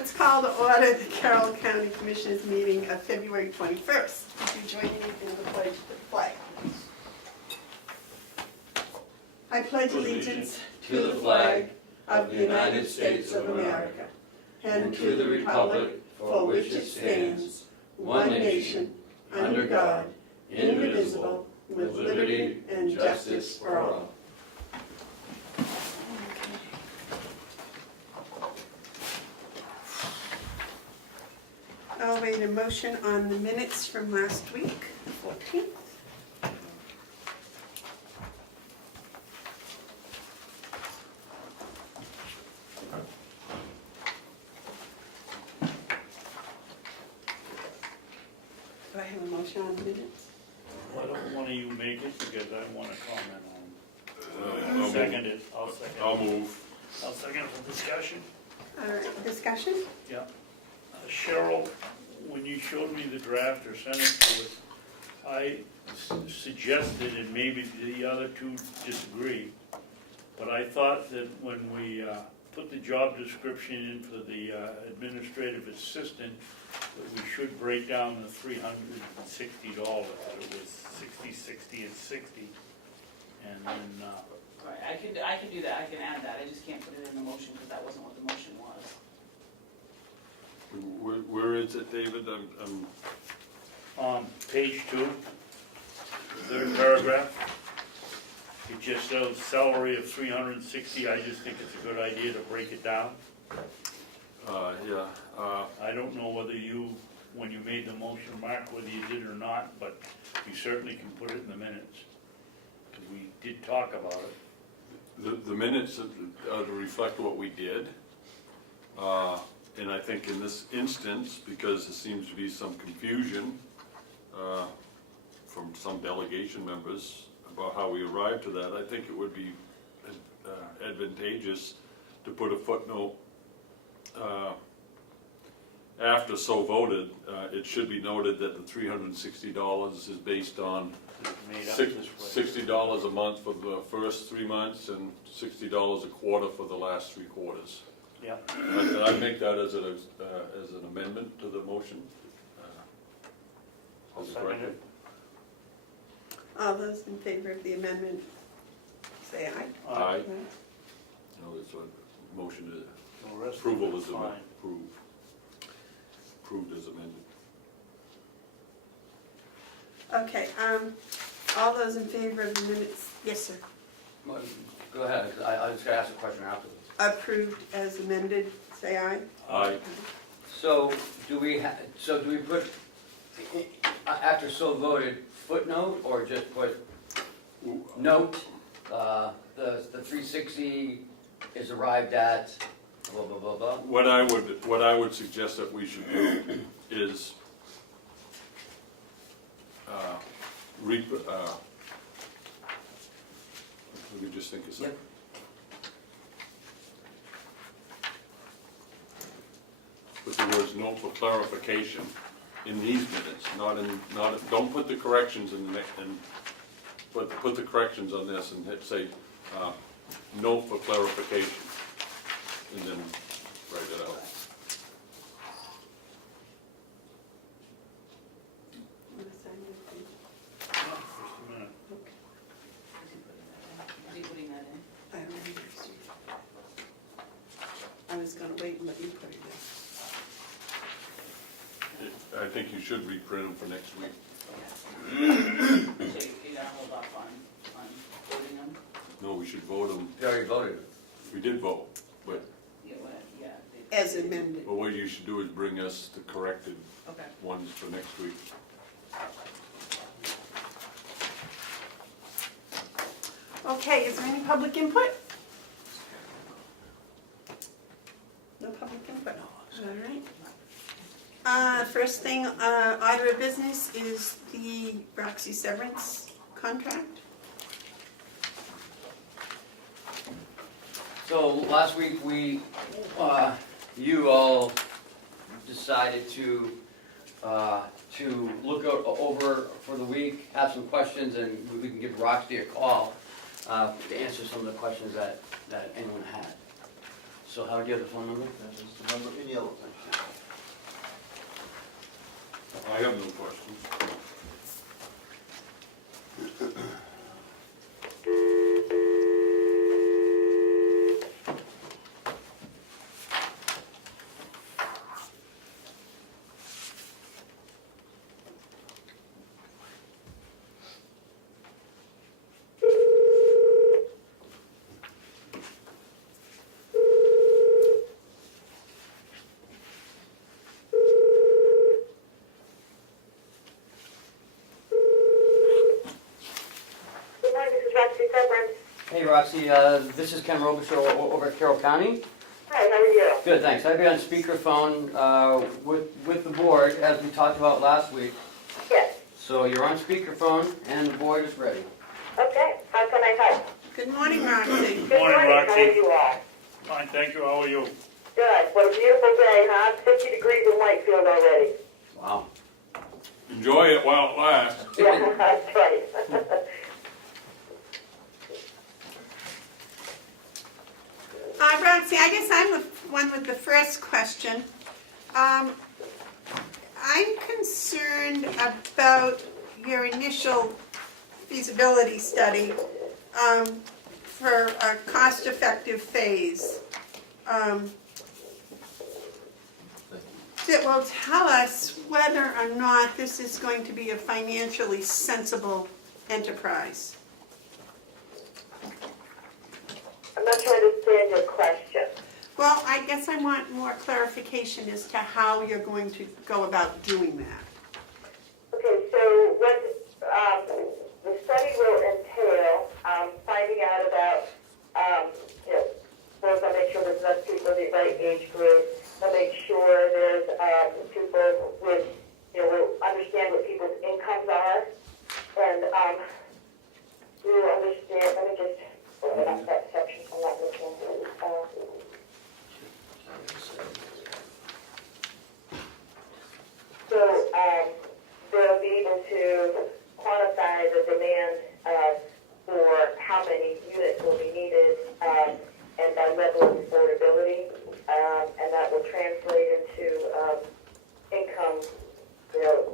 Let's call to order the Carroll County Commissioners meeting of February 21st. Would you join me in the pledge to the flag? I pledge allegiance to the flag of the United States of America and to the republic for which it stands, one nation, under God, indivisible, with liberty and justice for all. I'll wait a motion on the minutes from last week, the 14th. Do I have a motion on the minutes? Why don't one of you make it, because I want to comment on it. Second it, I'll second it. I'll move. I'll second it for discussion. All right, discussion? Yeah. Cheryl, when you showed me the draft or sent it to us, I suggested, and maybe the other two disagree, but I thought that when we put the job description in for the administrative assistant, that we should break down the $360. It was 60, 60, and 60, and then. Right, I can do that. I can add that. I just can't put it in the motion because that wasn't what the motion was. Where is it, David? Page 2, third paragraph. It just says salary of $360. I just think it's a good idea to break it down. Yeah. I don't know whether you, when you made the motion, Mark, whether you did or not, but you certainly can put it in the minutes. We did talk about it. The minutes are to reflect what we did. And I think in this instance, because there seems to be some confusion from some delegation members about how we arrived to that, I think it would be advantageous to put a footnote after so voted. It should be noted that the $360 is based on Made up this way. $60 a month for the first 3 months and $60 a quarter for the last 3 quarters. Yeah. I'd make that as an amendment to the motion. I'll As a second corrective. it. All those in favor of the amendment, say aye. Aye. No, it's a motion to The rest of approval it's is fine. approved as amended. Okay, all those in favor of the minutes, yes, sir. Well, go ahead, 'cause I was just gonna ask a question afterwards. Approved as amended, say aye. Aye. So do we put, after so voted, footnote, or just put note, the 360 is arrived at, blah, blah, blah, blah? What I would suggest that we should do is let me just think a second. Yep. Put the words "note for clarification" in these minutes, don't put the corrections in the next, but put the corrections on this and say "note for clarification," and then write it out. Just a minute. Is he putting that in? I don't know. I was gonna wait and let you put it I think you should reprint them for next week. So you're gonna hold off on voting them? No, we should vote them. We already voted. We did vote, but Yeah, what, yeah. in. As amended. what you should do is bring us the corrected Okay. ones for next week. Okay, is there any public input? No public input? All right. First thing, order of business is the Roxy severance contract. So last week you all decided to look over for the week, have some questions, and we can give Roxy a call to answer some of the questions that anyone had. So how do you have the phone number? That is the number in yellow. I have no questions. Hey Roxy, this is Ken Robichaud over at Carroll County. Hi, how are you? Good, thanks. I've been on speakerphone with the board, as we talked about last week. Yes. So you're on speakerphone, and the board is ready. Okay, how can I help? Good morning, Roxy. Good Morning, How Roxy. are you all? Fine, thank you, how are you? Good. What a beautiful day, huh? 50 degrees in Whitefield already. Wow. Enjoy it while it lasts. Yeah, that's right. Roxy, I guess I'm the one with the first question. I'm concerned about your initial feasibility study for a cost-effective phase that will tell us whether or not this is going to be a financially sensible enterprise. I'm not trying to understand your question. Well, I guess I want more clarification as to how you're going to go about doing that. Okay, so what the study will entail finding out about, first I'll make sure there's enough people in the right age group. I'll make sure there's people with, will understand what people's incomes are. And we will understand, let me just open up that section from that looking. So they'll be able to quantify the demand for how many units will be needed and by level of affordability, and that will translate into income,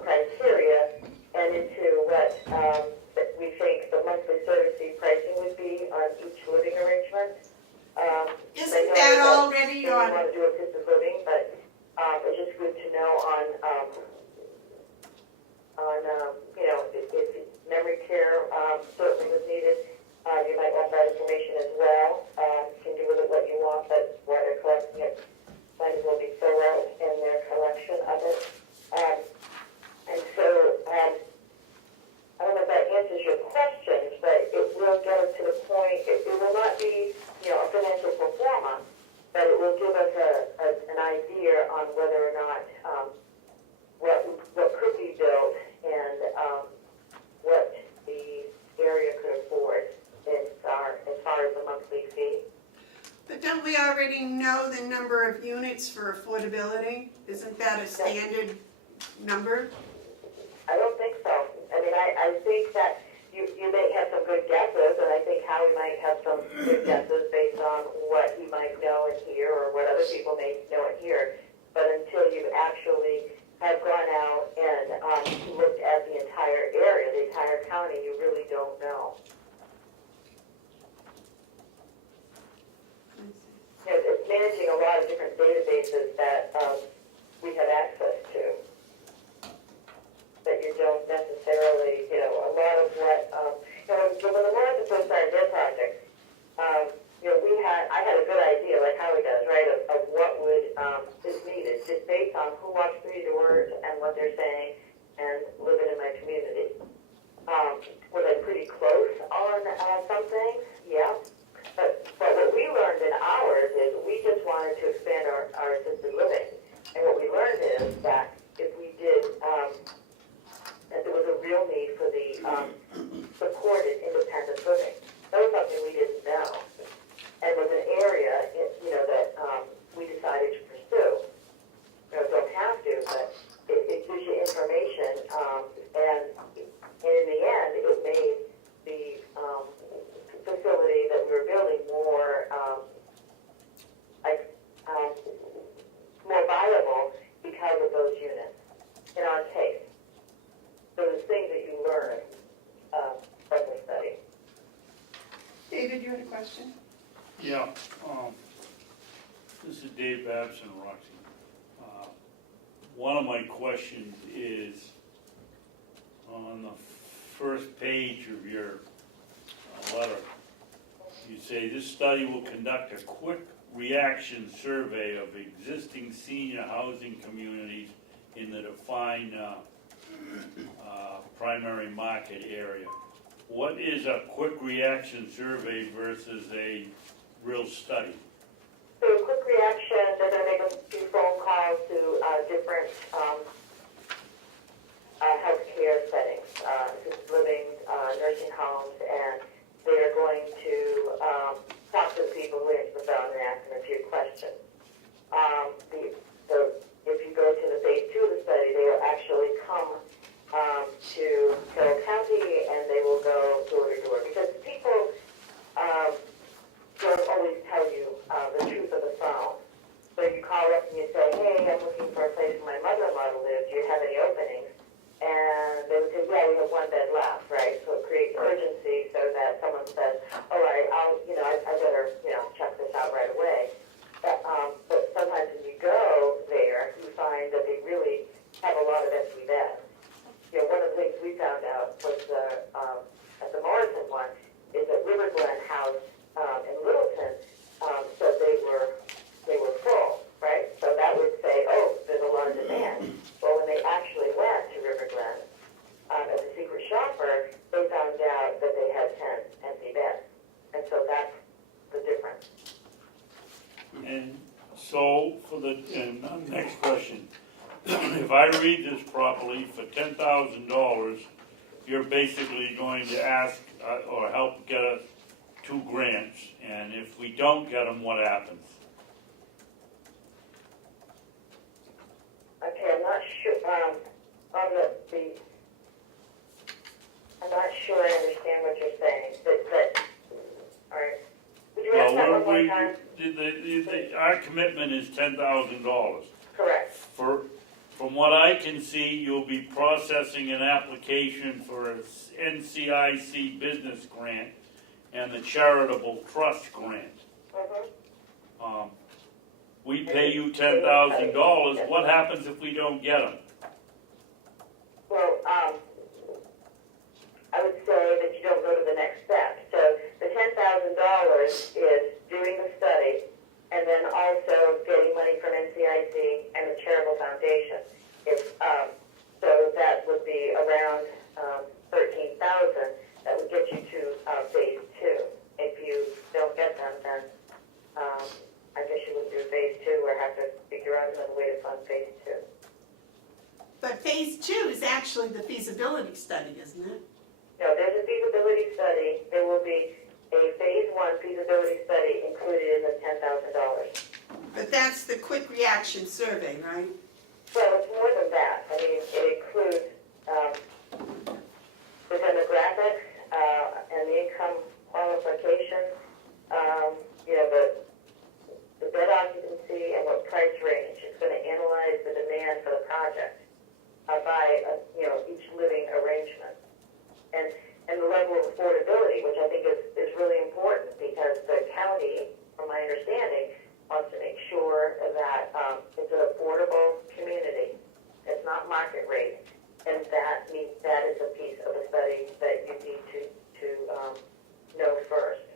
criteria and into what we think the monthly service fee pricing would be on each living arrangement. Isn't that already We on? want to do assisted living, but it's just good to know if memory care certainly was needed. You might want that information as well. You can do with it what you want, but while they're collecting it, might as well be thorough in their collection of it. And so, I don't know if that answers your questions, but it will get us to the point, it will not be, a financial pro forma, but it will give us an idea on whether or not what could be built and what the area could afford as far as the monthly fee. But don't we already know the number of units for affordability? Isn't that a standard number? I don't think so. I mean, I think that you may have some good guesses, and I think Howie might have some good guesses based on what he might know and hear, or what other people may know and hear. But until you actually have gone out and looked at the entire area, the entire county, you really don't know. It's managing a lot of different databases that we have access to. That you don't necessarily, a lot of what, when the Warrens first started their project, David, you had a question? Yeah, this is Dave Babson, Roxy. One of my questions is, on the first page of your letter, you say, this study will conduct a quick reaction survey of existing senior housing communities in the defined primary market area. What is a quick reaction survey versus a real study? So a quick reaction, they're going to make a few phone calls to different healthcare settings, assisted living, nursing homes, and they're going to talk to the people who answer the phone and ask them a few questions. If you go to the phase 2 of the study, they will actually come to Carroll County and they will go door to door, because people don't always tell you the truth of the phone. So you call up and you say, hey, I'm looking for a place for my mother-in-law to live. Do you have any openings? And they would say, yeah, we have one bed left, right? So it creates urgency so that someone says, all right, I better, check this out right away. But sometimes when you go there, you find that they really have a lot of empty beds. One of the things we found out was at the Morrison one is that River Glen House in Littleton said they were full, right? So that would say, oh, there's a lot of demand. Well, when they actually went to River Glen as a secret shopper, they found out that they had 10 empty beds, and so that's the difference. And so, next question. If I read this properly, for $10,000, you're basically going to ask or help get us 2 grants, and if we don't get them, what happens? Okay, I'm not sure, I'm not sure I understand what you're saying, but all right. Would you ask that one more time? Our commitment is $10,000. Correct. From what I can see, you'll be processing an application for a NCIC business grant and the charitable trust grant. Mm-hmm. We pay you $10,000. What happens if we don't get them? Well, I would say that you don't go to the next step. So the $10,000 is doing the study and then also getting money from NCIC and the charitable foundation. So that would be around $13,000. That would get you to phase 2. If you don't get them, then I guess you would do phase 2 or have to figure out another way to fund phase 2. But phase 2 is actually the feasibility study, isn't it? No, there's a feasibility study. There will be a phase 1 feasibility study included in the $10,000. But that's the quick reaction survey, right? Well, it's more than that. I mean, it includes the demographics and the income qualifications, the bed occupancy and what price range. It's going to analyze the demand for the project by each living arrangement. And the level of affordability, which I think is really important because the county, from my understanding, wants to make sure that it's an affordable community. It's not market rate. And that is a piece of the study that you need to know first.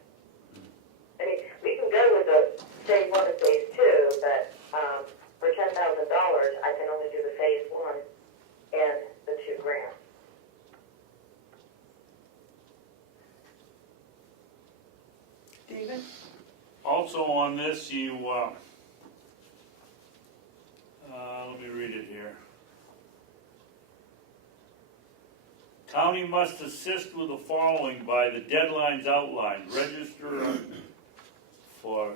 I mean, we can go with the phase 1 and phase 2, but for $10,000, I can only do the phase 1 and the 2 grants. David? Also on this, you, let me read it here. County must assist with the following by the deadlines outlined. Register for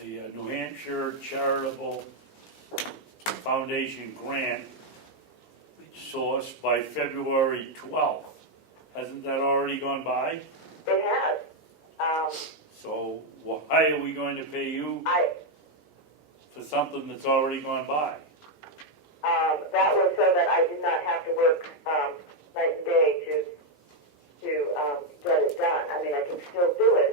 the New Hampshire Charitable Foundation grant source by February 12th. Hasn't that already gone by? It has. So why are we going to pay you for something that's already gone by? That was so that I did not have to work night and day to get it done. I mean, I can still do it,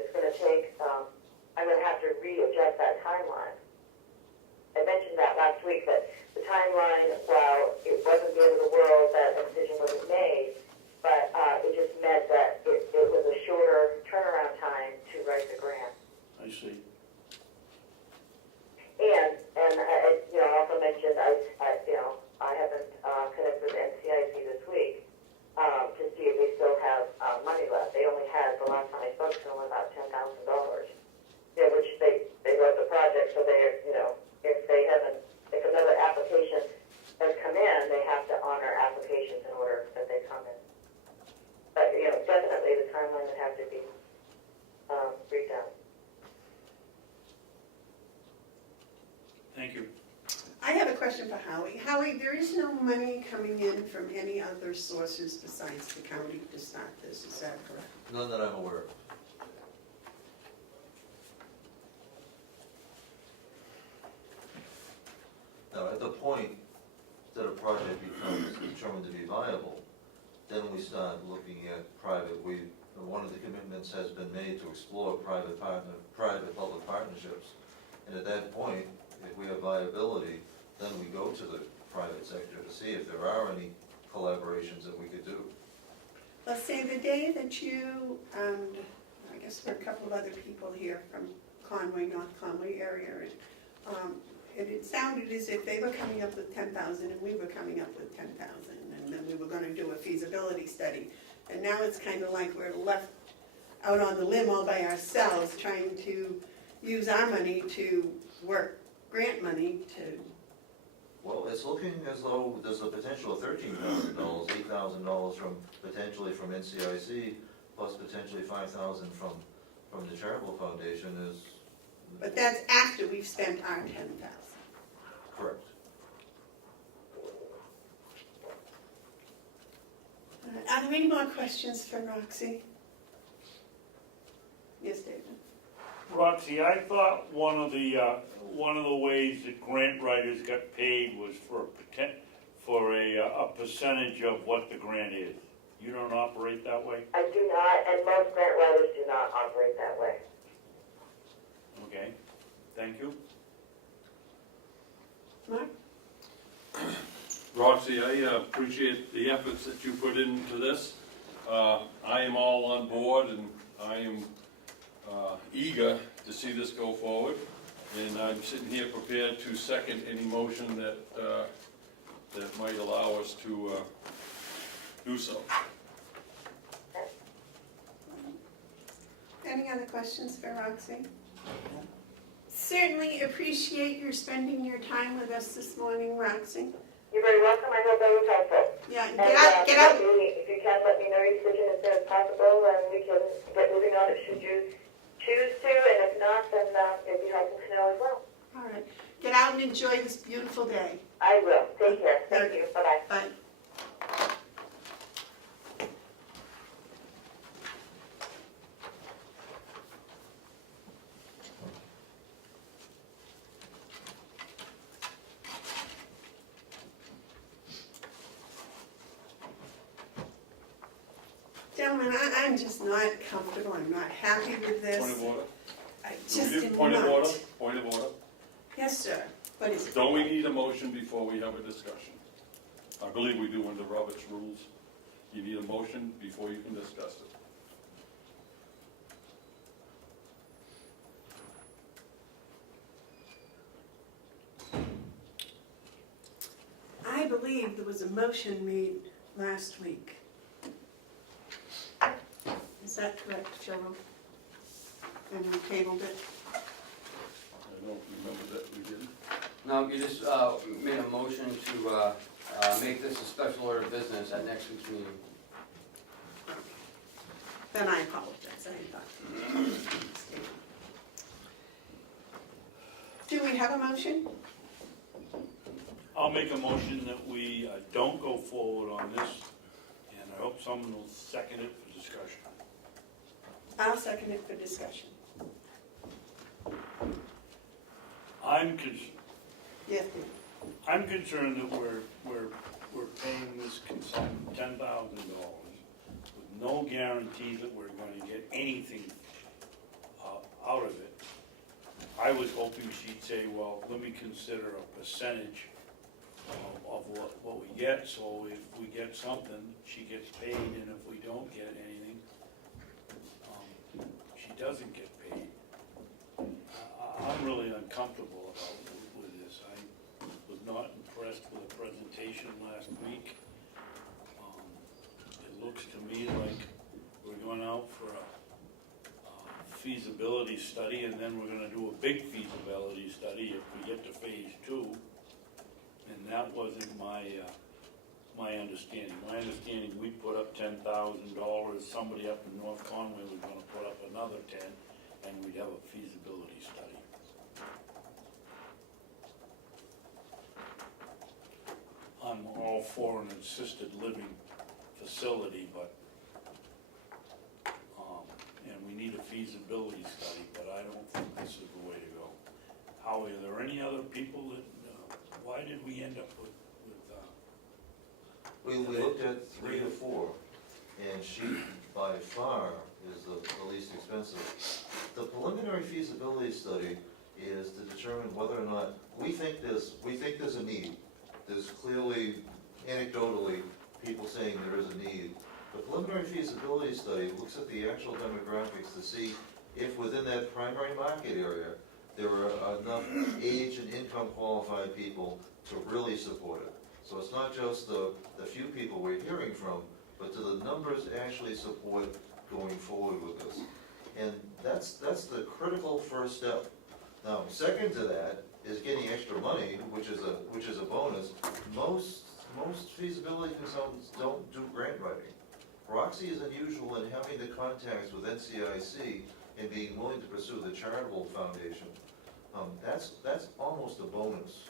months ago, about $10,000. Yeah, which they wrote the project, so they, if another application has come in, they have to honor applications in order that they come in. But, definitely the timeline would have to be redone. Thank you. I have a question for Howie. Howie, there is no money coming in from any other sources besides the county to start this, is that correct? None that I'm aware of. Now, at the point that a project becomes determined to be viable, then we start looking at one of the commitments has been made to explore private-public partnerships. And at that point, if we have viability, then we go to the private sector to see if there are any collaborations that we could do. Let's say the day that you, and I guess there are a couple of other people here from Conway, North Conway area, and it sounded as if they were coming up with 10,000 and we were coming up with 10,000, and then we were gonna do a feasibility study. And now it's kind of like we're left out on the limb all by ourselves, trying to use our money to work grant money to. Well, it's looking as though there's a potential of $13,000, $8,000 potentially from NCIC, plus potentially $5,000 from the charitable foundation is. But that's after we've spent our 10,000. Correct. Are there any more questions for Roxy? Yes, David? Roxy, I thought one of the ways that grant writers got paid was for a percentage of what the grant is. You don't operate that way? I do not, and most grant writers do not operate that way. Okay, thank you. Mark? Roxy, I appreciate the efforts that you put into this. I am all on board, and I am eager to see this go forward. And I'm sitting here prepared to second any motion that might allow us to do so. Any other questions for Roxy? Certainly appreciate your spending your time with us this morning, Roxy. You're very welcome. I hope that was helpful. Yeah, And, get out. If you can, let me know your decision as soon as possible, and we can get moving on it should you choose to, and if not, then it'd be helpful to know as well. All right, get out and enjoy this beautiful day. I will. Take care. Thank you. Bye-bye. Bye. Gentlemen, I'm just not comfortable, I'm not happy with this. Point of order? I Do just we need am point of order? not. Point of order? Yes, sir. What is it? Don't we need a motion before we have a discussion? I believe we do under Robert's rules. You need a motion before you can discuss it. I believe there was a motion made last week. Is that correct, Cheryl? And we tabled it? I don't remember that we did. No, you just made a motion to make this a special order of business at next week's meeting. Then I apologize, I thought. Do we have a motion? I'll make a motion that we don't go forward on this, and I hope someone will second it for discussion. I'll second it for discussion. Yes, please. I'm concerned that we're paying this consultant $10,000 with no guarantee that we're going to get anything out of it. I was hoping she'd say, well, let me consider a percentage of what we get, so if we get something, she gets paid, and if we don't get anything, she doesn't get paid. I'm really uncomfortable with this. I was not impressed with the presentation last week. It looks to me like we're going out for feasibility study, and then we're gonna do a big feasibility study if we get to phase 2. And that wasn't my understanding. My understanding, we put up $10,000, somebody up in North Conway was gonna put up another 10, and we'd have a feasibility study. I'm all for an assisted living facility, but, and we need a feasibility study, but I don't think this is the way to go. Howie, are there any other people that, why did we end up with We looked at 3 or 4, and she by far is the least expensive. The preliminary feasibility study is to determine whether or not, we think there's a need. There's clearly, anecdotally, people saying there is a need. The preliminary feasibility study looks at the actual demographics to see if within that primary market area, there are enough age and income qualified people to really support it. So it's not just the few people we're hearing from, but to the numbers actually support going forward with this. And that's the critical first step. Now, second to that is getting extra money, which is a bonus. Most feasibility consultants don't do grant writing. Roxy is unusual in having the contacts with NCIC and being willing to pursue the charitable foundation. That's almost a bonus.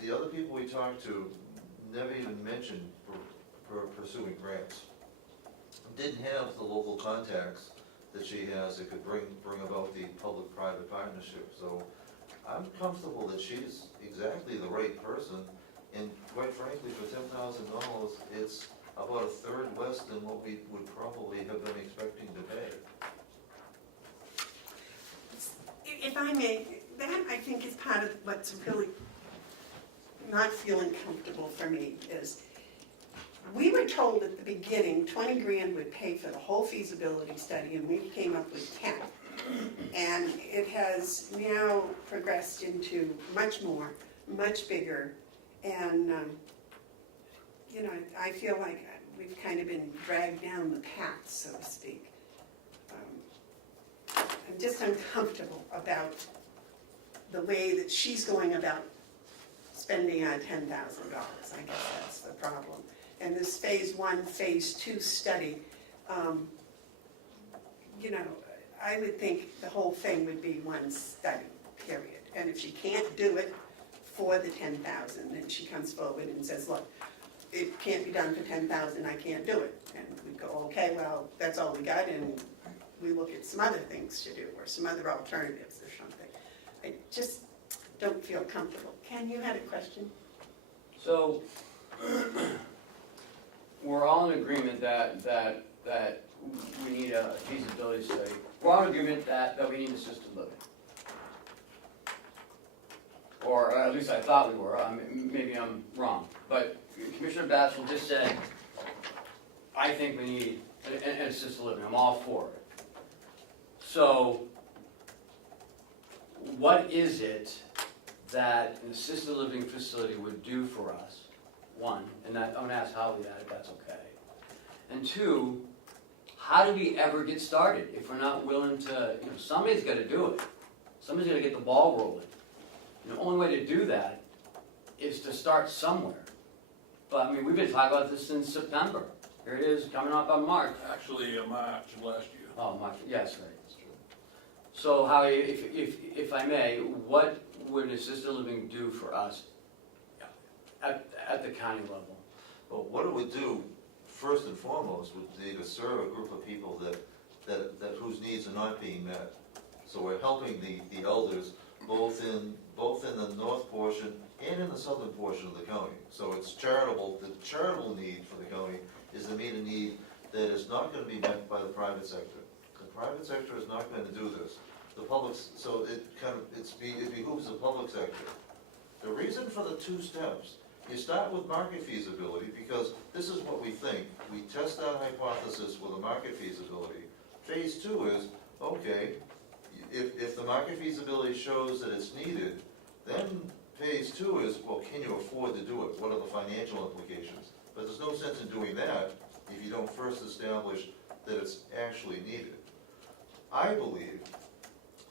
The other people we talked to never even mentioned pursuing grants. Didn't have the local contacts that she has that could bring about the public-private partnership. So I'm comfortable that she's exactly the right person, and quite frankly, for $10,000, it's about a third less than what we would probably have been expecting to pay. If I may, that I think is part of what's really not feeling comfortable for me is, we were told at the beginning 20 grand would pay for the whole feasibility study, and we came up with 10. And it has now progressed into much more, much bigger, and you know, I feel like we've kind of been dragged down the path, so to speak. I'm just uncomfortable about the way that she's going about spending our $10,000. I guess that's the problem. And this phase 1, phase 2 study, you know, I would think the whole thing would be one study, period. And if she can't do it for the $10,000, then she comes forward and says, look, it can't be done for $10,000, I can't do it. And we go, okay, well, that's all we got, and we look at some other things to do, or some other alternatives or something. I just don't feel comfortable. Ken, you had a question? So, we're all in agreement that we need a feasibility study. We're all in agreement that we need assisted living. Or at least I thought we were. Maybe I'm wrong. But Commissioner Babson just said, I think we need an assisted living. I'm all for it. So, what is it that an assisted living facility would do for us? One, and I'm going to ask Howie that, if that's okay. And two, how do we ever get started if we're not willing to, you know, somebody's got to do it. Somebody's got to get the ball rolling. And the only way to do that is to start somewhere. But I mean, we've been talking about this since September. Here it is, coming up on March. Actually, March of last year. Oh, March, yes, right. So Howie, if I may, what would assisted living do for us at the county level? Well, what it would do, first and foremost, would be to serve a group of people that whose needs are not being met. So we're helping the elders both in the north portion and in the southern portion of the county. So it's charitable. The charitable need for the county is to meet a need that is not going to be met by the private sector. The private sector is not going to do this. The public, so it behooves the public sector. The reason for the 2 steps, you start with market feasibility, because this is what we think. We test that hypothesis with a market feasibility. Phase 2 is, okay, if the market feasibility shows that it's needed, then phase 2 is, well, can you afford to do it? What are the financial implications? But there's no sense in doing that if you don't first establish that it's actually needed. I believe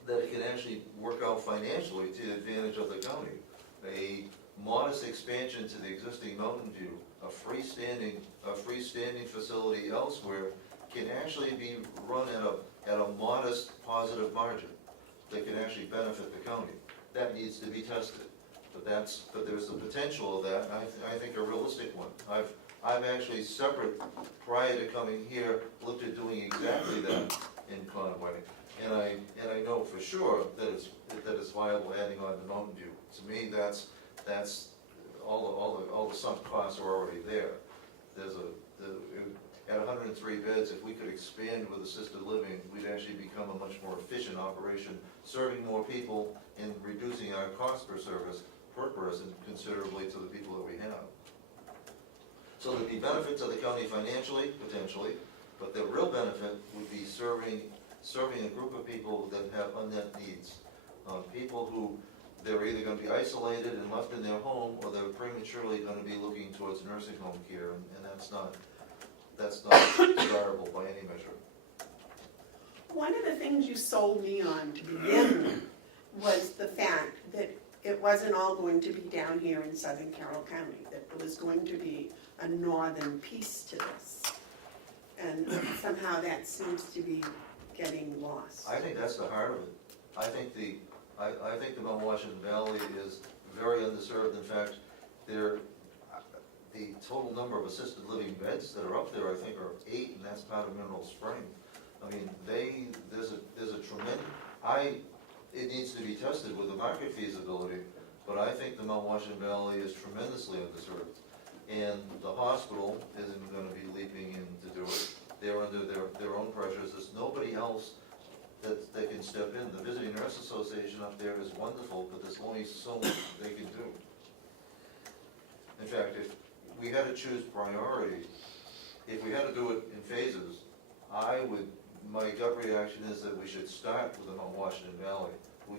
that it can actually work out financially to the advantage of the county. A modest expansion to the existing Mountain View, a freestanding facility elsewhere can actually be run at a modest positive margin that can actually benefit the county. That needs to be tested, but there's the potential of that, and I think a realistic one. I've actually separate, prior to coming here, looked at doing exactly that in Conway, and I know for sure that it's viable adding on to Mountain View. To me, that's all the sunk costs are already there. At 103 beds, if we could expand with assisted living, we'd actually become a much more efficient operation, serving more people and reducing our cost per person considerably to the people that we have. So there'd be benefit to the county financially, potentially, but the real benefit would be serving a group of people that have unmet needs. People who they're either going to be isolated and left in their home, or they're prematurely going to be looking towards nursing home care, and that's not desirable by any measure. One of the things you sold me on to begin with was the fact that it wasn't all going to be down here in southern Carroll County, that there was going to be a northern piece to this. And somehow that seems to be getting lost. I think that's the heart of it. I think the Mount Washington Valley is very underserved. In fact, the total number of assisted living beds that are up there, I think, are 8, and that's part of Mineral Spring. I mean, there's a tremendous, it needs to be tested with the market feasibility, but I think the Mount Washington Valley is tremendously underserved. And the hospital isn't going to be leaping in to do it. They're under their own pressures. There's nobody else that can step in. The Visiting Nurse Association up there is wonderful, but there's only so much they can do. In fact, if we had to choose priority, if we had to do it in phases, my gut reaction is that we should start with the Mount Washington Valley. We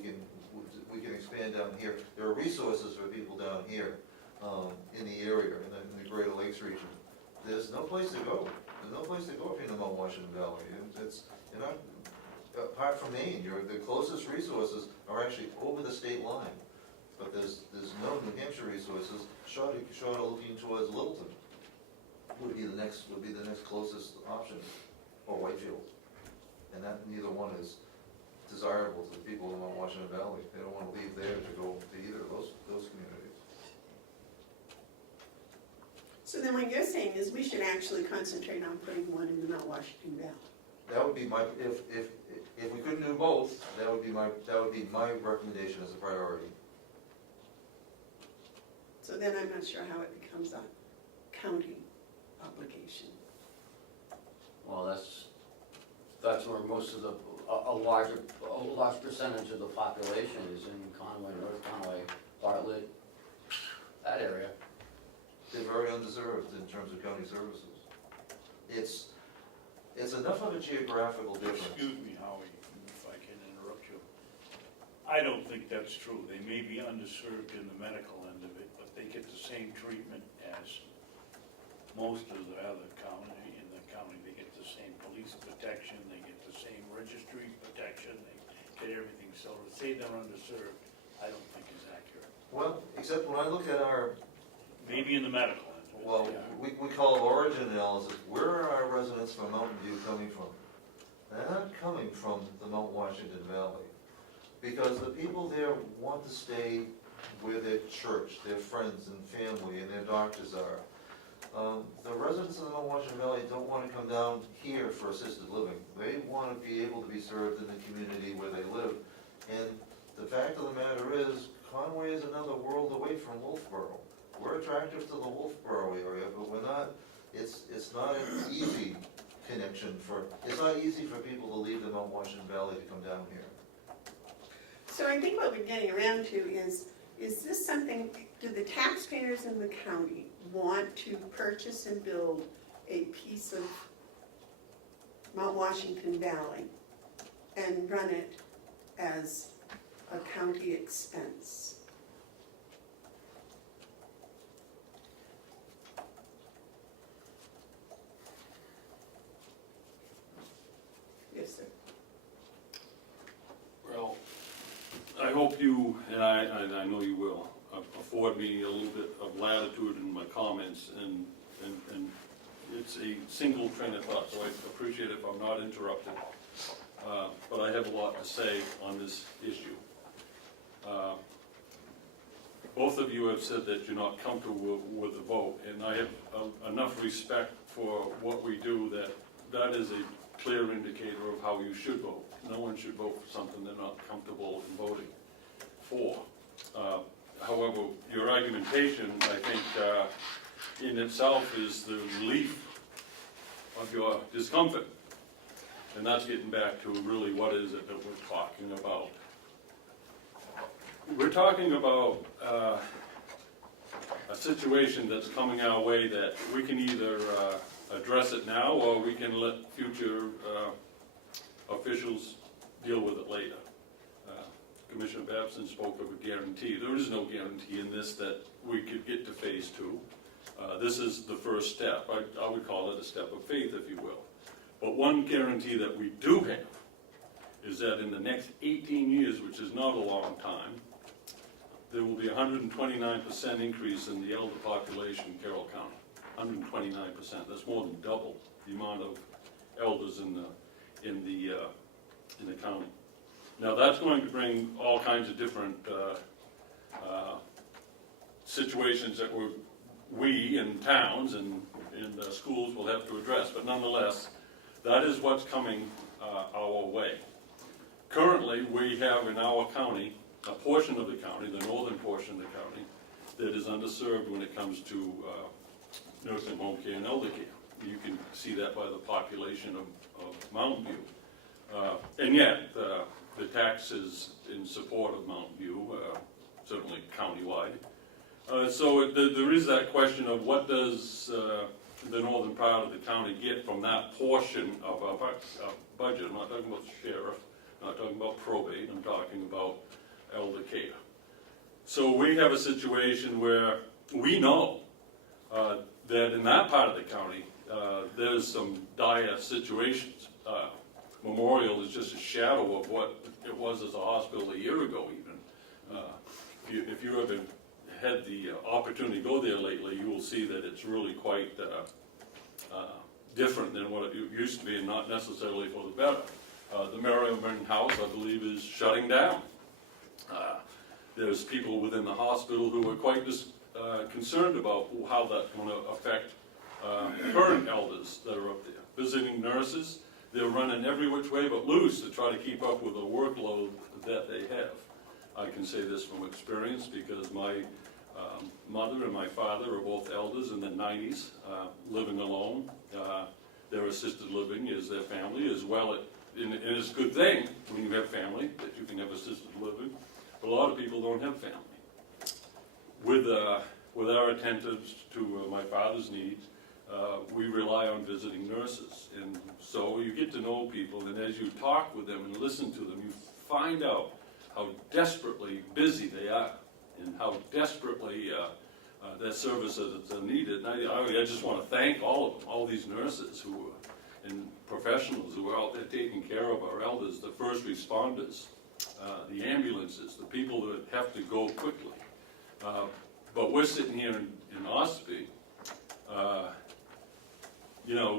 can expand down here. There are resources for people down here in the area, in the Greater Lakes region. There's no place to go. There's no place to go if you're in the Mount Washington Valley. You're not, apart from Maine, the closest resources are actually over the state line. But there's no New Hampshire resources short of looking towards Littleton. Would be the next closest option, or Whitefield. And that neither one is desirable to the people in the Mount Washington Valley. They don't want to leave there to go to either of those communities. So then what you're saying is we should actually concentrate on putting one in the Mount Washington Valley. That would be my, if we couldn't do both, that would be my recommendation as a priority. So then I'm not sure how it becomes a county obligation. Well, that's where most of a large percentage of the population is in Conway, North Conway, Bartlett, that area. They're very undeserved in terms of county services. It's enough of a geographical difference. Excuse me, Howie, if I can interrupt you. I don't think that's true. They may be underserved in the medical end of it, but they get the same treatment as most of the other county. In the county, they get the same police protection, they get the same registry protection, they get everything. So to say they're underserved, I don't think is accurate. Well, except when I look at our, Maybe in the medical end. but well, yeah. we call it origin analysis. Where are our residents from Mountain View coming from? They're not coming from the Mount Washington Valley. Because the people there want to stay where their church, their friends and family and their doctors are. The residents of the Mount Washington Valley don't want to come down here for assisted living. They want to be able to be served in the community where they live. And the fact of the matter is, Conway is another world away from Wolfboro. We're attractive to the Wolfboro area, but we're not, it's not an easy connection it's not easy for people to leave the Mount Washington Valley to come down here. So I think what we're getting around to is this something, do the taxpayers in the county want to purchase and build a piece of Mount Washington Valley and run it as a county expense? Yes, sir. hope you, and I know you will, afford me a little bit of latitude in my comments, and it's a single train of thought, so I appreciate it if I'm not interrupted. But I have a lot to say on this issue. Both of you have said that you're not comfortable with the vote, and I have enough respect for what we do that is a clear indicator of how you should vote. No one should vote for something they're not comfortable in voting for. However, your argumentation, I think, in itself is the relief of your discomfort. And that's getting back to really what is it that we're talking about. We're talking about a situation that's coming our way that we can either address it now, or we can let future officials deal with it later. Commissioner Babson spoke of a guarantee. There is no guarantee in this that we could get to phase 2. This is the first step. I would call it a step of faith, if you will. But one guarantee that we do have is that in the next 18 years, which is not a long time, there will be a 129% increase in the elder population in Carroll County. 129%. That's more than double the amount of elders in the county. Now that's going to bring all kinds of different situations that we in towns and in schools will have to address. But nonetheless, that is what's coming our way. Currently, we have in our county a portion of the county, the northern portion of the county, that is underserved when it comes to nursing home care and elder care. You can see that by the population of Mountain View. And yet, the taxes in support of Mountain View, certainly countywide. So there is that question of what does the northern part of the county get from that portion of our budget. I'm not talking about the sheriff, I'm not talking about probate, I'm talking about elder care. So we have a situation where we know that in that part of the county, there's some dire situations. Memorial is just a shadow of what it was as a hospital a year ago even. If you ever had the opportunity to go there lately, you will see that it's really quite different than what it used to be, and not necessarily for the better. The Merriman House, I believe, is shutting down. There's people within the hospital who are quite concerned about how that's going to affect current elders that are up there. Visiting nurses, they're running every which way but loose to try to keep up with the workload that they have. I can say this from experience because my mother and my father are both elders in their 90s, living alone. Their assisted living is their family as well. And it's a good thing when you have family that you can have assisted living. But a lot of people don't have family. With our attentives to my father's needs, we rely on visiting nurses. And so you get to know people, and as you talk with them and listen to them, you find out how desperately busy they are and how desperately that service is needed. And I just want to thank all of them, all these nurses who and professionals who are out there taking care of our elders, the first responders, the ambulances, the people that have to go quickly. But we're sitting here in Ossipee,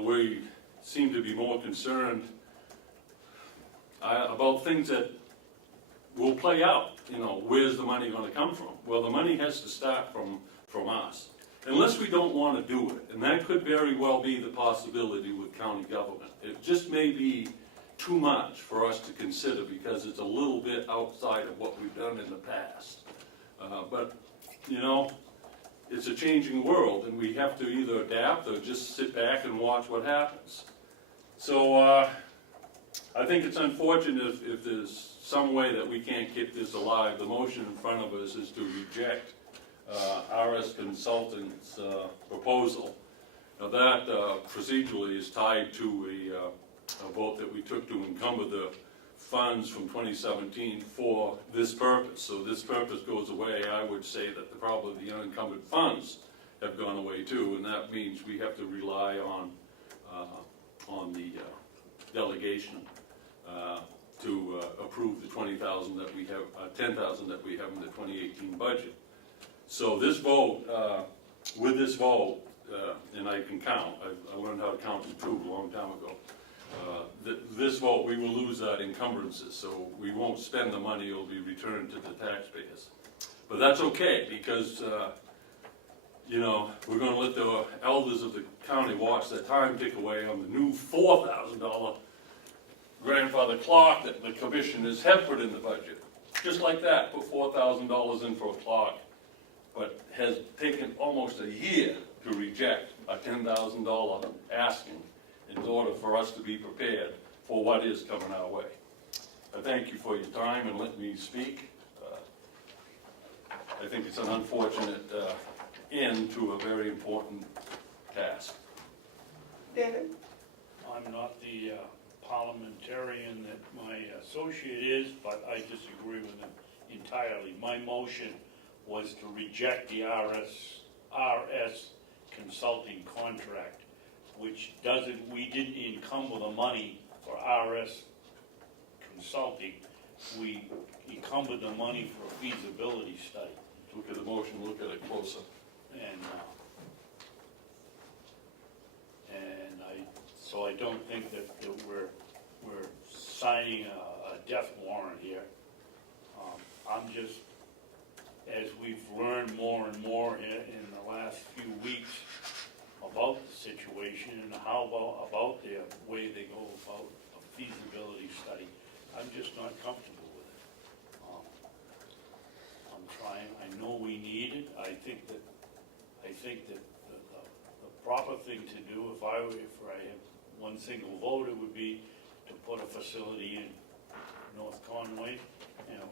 we seem to be more concerned about things that will play out. Where's the money going to come from? Well, the money has to start from us, unless we don't want to do it. And that could very well be the possibility with county government. It just may be too much for us to consider because it's a little bit outside of what we've done in the past. But it's a changing world, and we have to either adapt or just sit back and watch what happens. So I think it's unfortunate if there's some way that we can't keep this alive. The motion in front of us is to reject RS Consultants' proposal. Now that procedurally is tied to a vote that we took to encumber the funds from 2017 for this purpose. So this purpose goes away. I would say that probably the unencumbered funds have gone away too, and that means we have to rely on the delegation to approve the 20,000 that we have, 10,000 that we have in the 2018 budget. So this vote, with this vote, and I can count, I learned how to count in two a long time ago. This vote, we will lose that encumbrances, so we won't spend the money, it'll be returned to the taxpayers. But that's okay, because, you know, we're gonna let the elders of the county watch their time tick away on the new $4,000 grandfather clock that the commissioners have put in the budget. Just like that, put $4,000 in for a clock, but has taken almost a year to reject a $10,000 asking in order for us to be prepared for what is coming our way. I thank you for your time and let me speak. I think it's an unfortunate end to a very important task. David? I'm not the parliamentarian that my associate is, but I disagree with him entirely. My motion was to reject the RS consulting contract, which doesn't, we didn't encumber the money for RS consulting. We encumbered the money for a feasibility study. Look at the motion, look at it closer. So I don't think that we're signing a death warrant here. I'm just, as we've learned more and more in the last few weeks about the situation and how about their way they go about a feasibility study, I'm just not comfortable with it. I'm trying, I know we need it. I think that the proper thing to do, if I had one single vote, it would be to put a facility in North Conway,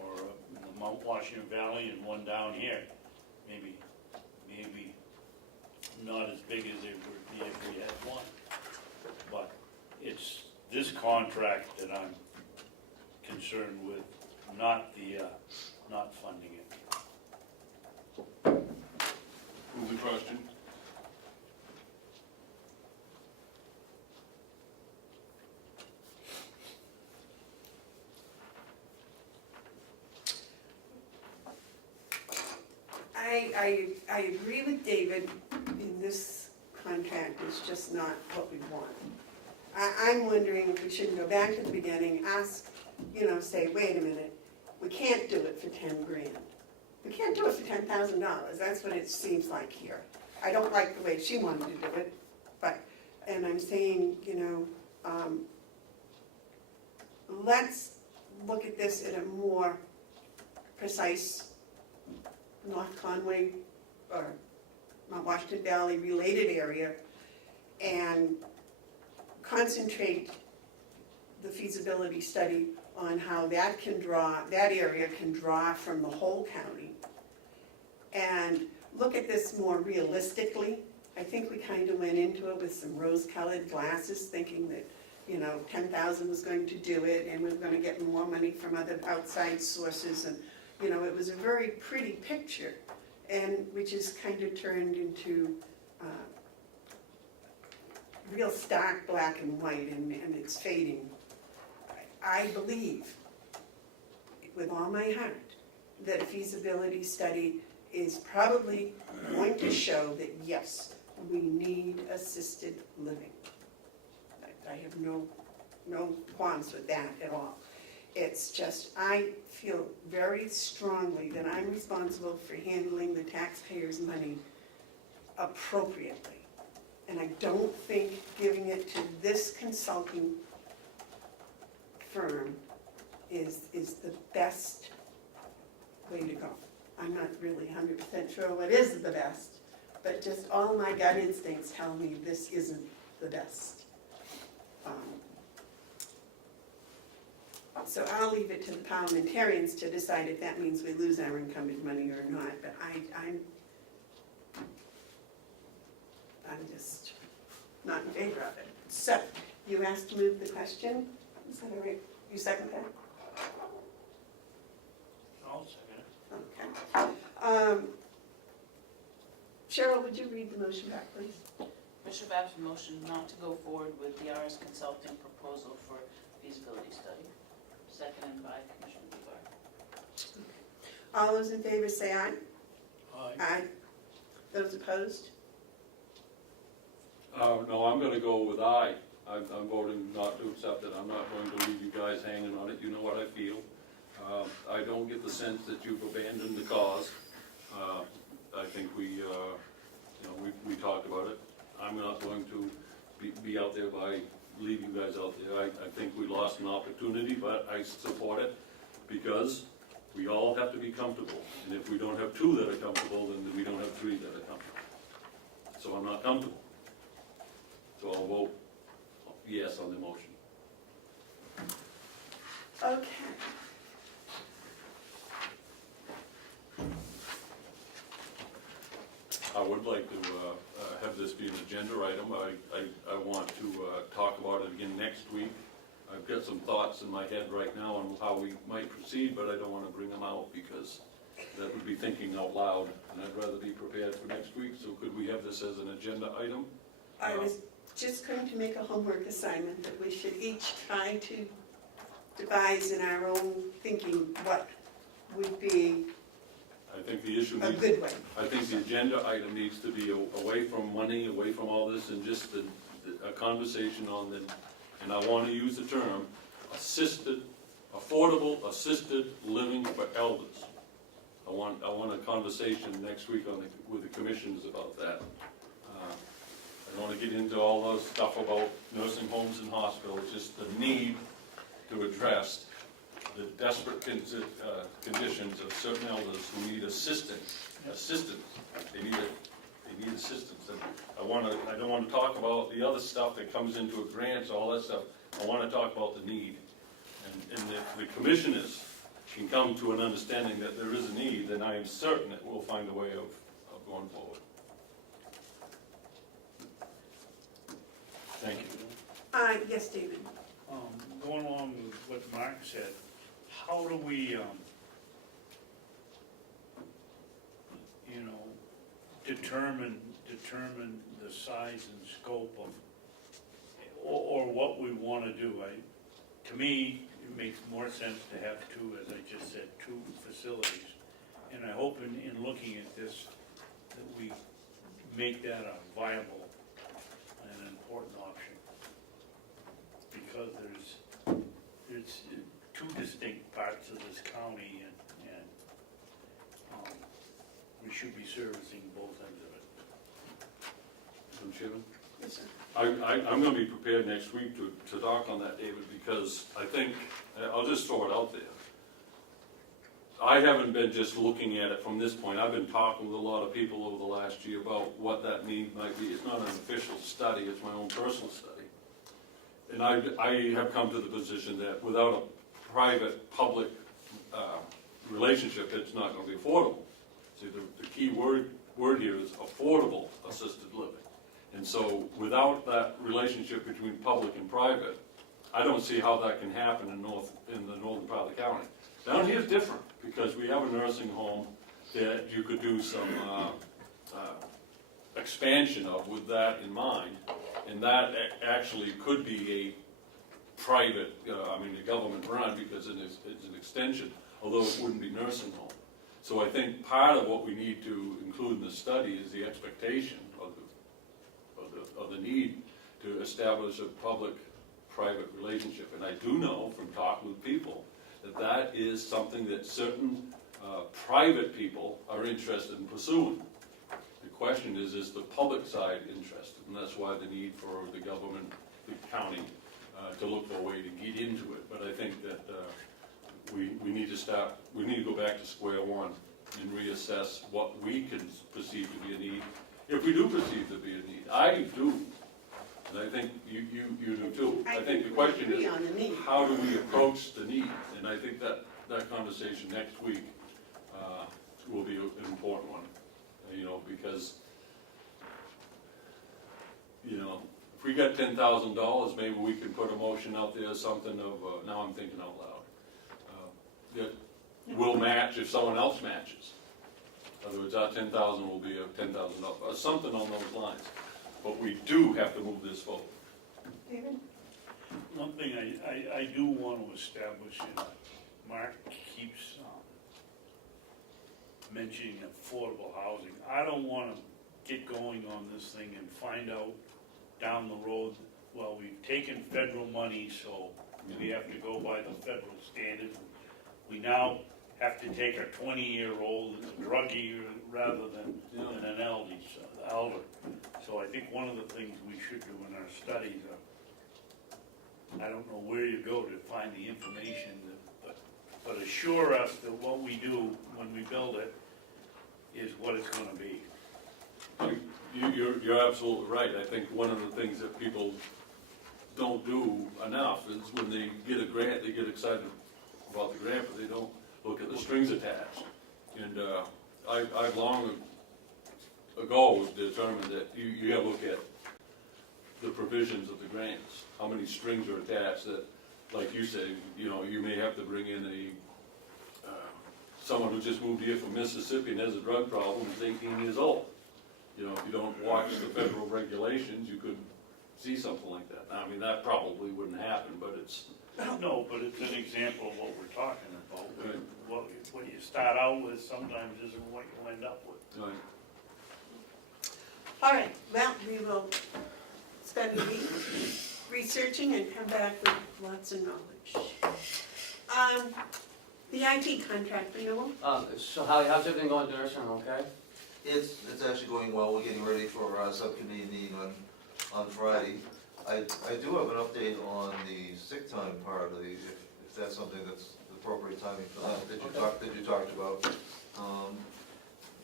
or in the Mount Washington Valley, and one down here. Maybe not as big as it would be if we had one. But it's this contract that I'm concerned with, not funding it. Move the question. I agree with David in this contract is just not what we want. I'm wondering if we shouldn't go back to the beginning, ask, say, wait a minute, we can't do it for 10 grand. We can't do it for $10,000, that's what it seems like here. I don't like the way she wanted to do it, and I'm saying, let's look at this in a more precise North Conway or Mount Washington Valley related area and concentrate the feasibility study on how that area can draw from the whole county, and look at this more realistically. I think we kind of went into it with some rose-colored glasses, thinking that 10,000 was going to do it, and we were going to get more money from other outside sources, and it was a very pretty picture, and which is kind of turned into real stark black and white, and it's fading. I believe, with all my heart, that a feasibility study is probably going to show that, yes, we need assisted living. I have no qualms with that at all. It's just, I feel very strongly that I'm responsible for handling the taxpayers' money appropriately. And I don't think giving it to this consulting firm is the best way to go. I'm not really 100% sure what is the best, but just all my gut instincts tell me this isn't the best. So I'll leave it to the parliamentarians to decide if that means we lose our encumbered money or not, but I'm just not in favor of it. So, you asked to move the question, is that all right? You second that? I'll second it. Okay. Cheryl, would you read the motion back, please? Commissioner Babson motion not to go forward with the RS Consulting proposal for feasibility study. Second. seconded by Commissioner Bevard. All those in favor say aye. Aye. Aye. Those opposed? No, I'm gonna go with aye. I'm voting not to accept it. I'm not going to leave you guys hanging on it. You know what I feel. I don't get the sense that you've abandoned the cause. I think we talked about it. I'm not going to be out there by leave you guys out there. I think we lost an opportunity, but I support it because we all have to be comfortable. And if we don't have two that are comfortable, then we don't have three that are comfortable. So I'm not comfortable. So I'll vote yes on the motion. Okay. I would like to have this be an agenda item. I want to talk about it again next week. I've got some thoughts in my head right now on how we might proceed, but I don't want to bring them out because that would be thinking out loud, and I'd rather be prepared for next week. So could we have this as an agenda item? I was just going to make a homework assignment that we should each try to devise in our own thinking what would be I think the issue a needs, good way. I think the agenda item needs to be away from money, away from all this, and just a conversation on the, and I want to use the term, affordable assisted living for elders. I want a conversation next week with the commissioners about that. I don't want to get into all those stuff about nursing homes and hospitals, just the need to address the desperate conditions of certain elders who need assistance. They need assistance. And I don't want to talk about the other stuff that comes into a grant, all that stuff. I want to talk about the need. And if the commissioners can come to an understanding that there is a need, then I am certain that we'll find a way of going forward. Thank you. Yes, David. Going along with what Mark said, how do we, determine the size and scope of, or what we want to do? To me, it makes more sense to have two, as I just said, two facilities. And I hope in looking at this, that we make that a viable and important option. Because there's two distinct parts of this county, and we should be servicing both ends of it. Madam Chairman? Yes, sir. I'm going to be prepared next week to talk on that, David, because I think, I'll just throw it out there. I haven't been just looking at it from this point. I've been talking with a lot of people over the last year about what that need might be. It's not an official study, it's my own personal study. And I have come to the position that without a private-public relationship, it's not going to be affordable. See, the key word here is affordable assisted living. And so without that relationship between public and private, I don't see how that can happen in the northern part of the county. Down here is different, because we have a nursing home that you could do some expansion of with that in mind, and that actually could be a private, a government run, because it's an extension, although it wouldn't be nursing home. So I think part of what we need to include in the study is the expectation of the need to establish a public-private relationship. And I do know from talking with people that is something that certain private people are interested in pursuing. The question is the public side interested? And that's why the need for the government, the county, to look for a way to get into it. But I think that we need to go back to square one and reassess what we can perceive to be a need, if we do perceive to be a need. I do, and I think you do too. I think the question is, how do we approach the need? And I think that conversation next week will be an important one, because, if we got $10,000, maybe we can put a motion out there, something of, now I'm thinking out loud, that will match if someone else matches. In other words, our 10,000 will be a $10,000, something on those lines. But we do have to move this forward. David? One thing I do want to establish, and Mark keeps mentioning affordable housing. I don't want to get going on this thing and find out down the road, well, we've taken federal money, so we have to go by the federal standards. We now have to take a 20-year-old that's a druggie rather than an elder. So I think one of the things we should do in our studies, I don't know where you go to find the information, but assure us that what we do when we build it is what it's gonna be. You're absolutely right. I think one of the things that people don't do enough is when they get a grant, they get excited about the grant, but they don't look at the strings attached. And I've long ago determined that you gotta look at the provisions of the grants, how many strings are attached that, like you say, you may have to bring in someone who just moved here from Mississippi and has a drug problem, is 18 years old. If you don't watch the federal regulations, you could see something like that. I mean, that probably wouldn't happen, but it's... No, but it's an example of what we're talking about. What you start out with sometimes isn't what you end up with. Right. All right, well, we will spend a week researching and come back with lots of knowledge. The IT contract renewal, So Howie, how's everything going to nursing home, okay? It's actually going well. We're getting ready for our subcommittee meeting on Friday. I do have an update on the sick time part of the, if that's something that's the appropriate timing for that you talked about.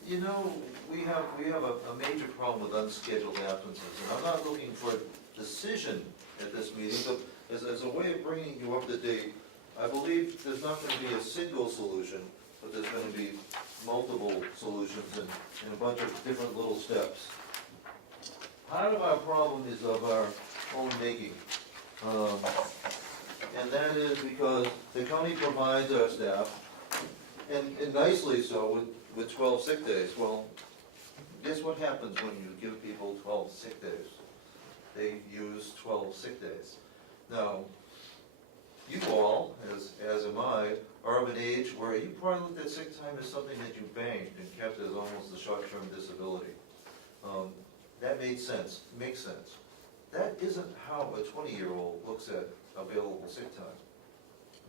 We have a major problem with unscheduled absences, and I'm not looking for a decision at this meeting, but as a way of bringing you up to date, I believe there's not going to be a single solution, but there's going to be multiple solutions and a bunch of different little steps. Part of our problem is of our own making, and that is because the county provides our staff, and nicely so, with 12 sick days. Well, guess what happens when you give people 12 sick days? They use 12 sick days. Now, you all, as am I, are of an age where you probably looked at sick time as something that you banked and kept as almost a short-term disability. That made sense, makes sense. That isn't how a 20-year-old looks at available sick time.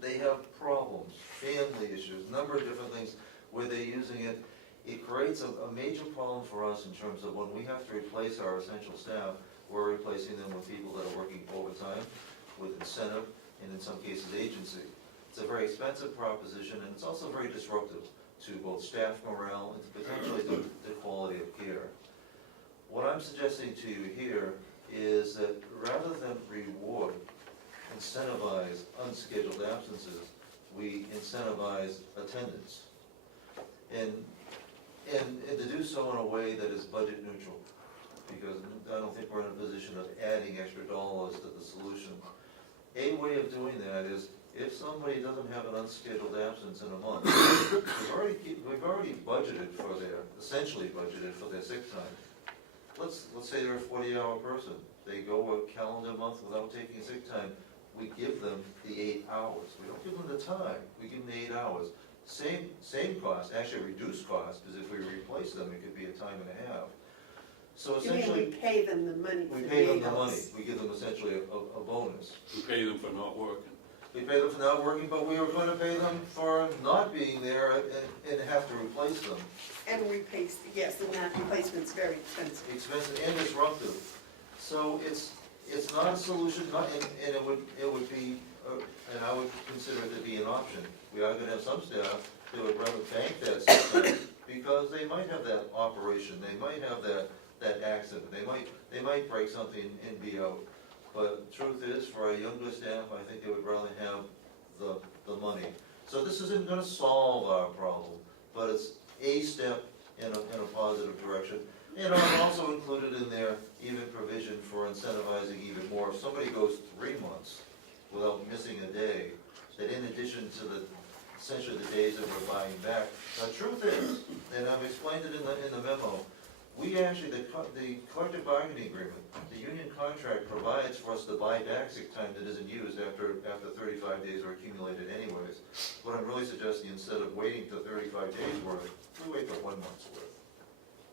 They have problems, family issues, number of different things where they're using it. It creates a major problem for us in terms of when we have to replace our essential staff, we're replacing them with people that are working overtime, with incentive, and in some cases agency. It's a very expensive proposition, and it's also very disruptive to both staff morale and to potentially the quality of care. What I'm suggesting to you here is that rather than reward, incentivize unscheduled absences, we incentivize attendance. And to do so in a way that is budget neutral, because I don't think we're in a position of adding extra dollars to the solution. A way of doing that is, if somebody doesn't have an unscheduled absence in a month, we've already budgeted for essentially budgeted for their sick time. Let's say they're a 40-hour person. They go a calendar month without taking sick time. We give them the 8 hours. We don't give them the time. We give them the 8 hours. Same cost, actually reduced cost, because if we replace them, it could be a time and a half. So you mean essentially, we pay them the money for we the pay them 8 the money. hours? We give them essentially a bonus. We pay them for not working. We pay them for not working, but we were going to pay them for not being there and have to replace them. And replace, yes, and that replacement's very expensive. Expensive and disruptive. So it's not a solution, and it would be, and I would consider it to be an option. We are going to have some staff that would rather bank that system because they might have that operation, they might have that accident, they might break something and be out. But the truth is, for our younger staff, I think they would rather have the money. So this isn't going to solve our problem, but it's a step in a positive direction. And I've also included in there even provision for incentivizing even more. If somebody goes 3 months without missing a day, that in addition to essentially the days that we're buying back, the truth is, and I've explained it in the memo, We actually, the collective bargaining agreement, the union contract provides for us to buy back sick time that isn't used after 35 days are accumulated anyways. What I'm really suggesting, instead of waiting till 35 days worth, we wait till 1 month's worth.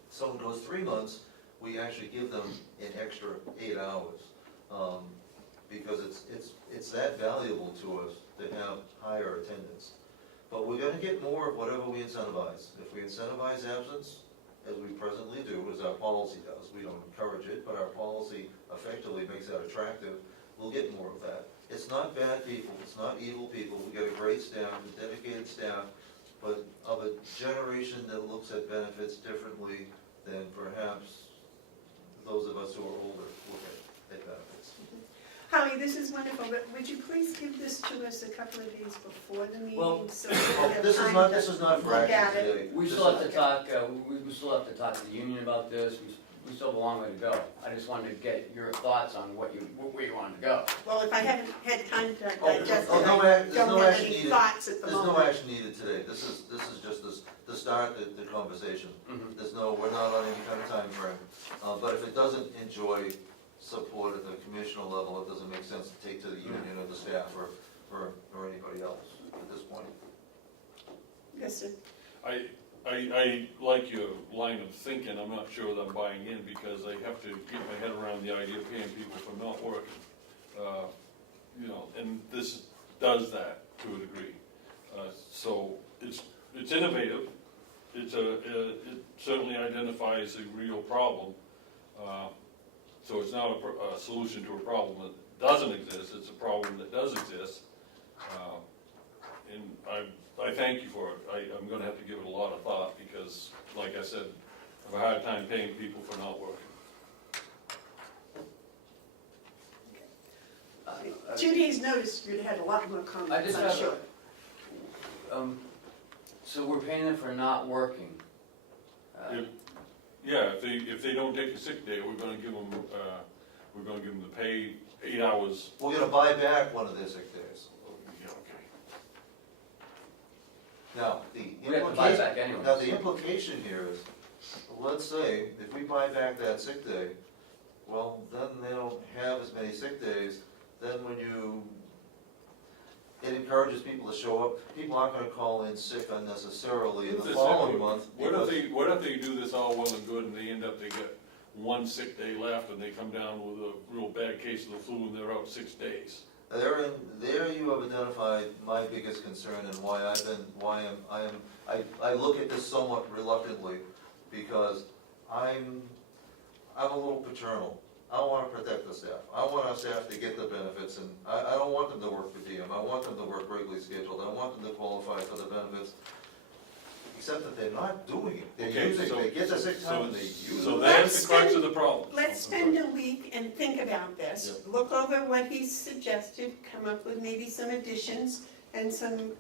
Someone goes 3 months, we actually give them an extra 8 hours. Because it's that valuable to us to have higher attendance. But we're gonna get more of whatever we incentivize. If we incentivize absence, as we presently do, as our policy does, we don't encourage it, but our policy effectively makes that attractive, we'll get more of that. It's not bad people, it's not evil people, we got a great staff, a dedicated staff, but of a generation that looks at benefits differently than perhaps those of us who are older look at benefits. Howie, this is wonderful, but would you please give this to us a couple of days before the Well, meeting, so we have This is time not, to this is not for look at action it? today. We This still is- have to talk, we still have to talk to the union about this, we still have a long way to go. I just wanted to get your thoughts on where you wanted to go. Well, if I haven't had time to Oh, digest it, oh, no I act- there's don't no have action any needed. thoughts at the There's no moment. action needed today. This is just the start, the conversation. Mhm. We're not on any kind of time frame. But if it doesn't enjoy support at the commissioner level, it doesn't make sense to take to the union or the staff or anybody else at this point. Yes, sir. I like your line of thinking, I'm not sure that I'm buying in, because I have to get my head around the idea of paying people for not working. You know, and this does that to a degree. So it's innovative, it certainly identifies a real problem. So it's not a solution to a problem that doesn't exist, it's a problem that does exist. And I thank you for it. I'm gonna have to give it a lot of thought, because, like I said, I have a hard time paying people for not working. 2 days' notice, you'd have had a lot more I comments, just I'm have sure. So we're paying them for not working. Yeah, if they don't take a sick day, we're gonna give them the pay 8 hours. We're gonna buy back one of their sick days. Yeah, okay. Now, We have to buy it back anyway. Now, the implication here is, let's say, if we buy back that sick day, well, then they don't have as many sick days, then it encourages people to show up. People aren't gonna call in sick unnecessarily in the following month. What if they do this all well and good, and they end up, they get one sick day left, and they come down with a real bad case of the flu, and they're out 6 days? There you have identified my biggest concern and why I look at this somewhat reluctantly, because I'm a little paternal. I want to protect the staff. I want our staff to get the benefits, and I don't want them to work per diem. I want them to work regularly scheduled. I want them to qualify for the benefits, except that they're not doing it. They're Okay, using, so- they get the sick time and they use So it. that's the crux of the problem. Let's spend a week and think about this, look over what he's suggested, come up with maybe some additions and some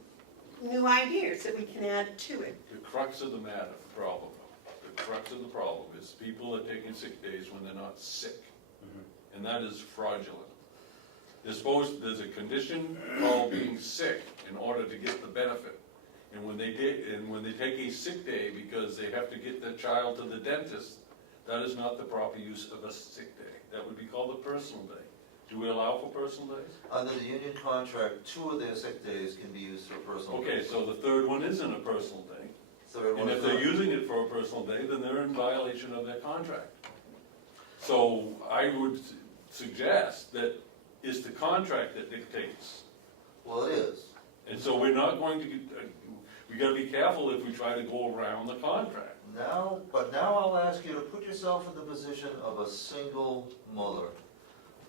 new ideas that we can add to it. The crux of the matter, the crux of the problem is people are taking sick days when they're not sick. And that is fraudulent. There's a condition called being sick in order to get the benefit. And when they take a sick day because they have to get their child to the dentist, that is not the proper use of a sick day. That would be called a personal day. Do we allow for personal days? Under the union contract, 2 of their sick days can be used for personal. Okay, so the third one isn't a personal day. Third And one if is they're not. using it for a personal day, then they're in violation of their contract. So I would suggest that it's the contract that dictates. Well, it is. And so we're not going to, we gotta be careful if we try to go around the contract. But now I'll ask you to put yourself in the position of a single mother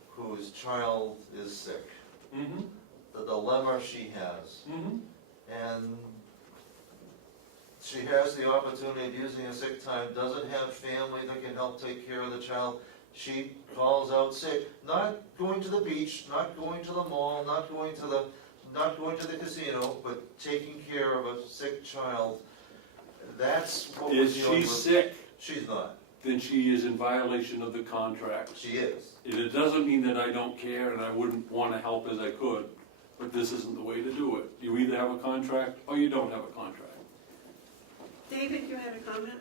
whose child is sick. Mm-hmm, The dilemma she has. mm-hmm. And she has the opportunity of using a sick time, doesn't have family that can help take care of the child. She calls out sick, not going to the beach, not going to the mall, not going to the casino, but taking care of a sick child. That's what we're Is dealing she with. sick? She's not. Then she is in violation of the contract. She is. It doesn't mean that I don't care and I wouldn't wanna help as I could, but this isn't the way to do it. You either have a contract or you don't have a contract. David, you had a comment?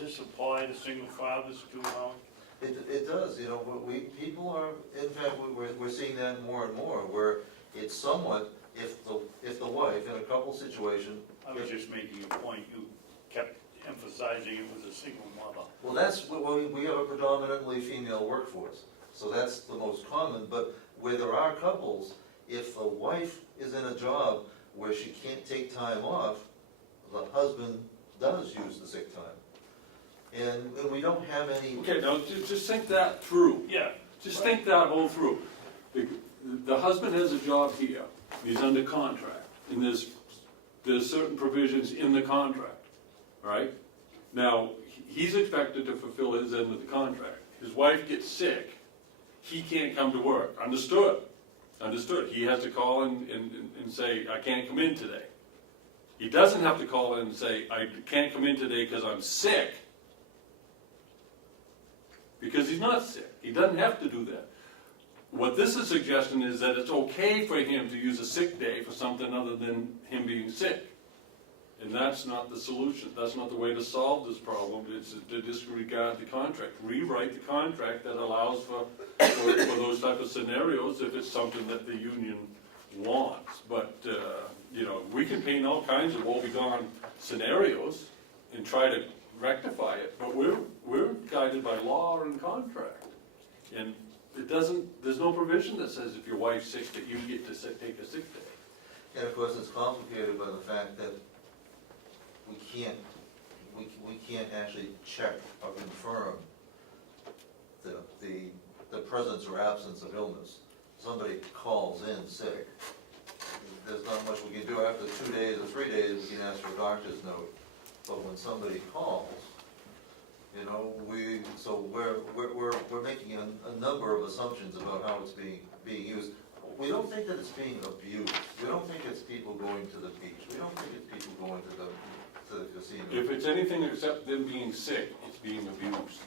this apply to single fathers too, Howard? It does, you know, people are, in fact, we're seeing that more and more, where it's somewhat, if the wife, in a couple situation. I was just making a point, you kept emphasizing it was a single mother. Well, that's, we have a predominantly female workforce, so that's the most common, but where there are couples, if the wife is in a job where she can't take time off, the husband does use the sick time. And we don't have any. Okay, now, just think that through. Yeah. Just think that whole through. The husband has a job here, he's under contract, and there's certain provisions in the contract, right? Now, he's expected to fulfill his end of the contract. His wife gets sick, he can't come to work. Understood. He has to call and say, I can't come in today. He doesn't have to call in and say, I can't come in today because I'm sick. Because he's not sick. He doesn't have to do that. What this is suggesting is that it's okay for him to use a sick day for something other than him being sick. And that's not the solution. That's not the way to solve this problem. It's to disregard the contract. Rewrite the contract that allows for those type of scenarios if it's something that the union wants. But, you know, we can paint all kinds of woebegone scenarios and try to rectify it, but we're guided by law and contract. And there's no provision that says if your wife's sick that you get to take a sick day. And of course, it's complicated by the fact that we can't actually check or confirm the presence or absence of illness. Somebody calls in sick, there's not much we can do. After 2 days or 3 days, we can ask for a doctor's note. But when somebody calls, you know, we're making a number of assumptions about how it's being used. We don't think that it's being abused. We don't think it's people going to the beach. We don't think it's people going to the casino. If it's anything except them being sick, it's being abused.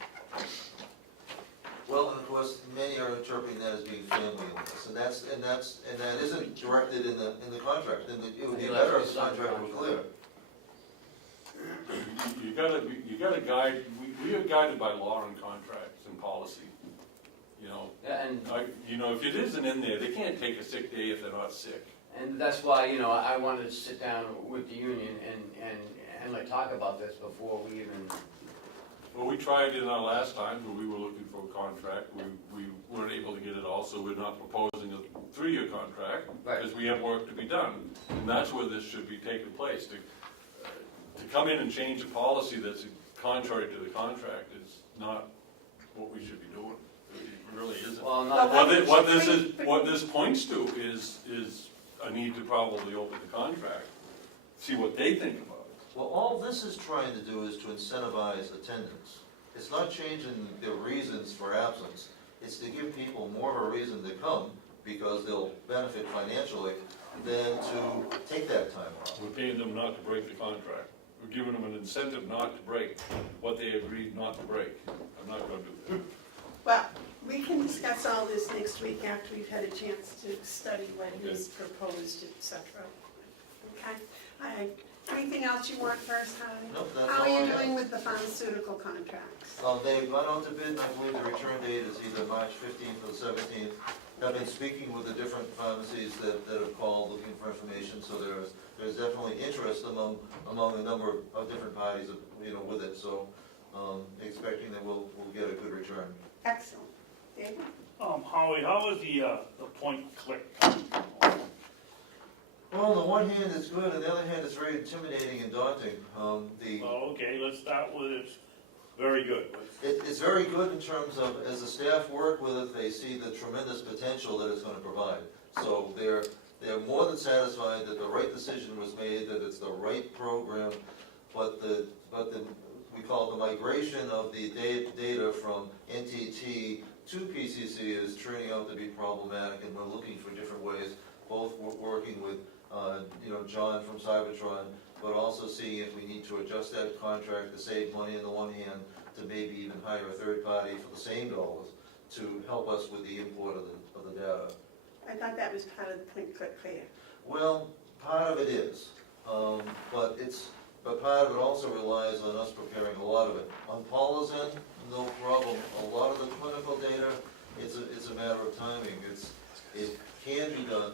Well, and of course, many are interpreting that as being family illness, and that isn't directed in the contract. And it would be better if the contract were clear. You gotta guide. We are guided by law and contracts and policy. You know. Yeah, and You know, if it isn't in there, they can't take a sick day if they're not sick. And that's why, you know, I wanted to sit down with the union and like talk about this before we even. Well, we tried in our last time when we were looking for a contract. We weren't able to get it all, so we're not proposing a 3-year contract because we have work to be done, and that's where this should be taking place. To come in and change a policy that's contrary to the contract is not what we should be doing. It really isn't. Well, What this points to is a need to probably open the contract, see what they think about it. Well, all this is trying to do is to incentivize attendance. It's not changing the reasons for absence. It's to give people more of a reason to come because they'll benefit financially than to take that time off. We're paying them not to break the contract. We're giving them an incentive not to break what they agreed not to break. I'm not going to do that. Well, we can discuss all this next week after we've had a chance to study what he's proposed, etc. Okay? Anything else you want first, Howie? Nope, that's How all are I you have. doing with the pharmaceutical contracts? They've gone out to bid, and I believe the return date is either March 15th or 17th. I've been speaking with the different pharmacies that have called looking for information, so there's definitely interest among a number of different parties, you know, with it. So, expecting that we'll get a good return. Excellent. David? Howie, how is the point-click? Well, on the one hand, it's good, on the other hand, it's very intimidating and daunting. Well, okay, let's start with it's very good. It's very good in terms of, as the staff work with it, they see the tremendous potential that it's going to provide. So they're more than satisfied that the right decision was made, that it's the right program, but we call it the migration of the data from NTT to PCC is turning out to be problematic, and we're looking for different ways, both working with John from Cybertron, but also seeing if we need to adjust that contract to save money on the one hand, to maybe even hire a third party for the same dollars to help us with the import of the data. I thought that was part of the point click clear. Well, part of it is, but part of it also relies on us preparing a lot of it goes in, no problem. A lot of the clinical data, it's a matter of timing. It can be done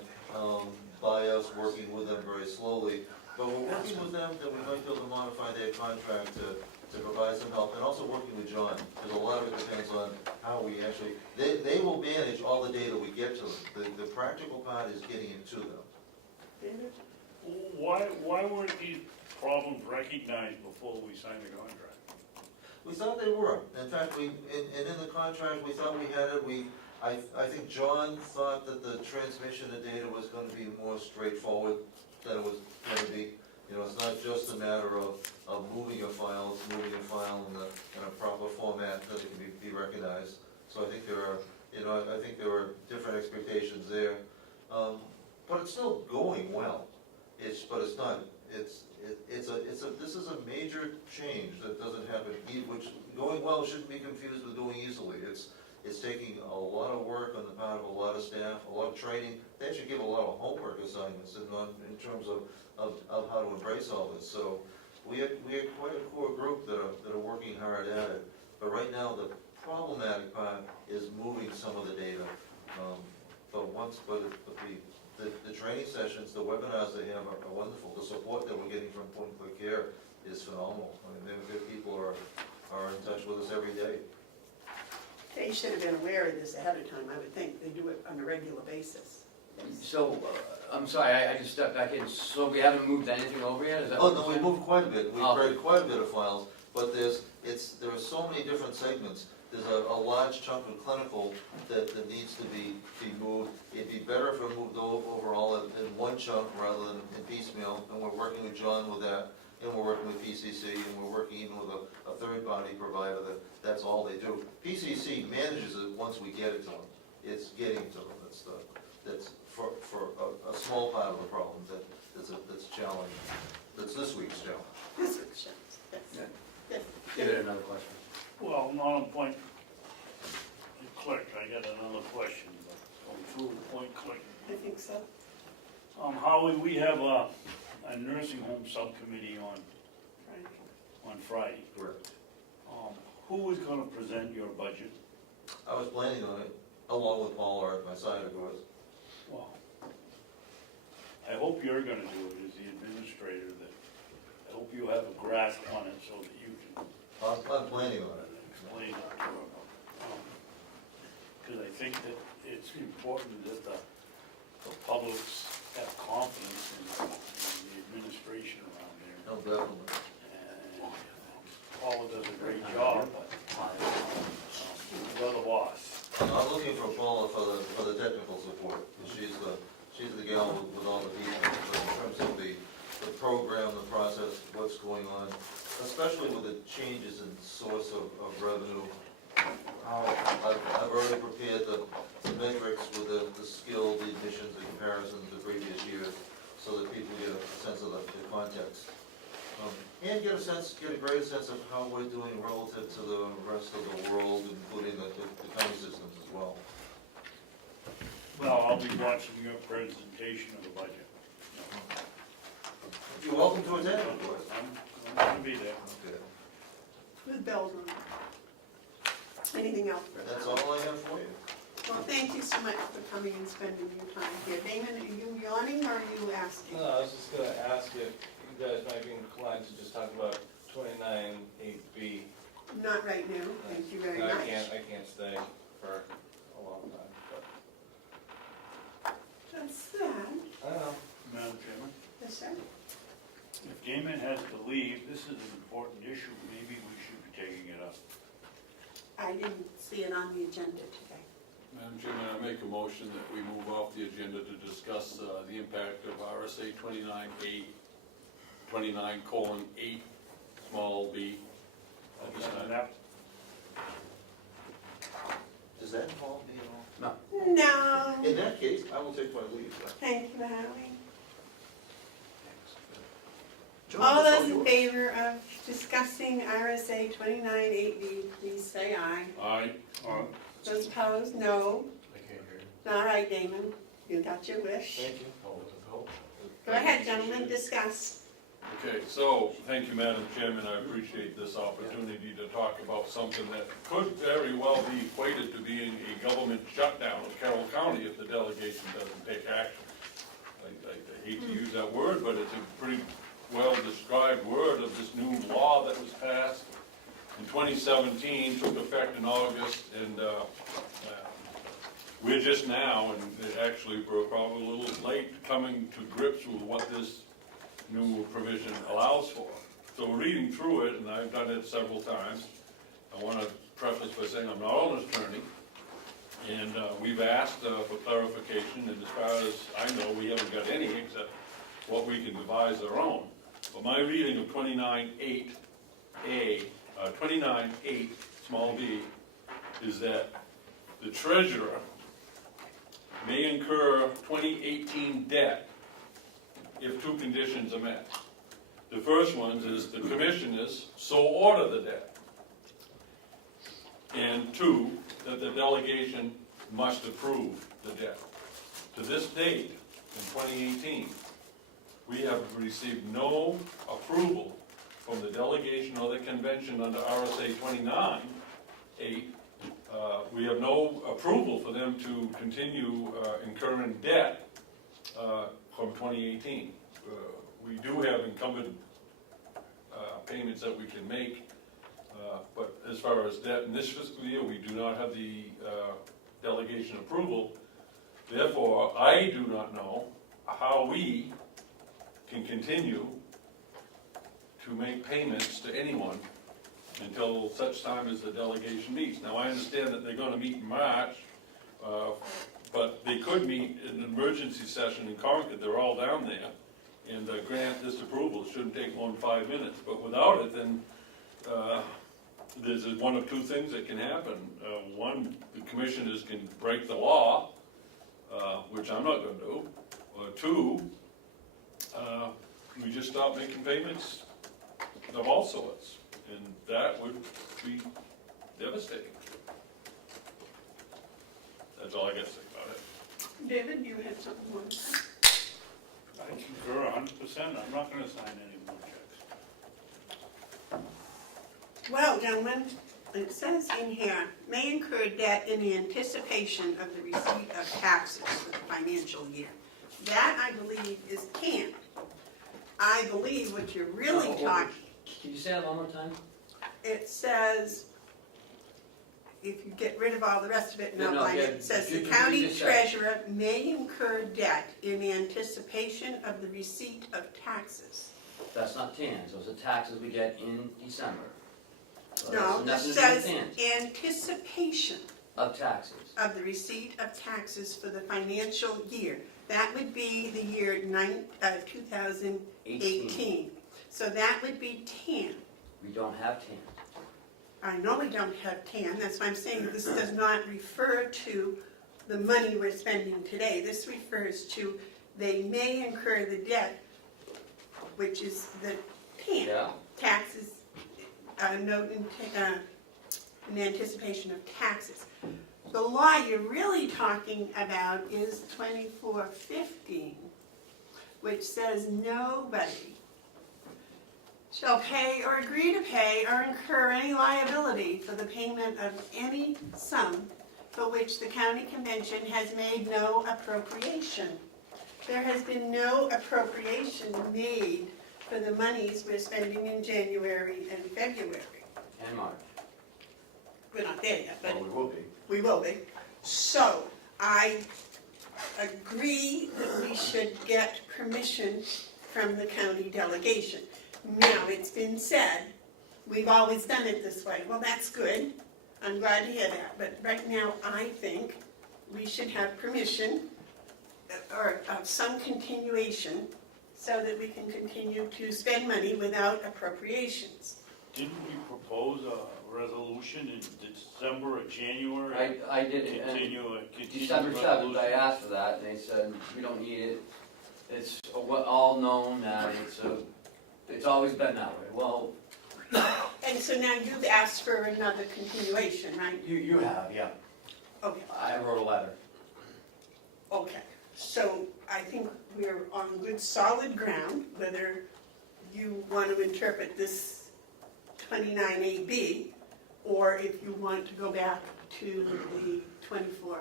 by us working with them very slowly, but we're working with them that we might be able to modify their contract to provide some help, and also working with John, because a lot of it depends on how we actually, they will manage all the data we get to them. The practical part is getting it to them. David? Why weren't these problems recognized before we signed the contract? We thought they were. In fact, and in the contract, we thought we had it. I think John thought that the transmission of data was going to be more straightforward than it was going to be. You know, it's not just a matter of moving a file, it's moving a file in a proper format that it can be recognized. So I think there are, I think there are different expectations there. But it's still going well. This is a major change that doesn't happen, which going well shouldn't be confused with going easily. It's taking a lot of work on the part of a lot of staff, a lot of training. They actually give a lot of homework assignments in terms of how to embrace all this. So we had quite a core group that are working hard at it. But right now, the problematic part is moving some of the data. But the training sessions, the webinars they have are wonderful. The support that we're getting from Point Click Care is phenomenal. I mean, their people are in touch with us every day. They should have been aware of this ahead of time, I would think. They do it on a regular basis. So, I'm sorry, I just stepped back in, so we haven't moved anything over yet, is that Oh, what no, you're we saying? moved quite a bit. We've Oh. created quite a bit of files, but there are so many different segments. There's a large chunk of clinical that needs to be moved. It'd be better if it moved overall in one chunk rather than in piecemeal, and we're working with John with that, and we're working with PCC, and we're working even with a third-party provider that's all they do. PCC manages it once we get it to them. It's getting to them. That's for a small part of the problem that's challenging. That's this week's challenge. This is shows, yes. Yeah. Yes. Give it another question. Well, not on Point Click, I got another question, but going through Point Click. I think so. Howie, we have a nursing home subcommittee Right. on Friday. Correct. Who is gonna present your budget? I was planning on it, along with Paul at my side, of course. Well, I hope you're gonna do it as the administrator, I hope you have a grasp on it so that you can I'm planning on it. explain it to them. Because I think that it's important that the publics have confidence in the administration around there. No, definitely. And Paula does a great job, but you're the boss. I'm looking for Paula for the technical support. She's the gal with all the details, but in terms of the program, the process, what's going on, especially with the changes in source of revenue. I've already prepared the metrics with the skill, the admissions, the comparisons to previous years, so that people get a sense of the context. And get a greater sense of how we're doing relative to the rest of the world, including the county systems as well. Well, I'll be watching your presentation of the budget. You're welcome to attend, of course. I'm gonna be there. Okay. With bells on. Anything else? for That's now? all I have for you. Well, thank you so much for coming and spending your time here. Damon, are you yawning or are you asking? No, I was just gonna ask if you guys might be inclined to just talk about 29.8B. Not right now, thank you very No, much. I can't stay for a long time, but, That's sad. I don't know. Madam Chairman, Yes, sir. if Damon has to leave, this is an important issue, maybe we should be taking it up. I didn't see it on the agenda today. Madam Chairman, I make a motion that we move off the agenda to discuss the impact of RSA 29:8, small b, at this time. That- Does that involve me at all? No. No. In that case, I will take my leave. Thank you, Howie. John, All that's those in yours. favor of discussing RSA 29.8B, please say aye. Aye. Those opposed, no. I can't hear you. All right, Damon, you got your wish. Thank you. Oh, with the vote? Go ahead, gentlemen, discuss. Okay, so, thank you, Madam Chairman, I appreciate this opportunity to talk about something that could very well be equated to being a government shutdown of Carroll County if the delegation doesn't take action. I hate to use that word, but it's a pretty well-described word of this new law that was passed in 2017, took effect in August, and we're just now, and actually we're probably a little late coming to grips with what this new provision allows for. So reading through it, and I've done it several times, I want to preface by saying I'm not an attorney, and we've asked for clarification, and as far as I know, we haven't got any except what we can devise our own. But my reading of 29.8 small b, is that the treasurer may incur 2018 debt if two conditions are met. The first one is the commissioners so order the debt. And two, that the delegation must approve the debt. To this date, in 2018, we have received no approval from the delegation or the convention under RSA 29.8. We have no approval for them to continue incurring debt from 2018. We do have incumbent payments that we can make, but as far as debt in this fiscal year, we do not have the delegation approval. Therefore, I do not know how we can continue to make payments to anyone until such time as the delegation meets. Now, I understand that they're going to meet in March, but they could meet in an emergency session in Concord. They're all down there, and grant this approval. It shouldn't take more than 5 minutes. But without it, then there's one of two things that can happen. One, the commissioners can break the law, which I'm not going to do. Or two, we just stop making payments of all sorts, and that would be devastating. That's all I got to say about it. David, you had something more to say? I concur 100%, I'm not gonna sign any more checks. Well, gentlemen, it says in here, may incur debt in the anticipation of the receipt of taxes for the financial year. That, I believe, is can. I believe what you're really talking, Can you say that one more time? it says, if you get rid of all the rest of it and No, outline yeah, it, it says the you county just said- treasurer may incur debt in anticipation of the receipt of taxes. That's not TANs, those are taxes we get in December. So No, that's this nothing to do says with TANs. anticipation Of taxes. of the receipt of taxes for the financial year. That would be the year 2018. So that would be TAN. We don't have TANs. I know we don't have TAN, that's why I'm saying this does not refer to the money we're spending today. This refers to they may incur the debt, which is the TAN. Yeah. Taxes, note in anticipation of taxes. The law you're really talking about is 2415, which says nobody shall pay or agree to pay or incur any liability for the payment of any sum for which the county convention has made no appropriation. There has been no appropriation made for the monies we're spending in January and February. And March. We're not there yet, but Well, we will be. we will be. So, I agree that we should get permission from the county delegation. Now, it's been said, we've always done it this way. Well, that's good. I'm glad to hear that. But right now, I think we should have permission or some continuation so that we can continue to spend money without appropriations. Didn't we propose a resolution in December or January? I did it, and Continue December 7th, resolution? I asked for that, and they said, we don't need it. It's all known that it's always been that way. Well, And so now you've asked for another continuation, right? you have, yeah. Okay. I wrote a letter. Okay, so I think we're on good solid ground, whether you want to interpret this 29AB, or if you want to go back to the 24-15,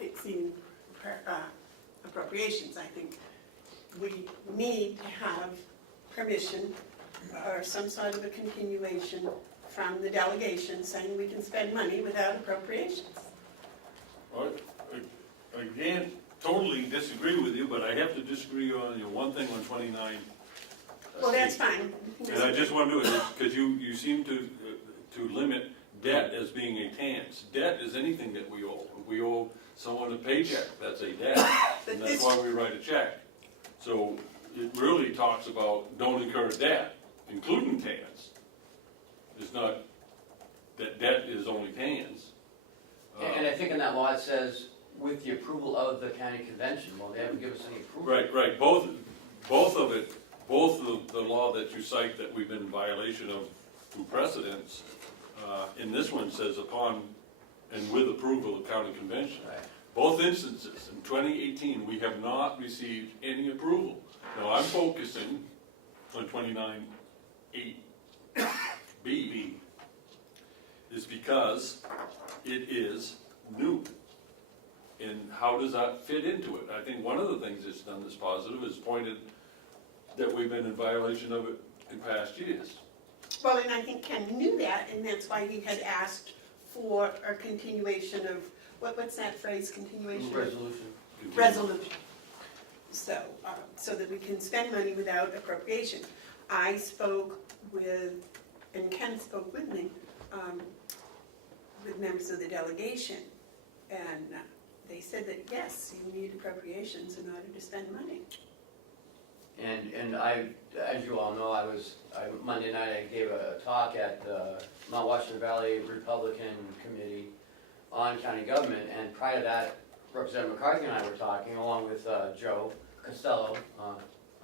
it's in appropriations. I think we need to have permission or some sort of a continuation from the delegation saying we can spend money without appropriations. I can't totally disagree with you, but I have to disagree on one thing on 29. Well, that's fine. And I just want to do it, because you seem to limit debt as being a TANS. Debt is anything that we owe. If we owe someone a paycheck, that's a debt, and that's why we write a check. So it really talks about don't incur debt, including TANS. It's not that debt is only TANS. And I think in that law it says, with the approval of the county convention. Well, they haven't given us any approval. Right, both of it, both the law that you cite that we've been in violation of through precedents, in this one says upon and with approval of county convention. Right. Both instances, in 2018, we have not received any approval. Now, I'm focusing on 29.8B, is because it is new. And how does that fit into it? I think one of the things that's done this positive is pointed that we've been in violation of it in past years. Well, and I think Ken knew that, and that's why he had asked for a continuation of, what's that phrase, continuation? Resolution. So, so that we can spend money without appropriation. I spoke with, and Ken spoke with me, with members of the delegation, and they said that, yes, you need appropriations in order to spend money. And I, as you all know, Monday night I gave a talk at the Mount Washington Valley Republican Committee on county government, and prior to that, Representative McCarthy and I were talking, along with Joe Costello,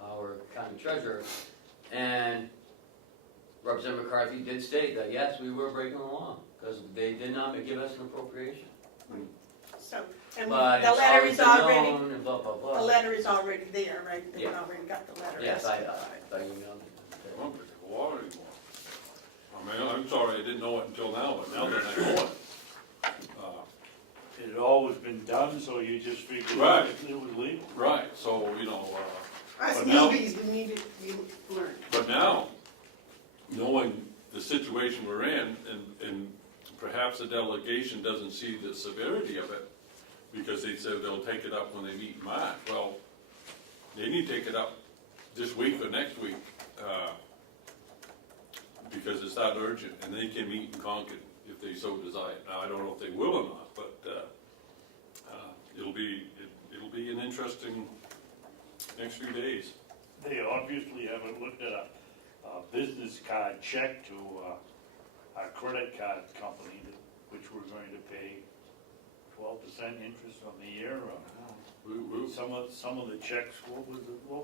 our county treasurer, and Representative McCarthy did state that, yes, we were breaking the law, because they did not give us an appropriation. So, and But the it's letter always is been already, known and blah, blah, blah. the letter is already there, right? They've Yeah. already got the letter. Yes, I thought you know. I don't think the law anymore. I mean, I'm sorry I didn't know it until now, but now that I know it. It had always been done, so you just figured Right. it was legal. Right, so, Us But now- newbies, we need it, you learn. but now, knowing the situation we're in, and perhaps the delegation doesn't see the severity of it, because they said they'll take it up when they meet in March. Well, they need to take it up this week or next week, because it's that urgent, and they can meet in Concord if they so desire. Now, I don't know if they will or not, but it'll be an interesting next few days. They obviously haven't looked at a business card check to our credit card company, which we're going to pay 12% interest on the year. Some of the checks, what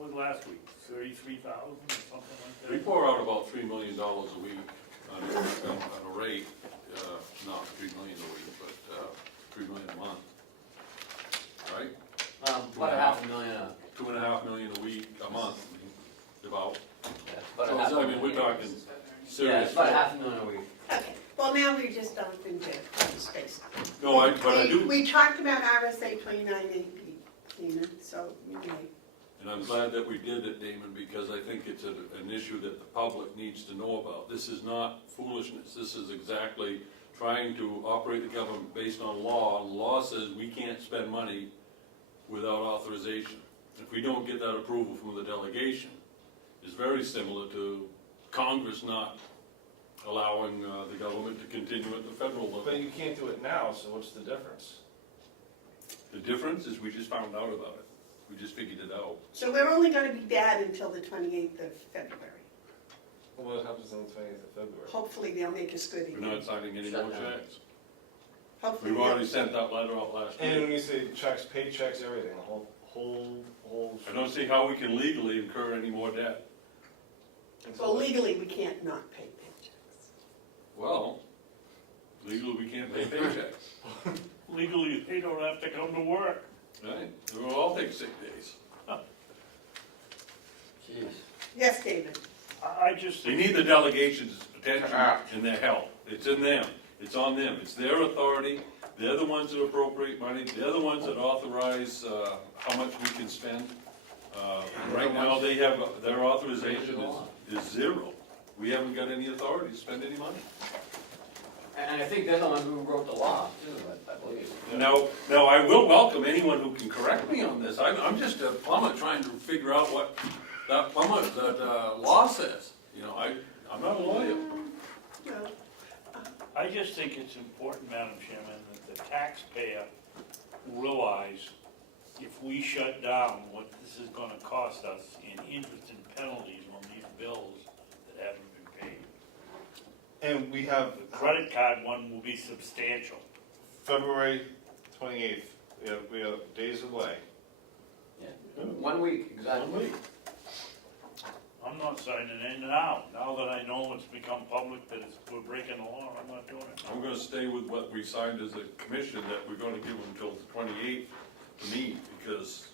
was last week? 33,000 or something like that? We pour out about $3 million a week on a rate, not $3 million a week, but $3 million a month, right? About $500,000. $2.5 million a week, a month, about. Yeah, about So, I mean, we're talking Yeah, serious. it's about $500,000 a week. Okay, well, now we just don't into space. No, but I do, We talked about RSA 29AP, so you may. and I'm glad that we did it, Damon, because I think it's an issue that the public needs to know about. This is not foolishness. This is exactly trying to operate the government based on law. Law says we can't spend money without authorization. If we don't get that approval from the delegation, it's very similar to Congress not allowing the government to continue at the federal level. But you can't do it now, so what's the difference? The difference is we just found out about it. We just figured it out. So we're only gonna be bad until the 28th of February. Well, what happens on the 20th of February? Hopefully they'll make us good We're again. not signing any more Shut down. checks. Hopefully We've they'll- already sent that letter out last And week. when you say checks, paychecks, everything, the whole. I don't see how we can legally incur any more debt. Well, legally, we can't not pay paychecks. Well, legally, we can't pay paychecks. Legally, they don't have to come to work. Right, we'll all take sick days. Jeez. Yes, David? I just They think, need the delegation's attention and their help. It's in them, it's on them, it's their authority. They're the ones that appropriate money, they're the ones that authorize how much we can spend. Right now, they have, their authorization is zero. We haven't got any authority to spend any money. And I think they're the ones who wrote the law, too, I believe. Now, I will welcome anyone who can correct me on this. I'm just a plumber trying to figure out what that law says. You know, I'm not a lawyer. No. I just think it's important, Madam Chairman, that the taxpayer realize if we shut down, what this is gonna cost us in interest and penalties on these bills that haven't been paid. And we have The credit card one will be substantial. February 28th, we have days away. Yeah. 1 week, exactly. 1 week. I'm not signing in now that I know it's become public that we're breaking the law, I'm not doing it. I'm gonna stay with what we signed as a commission, that we're gonna give them until the 28th to meet, because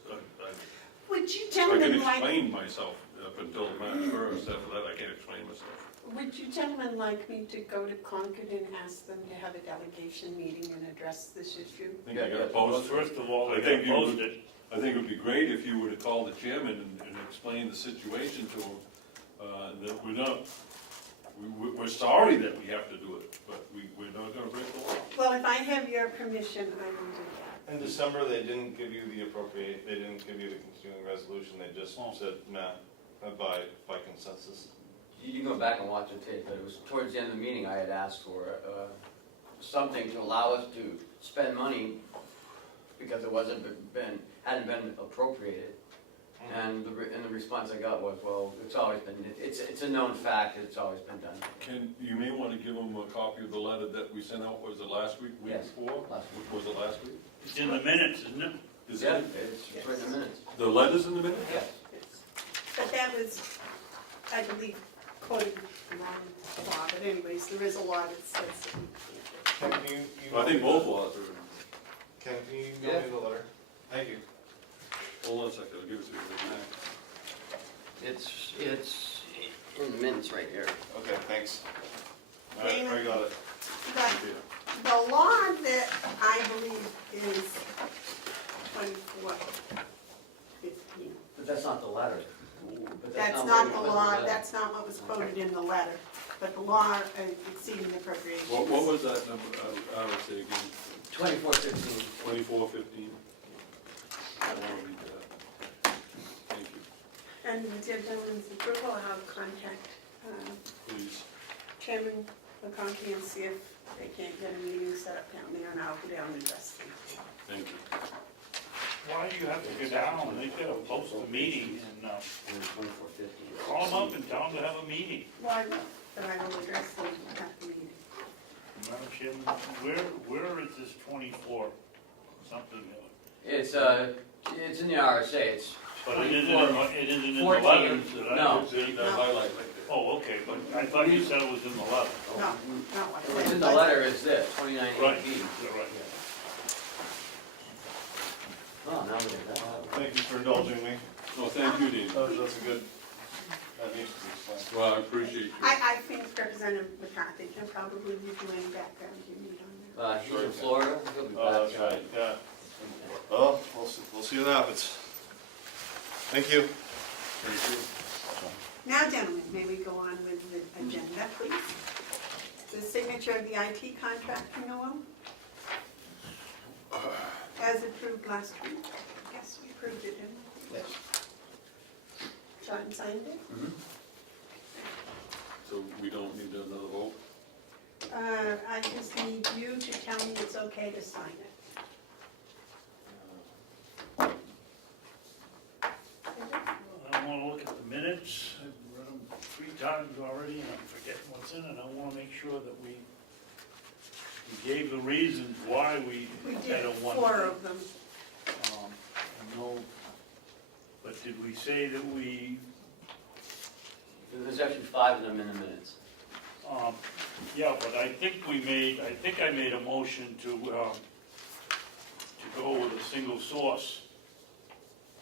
Would you I can gentlemen like, explain myself up until March 1st. After that, I can't explain myself. would you gentlemen like me to go to Concord and ask them to have a delegation meeting and address this issue? I think Yeah, I gotta yeah. Well, post it. first of all, I they think gotta you post would- it. I think it would be great if you were to call the chairman and explain the situation to him, that we're sorry that we have to do it, but we're not gonna break the law. Well, if I have your permission, I will do that. In December, they didn't give you the they didn't give you the continuing resolution, they just said, nah, by consensus. You can go back and watch the tape, but it was towards the end of the meeting, I had asked for something to allow us to spend money because it hadn't been appropriated. And the response I got was, well, it's always been, it's a known fact, it's always been done. You may wanna give them a copy of the letter that we sent out, was it last week, week Yes. before? Last week. Was it last week? It's in the minutes, isn't it? Is Yeah, it, it's right in the minutes. the letter's in the minute? Yes. Yes. But that was, I believe, quoted the wrong law, but anyways, there is a law that says that we can't. Can you I think both laws are in. Can you email me the letter? Thank you. Hold on a second, I'll give it to you. It's in the minutes right here. Okay, thanks. All right, I got it. But the law that I believe is 2415. But that's not the letter. But That's what not it the was in law, letter. that's not what was quoted in the letter, but the law exceeding appropriations. What was that number, I would say again, 2415. 2415? I don't wanna read that. Thank you, And with your gentleman's approval, I'll contact please. Chairman McConkey and see if they can't get a meeting set up down there, and I'll go down and address them. Thank you. Why do you have to go down? They gotta post a meeting and, 2415. call them up and tell them to have a meeting. Why not? But I will address them at the meeting. Madam Chairman, where is this 24 something? It's in the RSA, it's But it 24. isn't in the 14. letters that I No. could see. That highlight right there. Oh, okay, but I thought you said it was in the letter. No, not what I What's said. in the letter is this, 2918. You're right. Oh, now we get that. Thank you for indulging me. No, thank you, Dean. That's a good, that needs to be explained. Well, I appreciate you. I think Representative McCarthy can probably give you any background you need on that. He's in Florida, he'll be back. Oh, that's right, yeah. Well, we'll see what happens. Thank you. Thank you. Now, gentlemen, may we go on with the agenda, please? The signature of the IT contract renewal, as approved last week. Yes, we approved it, didn't we? Yes. John signed it. So we don't need another vote? I just need you to tell me it's okay to sign it. I wanna look at the minutes. I've read them 3 times already and I'm forgetting what's in it. I wanna make sure that we gave the reasons why we We had did a 1. 4 of them. No, but did we say that we, There's actually 5 of them in the minutes. yeah, but I think I made a motion to go with a single source.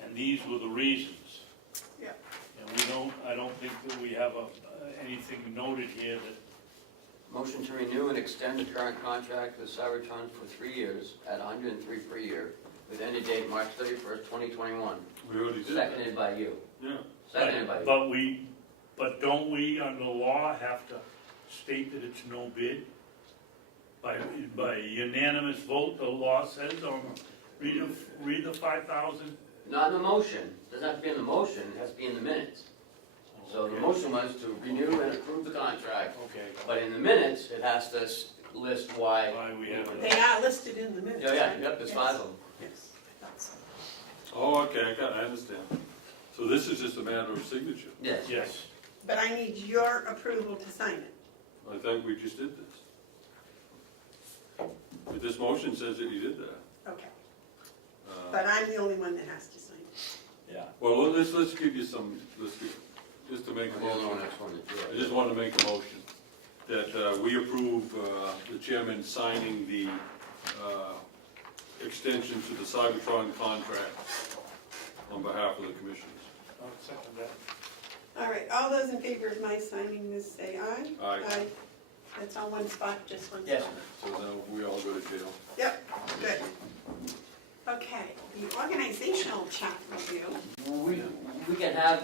And these were the reasons. Yeah. And I don't think that we have anything noted here that, Motion to renew and extend the current contract with Cybertron for 3 years at $103 per year with end date March 31st, 2021. We already did that. Seconded by you. Yeah. Seconded by you. but don't we, under law, have to state that it's no bid? By unanimous vote, the law says, read the 5,000. Not in the motion. Doesn't have to be in the motion, it has to be in the minutes. So the motion was to renew and approve the contract, Okay. but in the minutes, it has to list why. Why we have it. They are listed in the minutes. Yeah, yeah, right? yep, there's Yes. 5 of them. Yes, I thought so. Oh, okay, I understand. So this is just a matter of signature. Yes. Yes. But I need your approval to sign it. I think we just did this. But this motion says that you did that. Okay. Uh, But I'm the only one that has to sign it. Yeah. Well, let's give you some, just to make a Hold on, motion. next one to do I it. just want to make a motion that we approve the chairman signing the extension to the Cybertron contract on behalf of the commissioners. I'll second that. All right, all those in favor of my signing this, say aye. Aye. That's on one spot, just one Yes. spot. So now we all go to jail. Yep, good. Okay, the organizational chart review. We can have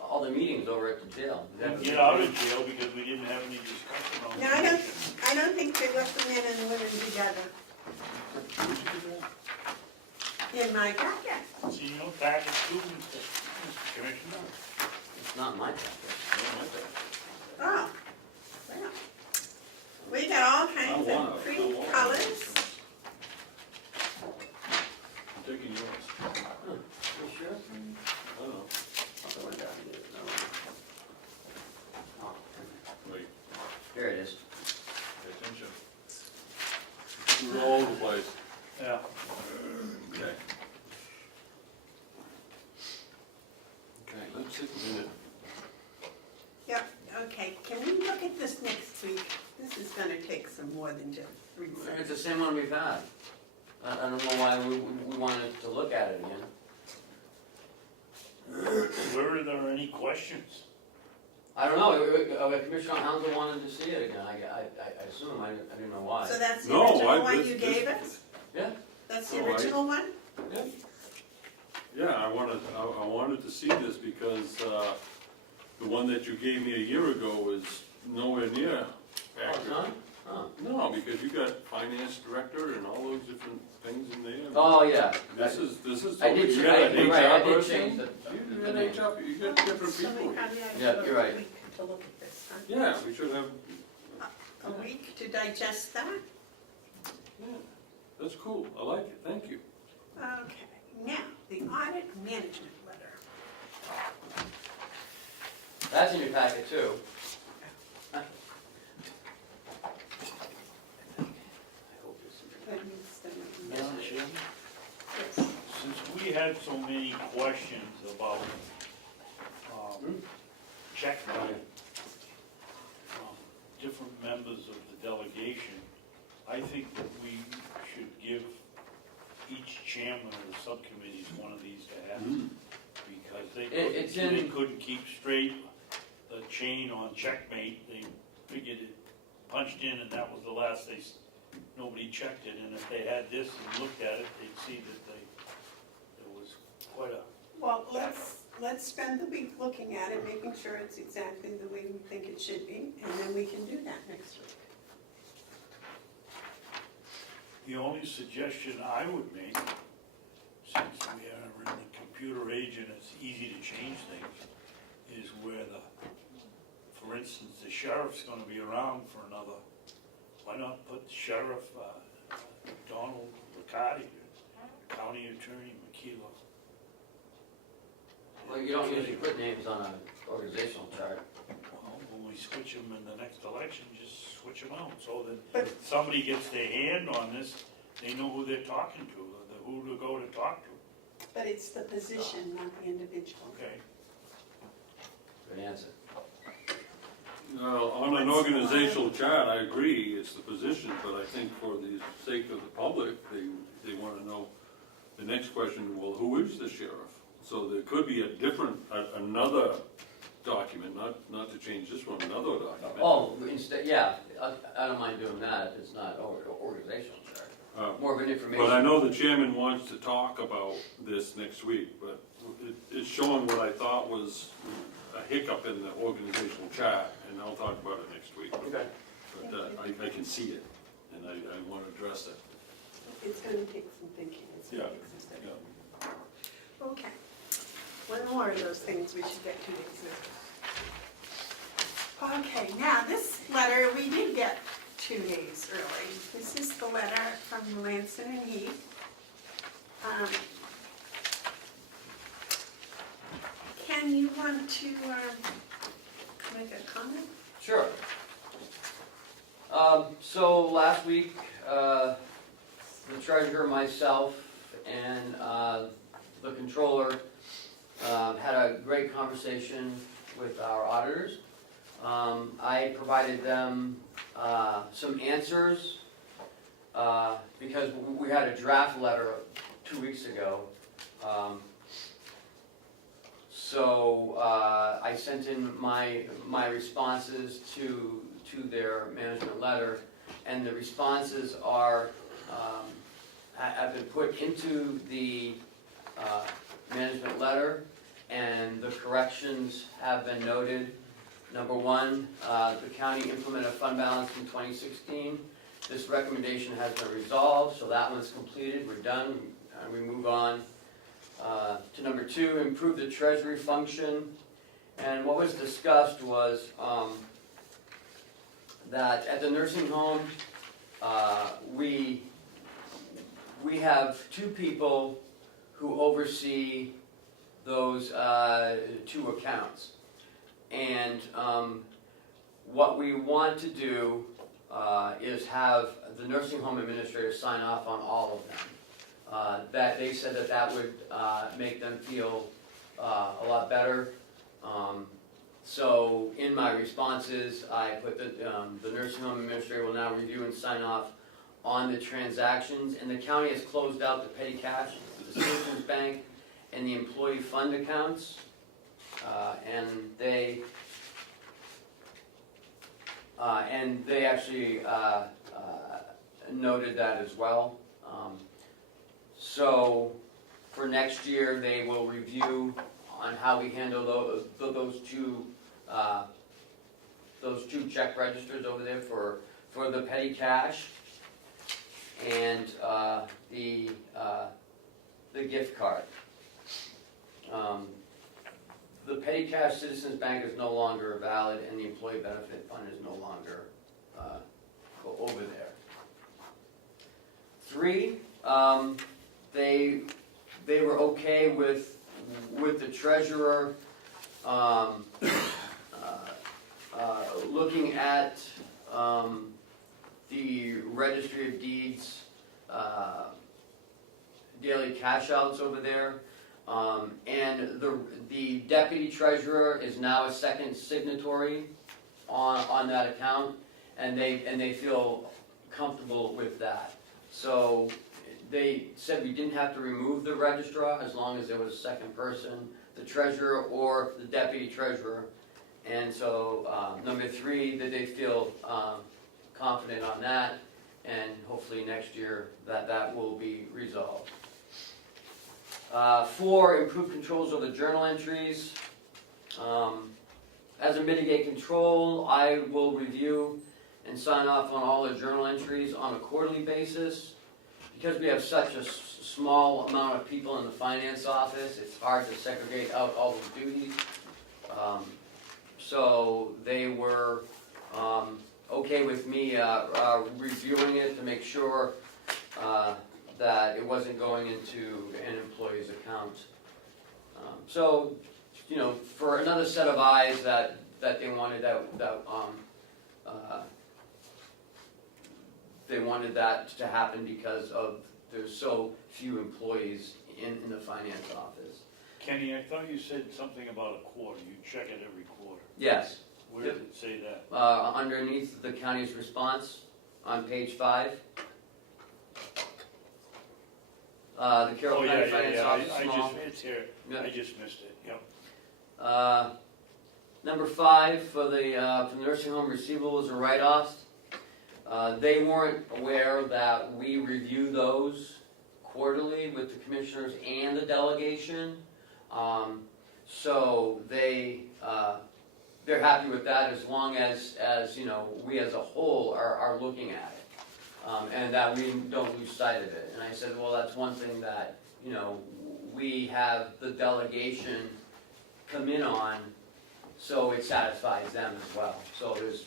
all the meetings over at the jail. Is that- Get out of jail because we didn't have any discussion on it. No, I don't think they left the men and the women together in my packet. See, you know, package too, Mr. Commissioner. It's not my packet. Oh, well. We got all kinds of pretty colors. I'm taking yours. Huh, you sure? I don't know. I'll go down here. No. Oh, Wait, here it is. pay attention. We're all over the place. Yeah. Okay. Okay, let's take a minute. Yep, okay, can we look at this next week? This is gonna take some more than just 3 It's seconds. the same one we've had. I don't know why we wanted to look at it again. Were there any questions? I don't know, Commissioner Hounsell wanted to see it again, I assume, I didn't know why. So that's the No, original one this- you this- gave us? Yeah, That's the No, I- original one? yeah. Yeah, I wanted to see this because the one that you gave me a year ago is nowhere near Oh, it's accurate. not? Huh. No, because you got finance director and all those different things in there. Oh, yeah. This is, I did, you got an you're right, I HR did person. change the You got name. HR, you got different So we people. probably ought to Yeah, go you're a right. week to look at this, huh? Yeah, we should have, A week to digest that? yeah, that's cool, I like it, thank you. Okay, now, the audit management letter. That's in your packet too. That needs to- Madam Chairman? Yes. Since we had so many questions about check writing from different members of the delegation, I think that we should give each chairman of the subcommittees one of these to have. Because It's they in- couldn't keep straight the chain on checkmate, they figured it punched in and that was the last nobody checked it, and if they had this and looked at it, they'd see that there was quite a, Well, let's spend the week looking at it, making sure it's exactly the way we think it should be, and then we can do that next week. the only suggestion I would make, since we are in the computer age and it's easy to change things, is where for instance, the sheriff's gonna be around for another, why not put Sheriff Donald Riccardi, County Attorney McKeelow? Well, you don't usually put names on an organizational chart. Well, when we switch them in the next election, just switch them out, so that But- if somebody gets their hand on this, they know who they're talking to, who to go to talk to, But it's the position, not the individual. okay? Good answer. Now, on an organizational chart, I agree, it's the position, but I think for the sake of the public, they wanna know, the next question, well, who is the sheriff? So there could be a different, another document, not to change this one, another document. Oh, instead, yeah, I don't mind doing that, it's not organizational chart. More of an information. But I know the chairman wants to talk about this next week, but it's showing what I thought was a hiccup in the organizational chart, and I'll talk about it next week. Okay. But I can see it, and I want to address it. It's gonna take some thinking, it's gonna Yeah. take some studying. Yeah. Okay. One more of those things we should get 2 days notice. Okay, now this letter, we did get 2 days early. This is the letter from Lansing and Heath. Ken, you want to make a comment? Sure. So last week, the treasurer, myself, and the controller had a great conversation with our auditors. I provided them some answers because we had a draft letter 2 weeks ago. So I sent in my responses to their management letter, and the responses are have been put into the management letter, and the corrections have been noted. Number one, the county implemented a fund balance in 2016. This recommendation has been resolved, so that one's completed, we're done, and we move on. To number two, improve the treasury function. And what was discussed was that at the nursing home, we have 2 people who oversee those 2 accounts. And what we want to do is have the nursing home administrator sign off on all of them. That they said that would make them feel a lot better. So in my responses, I put the nursing home administrator will now review and sign off on the transactions, and the county has closed out the petty cash, the Citizens Bank, and the employee fund accounts, and they actually noted that as well. So for next year, they will review on how we handle those two check registers over there for the petty cash and the gift card. The petty cash Citizens Bank is no longer valid, and the employee benefit fund is no longer over there. 3, they were okay with the treasurer looking at the registry of deeds daily cash outs over there. And the deputy treasurer is now a second signatory on that account, and they feel comfortable with that. So they said we didn't have to remove the registrar as long as there was a second person, the treasurer or the deputy treasurer. And so number 3, that they feel confident on that, and hopefully next year that will be resolved. 4, improve controls over journal entries. As a mitigate control, I will review and sign off on all the journal entries on a quarterly basis. Because we have such a small amount of people in the finance office, it's hard to segregate out all the duties. So they were okay with me reviewing it to make sure that it wasn't going into an employee's account. So, you know, for another set of eyes that they wanted they wanted that to happen because of there's so few employees in the finance office. Kenny, I thought you said something about a quarter, you check it every quarter. Yes. Where does it say that? Underneath the county's response on page 5. The Carroll Oh, County yeah, Finance Office, I small. just, it's here, Yeah. I just missed it, yep. Number 5, for the nursing home receivables and write-offs, they weren't aware that we review those quarterly with the commissioners and the delegation. So they're happy with that as long as you know, we as a whole are looking at it. And that we don't lose sight of it. And I said, well, that's one thing that, you know, we have the delegation come in on, so it satisfies them as well. So there's,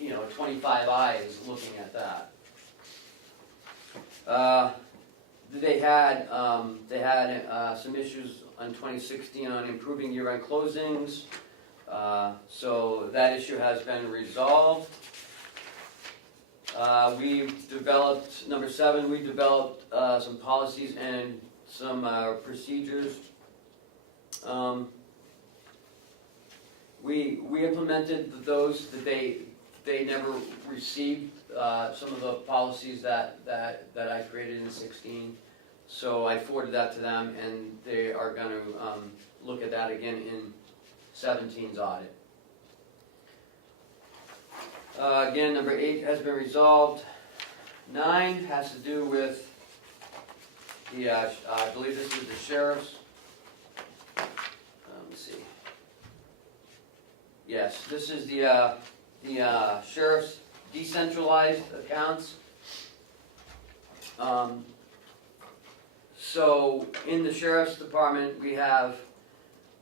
you know, 25 eyes looking at that. They had some issues on 2016 on improving year-end closings. So that issue has been resolved. We've developed, number 7, we developed some policies and some procedures. We implemented those that they never received, some of the policies that I created in 16. So I forwarded that to them, and they are going to look at that again in 17's audit. Again, number 8 has been resolved. 9 has to do with the, I believe this is the sheriff's. Let me see. Yes, this is the sheriff's decentralized accounts. So in the sheriff's department, we have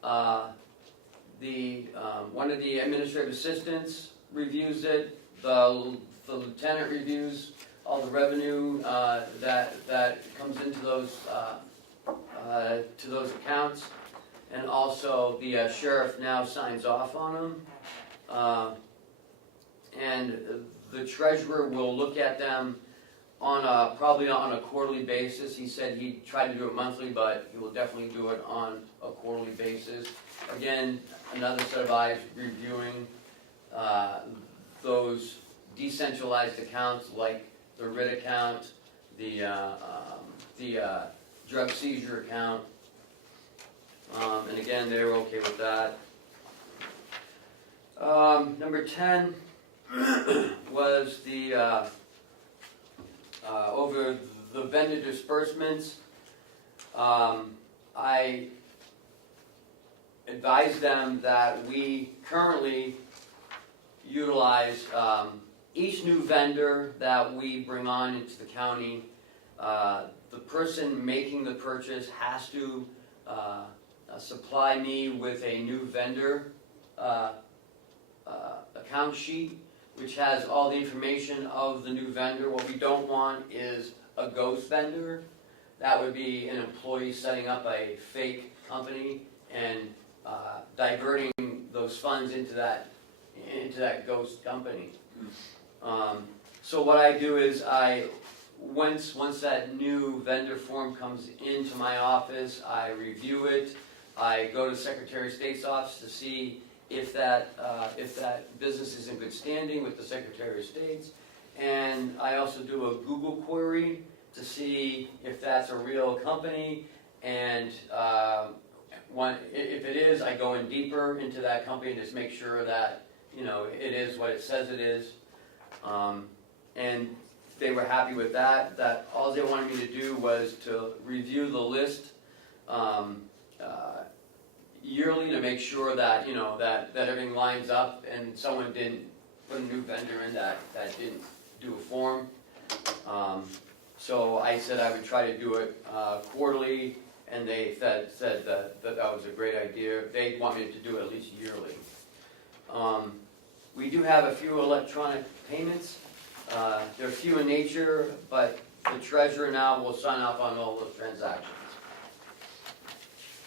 one of the administrative assistants reviews it. The lieutenant reviews all the revenue that comes into those to those accounts, and also the sheriff now signs off on them. And the treasurer will look at them on probably on a quarterly basis. He said he tried to do it monthly, but he will definitely do it on a quarterly basis. Again, another set of eyes reviewing those decentralized accounts like the RIT account, the drug seizure account, and again, they were okay with that. Number 10 was the over the vendor disbursements. I advised them that we currently utilize each new vendor that we bring on into the county. The person making the purchase has to supply me with a new vendor account sheet, which has all the information of the new vendor. What we don't want is a ghost vendor. That would be an employee setting up a fake company and diverting those funds into that ghost company. So what I do is once that new vendor form comes into my office, I review it. I go to the Secretary of State's office to see if that business is in good standing with the Secretary of State's, and I also do a Google query to see if that's a real company, and if it is, I go in deeper into that company and just make sure that, you know, it is what it says it is. And they were happy with that. That all they wanted me to do was to review the list yearly to make sure that, you know, that everything lines up and someone didn't put a new vendor in that didn't do a form. So I said I would try to do it quarterly, and they said that was a great idea. They want me to do it at least yearly. We do have a few electronic payments. They're few in nature, but the treasurer now will sign off on all those transactions.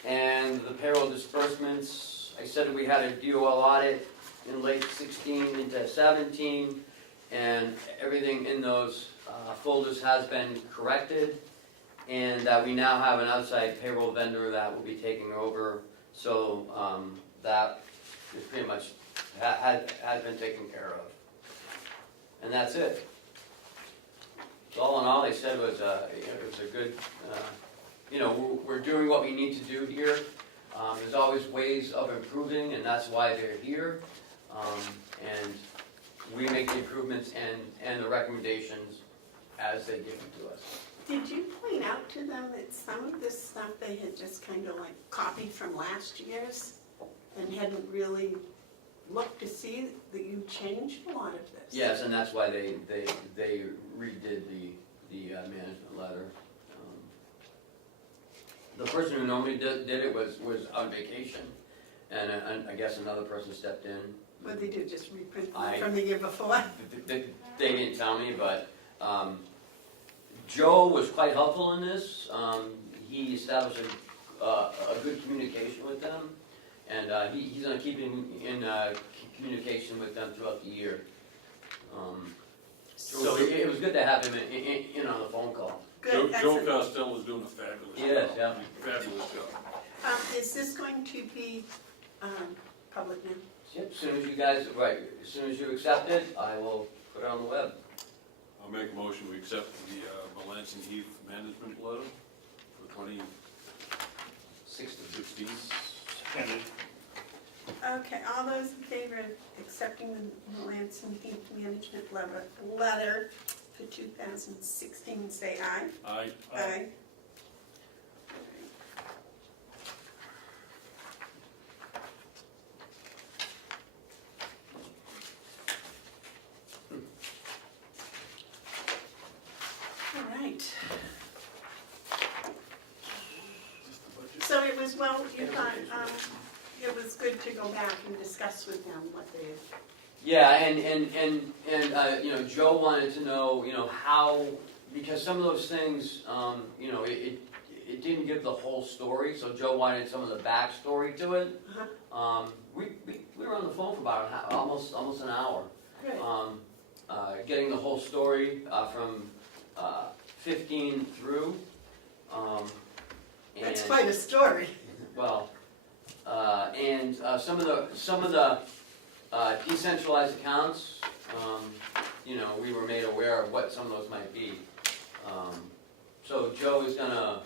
And the payroll disbursements, I said we had a DOL audit in late 16 into 17, and everything in those folders has been corrected, and that we now have an outside payroll vendor that will be taking over. So that is pretty much has been taken care of. And that's it. So all in all, they said it was a good, we're doing what we need to do here. There's always ways of improving, and that's why they're here. And we make the improvements and the recommendations as they give them to us. Did you point out to them that some of this stuff they had just kind of like copied from last year's and hadn't really looked to see that you changed a lot of this? Yes, and that's why they redid the management letter. The person who normally did it was on vacation, and I guess another person stepped in. But they did just reprint I- from the year before? They didn't tell me, but Joe was quite helpful in this. He established a good communication with them, and he's going to keep in communication with them throughout the year. So it was good to have him in on the phone call. Joe Good, excellent. Costello is doing a fabulous job. Yes, yeah. Fabulous job. Is this going to be public now? Yep, as soon as you accept it, I will put it on the web. I'll make a motion, we accept the Melanson Heath management letter for 2016. And Okay, all those in favor of accepting the Melanson Heath Management letter for 2016, say aye. Aye. Aye. All right. So it was, well, you thought, it was good to go back and discuss with them what they, Yeah, and Joe wanted to know, how, because some of those things, it didn't give the whole story, so Joe wanted some of the backstory to it. We were on the phone for about almost an hour, good. getting the whole story from 15 through. That's and- quite a story. Well, and some of the decentralized accounts, we were made aware of what some of those might be. So Joe is gonna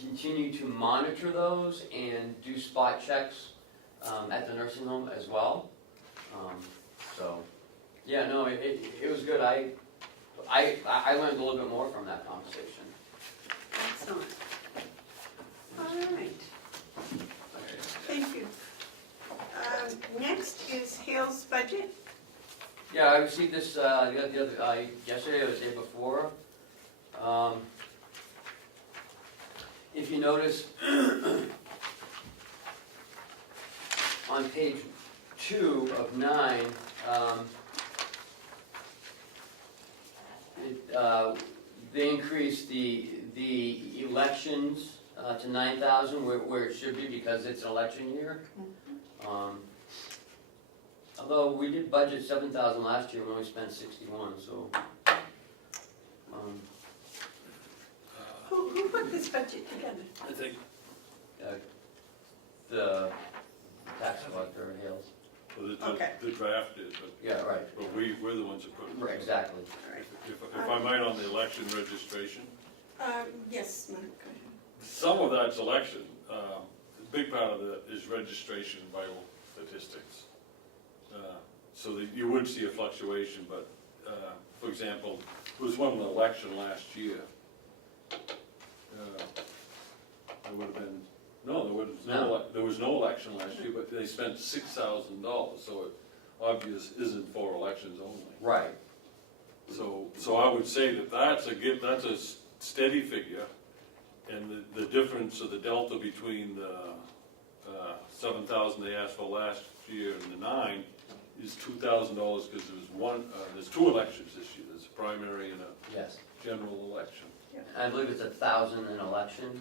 continue to monitor those and do spot checks at the nursing home as well. So, yeah, no, it was good. I learned a little bit more from that conversation. Excellent. All right. Thank you. Next is Hale's budget. Yeah, I received this yesterday or the day before. If you notice, on page 2 of 9, they increased the elections to 9,000 where it should be because it's an election year. Although we did budget 7,000 last year, we only spent 61, so. Who put this budget together? I think, The tax collector in Hales. Okay. the draft is, Yeah, right. but we're the ones that put it. Right, exactly. All right. If I might, on the election registration, Yes, Mark, go ahead. some of that's election. A big part of it is registration and vital statistics. So that you would see a fluctuation, but, for example, there was one election last year. There would have been, there was no election last year, but they spent $6,000, so it obvious isn't for elections only. Right. So I would say that's a steady figure, and the difference or the delta between the 7,000 they asked for last year and the 9 is $2,000 because there's 2 elections this year. There's a primary and a Yes. general election. I believe it's 1,000 in election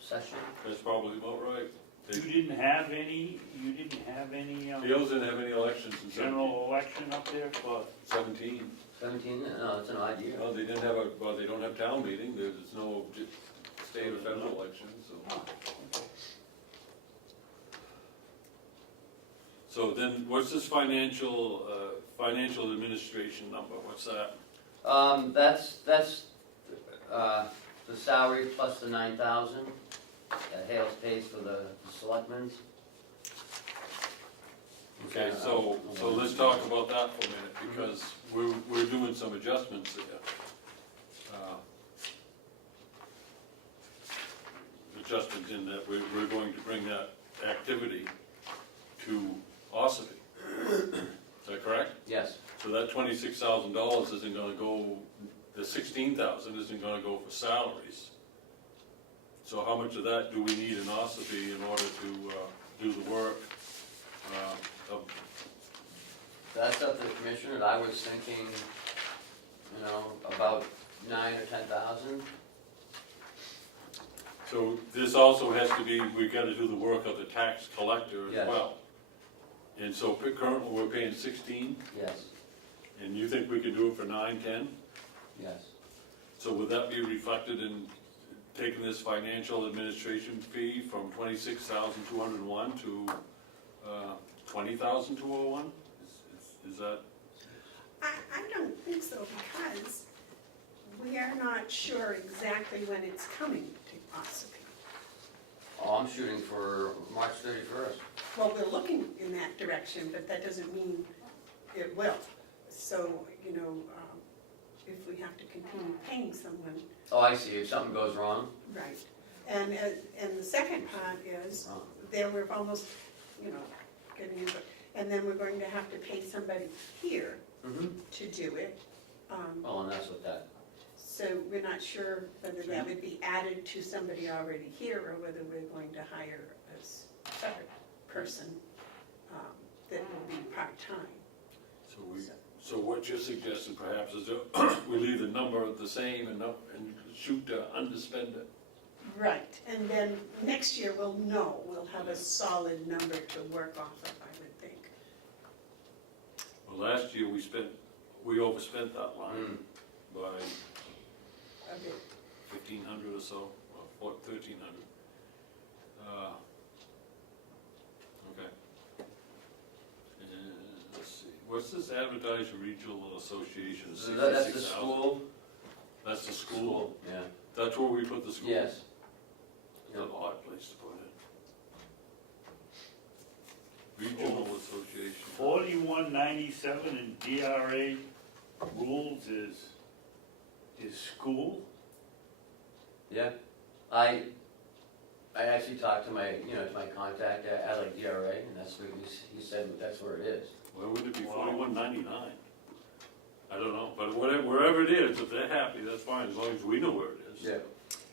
session. That's probably about right. you didn't have any, Hales didn't have any elections in general election up there for, 17. 17, no, it's an odd year. Well, they don't have town meeting. There's no state or federal election, so. So then, what's this financial financial administration number, what's that? That's the salary plus the 9,000 that Hales pays for the selectmen's. Okay, so let's talk about that for a minute, because we're doing some adjustments there. Adjustments in that we're going to bring that activity to Ossipee. Is that correct? Yes, So that $26,000 isn't gonna go, the $16,000 isn't gonna go for salaries. So how much of that do we need in Ossipee in order to do the work? that's up to the commissioner. I was thinking, about 9 or 10,000. So this also has to be, we've gotta do the work of the tax collector as Yes. well. And so currently we're paying 16, Yes, and you think we could do it for 9, 10? yes. So would that be reflected in taking this financial administration fee from 26,201 to 20,201? Is that? I don't think so, because we are not sure exactly when it's coming to Ossipee. Oh, I'm shooting for March 31st. Well, we're looking in that direction, but that doesn't mean it will. So, if we have to continue paying someone, Oh, I see, if something goes wrong. right. And the second part is, Oh. there we're almost, getting into it. And then we're going to have to pay somebody here Mm-hmm. to do it. Well, and that's what that, So we're not sure whether that would be added to somebody already here, or whether we're going to hire a separate person that will be part-time. So what you're suggesting perhaps is that we leave the number the same and shoot to underspend it? Right, and then next year we'll have a solid number to work off of, I would think. Well, last year we overspent that line by A bit. 1,500 or so, or 1,300. Okay. Let's see, what's this advertised regional association, that's the 66,000? school. That's the school? Yeah, That's where we put the school? yes. It's an odd place to put it. Regional association. 4197 in DRA rules is school? Yeah, I actually talked to my contact at like DRA, and that's what he said, that's where it is. Why would it be 41.99? I don't know, but wherever it is, if they're happy, that's fine, as long as we know where it is. Yeah.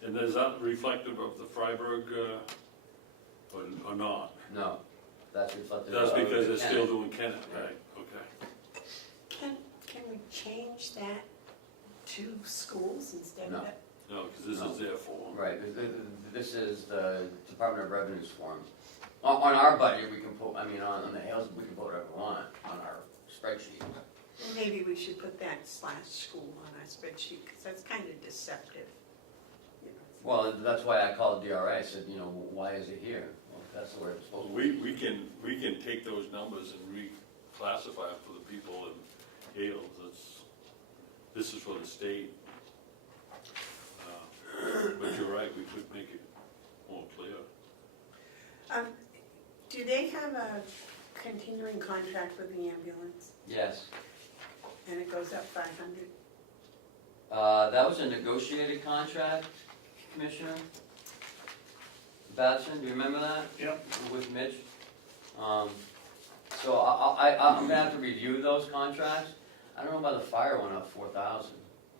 And is that reflective of the Freiburg, or not? No, that's reflected. That's because they're Kennett. still doing Kennett, right? Okay. Can we change that to schools instead of No. that? No, because this is their form. Right, this is the Department of Revenue's form. On our budget, we can put, on the Hales, we can put whatever we want on our spreadsheet. Maybe we should put that /school on our spreadsheet, because that's kind of deceptive. Well, that's why I called DRA, I said, why is it here? Well, that's where it's supposed to be. We can take those numbers and reclassify them for the people in Hales. This is for the state. But you're right, we could make it more clear. Do they have a continuing contract with the ambulance, Yes. and it goes up 500? That was a negotiated contract, Commissioner Babson, do you remember that? Yep. With Mitch? So I'm gonna have to review those contracts. I don't know about the fire one up 4,000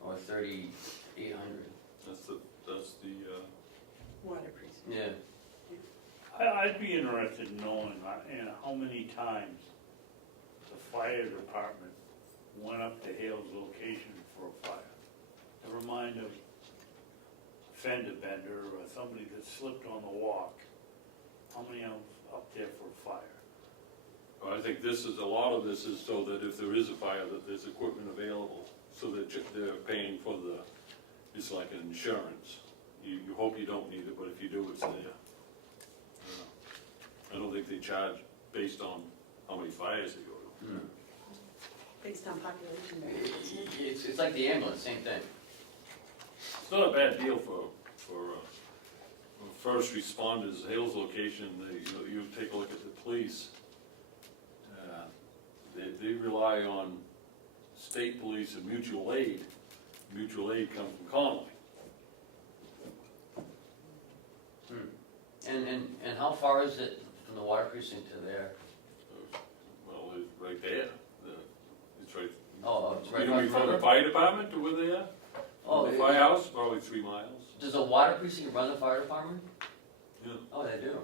or 3,800. That's the, Water precinct. Yeah. I'd be interested in knowing, how many times the fire department went up to Hale's location for a fire. Never mind a fender bender or somebody that slipped on the walk. How many else up there for a fire? I think a lot of this is so that if there is a fire, that there's equipment available, so that they're paying for it's like an insurance. You hope you don't need it, but if you do, it's there. I don't think they charge based on how many fires they go to. based on population, isn't it? It's like the ambulance, same thing. It's not a bad deal for first responders, Hale's location, you take a look at the police. They rely on state police and mutual aid. Mutual aid comes from Conway. And how far is it from the water precinct to there? Well, it's right there. It's right. Oh, it's right You mean from the on. fire department to where they are? Oh, From the firehouse, probably 3 miles. Does the water precinct run the fire department? Yeah. Oh, they do.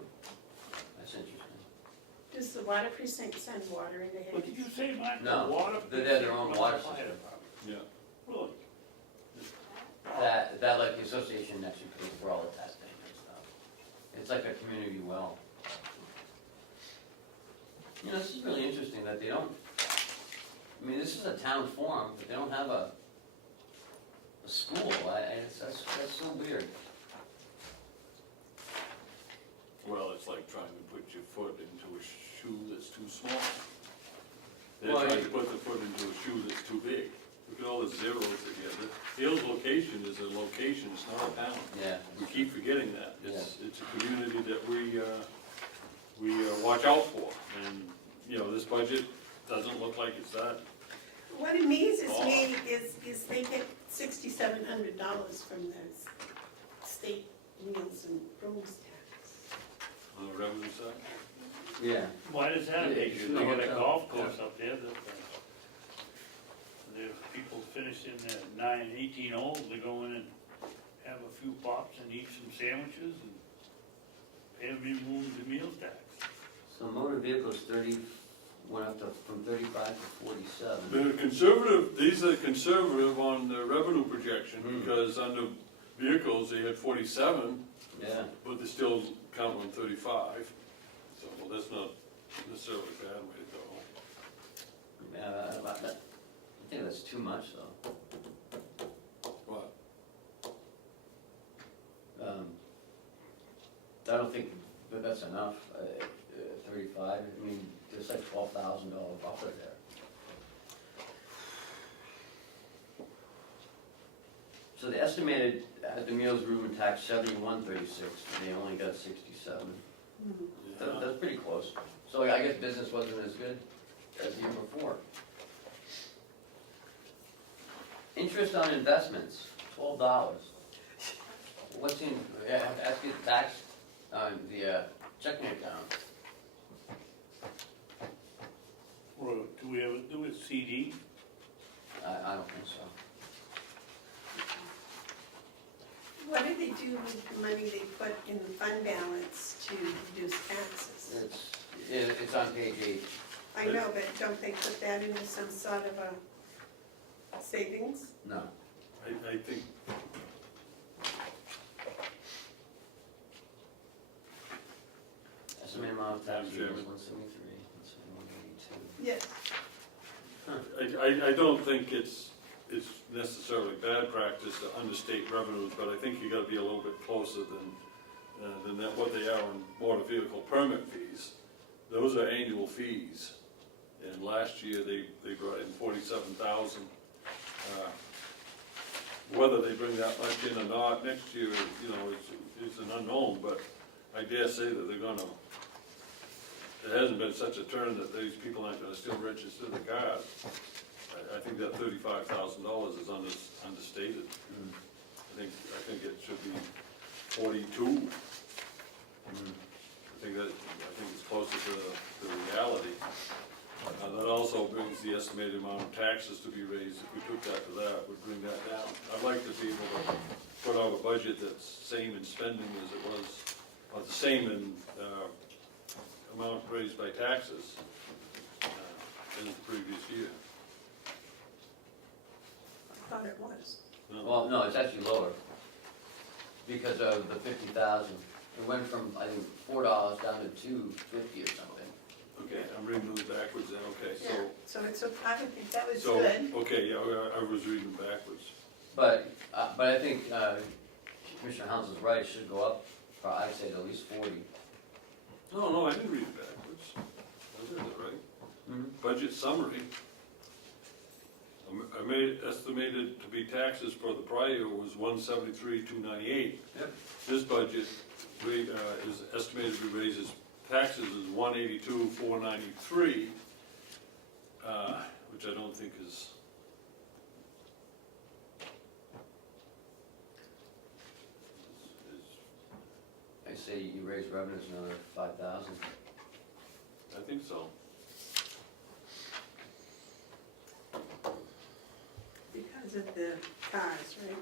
That's interesting. Does the water precinct send water into What did you Hades? say, Mike? No, The water they have their own precinct water runs the fire system. department. Yeah. Really? That like the association next to pays for all the testing and stuff. It's like a community well. You know, this is really interesting that they don't, I mean, this is a town forum, but they don't have a school. That's so weird. Well, it's like trying to put your foot into a shoe that's too small. They're Well, trying to put the foot into a shoe that's too big. Look at all the zeros together. Hale's location is a location, it's not a town. Yeah. We keep forgetting that. It's a community that we watch out for. And, you know, this budget doesn't look like it's that. What amazes me is they get $6,700 from the state meals and rooms tax. On the revenue side? Yeah. Why does that Yeah, make it's you, no they got a hotel. golf course up there that, there's people finishing at 18 holes, they go in and have a few pops and eat some sandwiches and pay them in rooms and meals tax. So motor vehicles went up from 35 to 47. The conservative, these are conservative on the revenue projection, because under vehicles, they had 47, Yeah. but they still count on 35. So, well, that's not necessarily a bad way to go. I think that's too much though. What? I don't think that that's enough, 35, I mean, there's like $12,000 buffer there. So they estimated at the meals, room and tax 7136, and they only got 67. That's pretty close. So I guess business wasn't as good as the year before. Interest on investments, $12. What's in, ask you the tax on the checking account. Or do we ever do a CD? I don't think so. What do they do with the money they put in the fund balance to reduce taxes? It's on page 8. I know, but don't they put that into some sort of a savings? No. I think, Estimated amount of tax Madam is Chairman. 173, 182. Yes. I don't think it's necessarily bad practice to understate revenues, but I think you gotta be a little bit closer than that, what they are on motor vehicle permit fees. Those are annual fees, and last year they brought in 47,000. Whether they bring that much in or not next year, you know, is an unknown, but I dare say that they're gonna, it hasn't been such a turn that these people aren't gonna still register the cars. I think that $35,000 is understated. I think it should be 42. I think it's closer to the reality. That also brings the estimated amount of taxes to be raised. If we took that to that, would bring that down. I'd like to be able to put out a budget that's same in spending as it was, or the same in amount raised by taxes as the previous year. I thought it was. No. Well, no, it's actually lower because of the 50,000. It went from, I think, $4 down to $2.50 or something. Okay, I'm reading those backwards then, okay, Yeah, so it's, I would think that was so, good. okay, yeah, I was reading backwards. But I think Commissioner Hounsell's right, it should go up, I'd say at least 40. No, I didn't read it backwards. I read it right. Mm-hmm. Budget summary, Estimated to be taxes for the prior year was 173,298. Yep. This budget is estimated to be raises taxes is 182,493, which I don't think is. I say you raise revenues another 5,000. I think so. Because of the cars, right?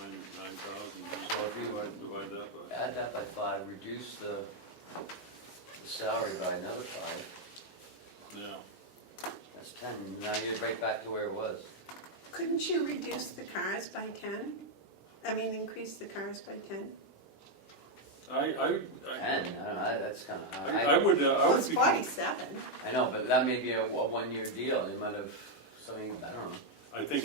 9,000. So if you would Divide that by. add that by 5, reduce the salary by another 5, Yeah. that's 10. Now you're right back to where it was. Couldn't you reduce the cars by 10? I mean, increase the cars by 10? 10, I don't know, that's kind of high. I would Well, it's be. 47. I know, but that may be a one-year deal, you might have something, I don't know. I think,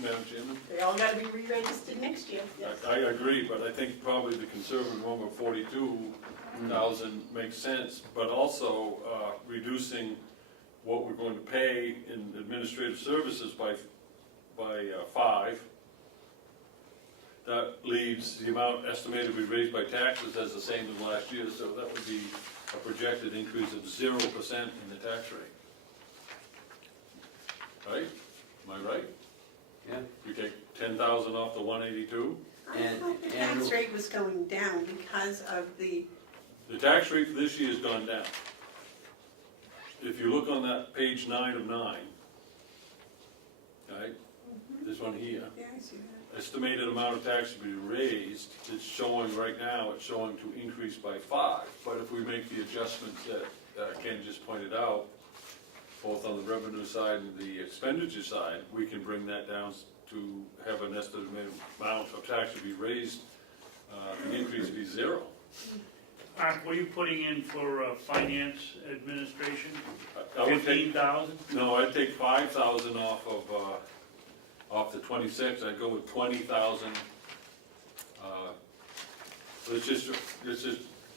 Madam Chairman, They all gotta be re-registered next year, yes. I agree, but I think probably the conservative number of 42,000 makes sense, but also reducing what we're going to pay in administrative services by 5. That leaves the amount estimated to be raised by taxes as the same as last year, so that would be a projected increase of 0% in the tax rate. Right? Am I right? Yeah. You take 10,000 off the 182? I thought the tax rate was going down because of the, The tax rate for this year has gone down. If you look on that page 9 of 9, right, this one here, yeah, I see that. estimated amount of tax to be raised, it's showing right now, it's showing to increase by 5. But if we make the adjustments that Ken just pointed out, both on the revenue side and the expenditure side, we can bring that down to have an estimated amount of tax to be raised, the increase to be 0. Mark, what are you putting in for finance administration? I would take, 15,000? no, I'd take 5,000 off the 26, I'd go with 20,000. Let's just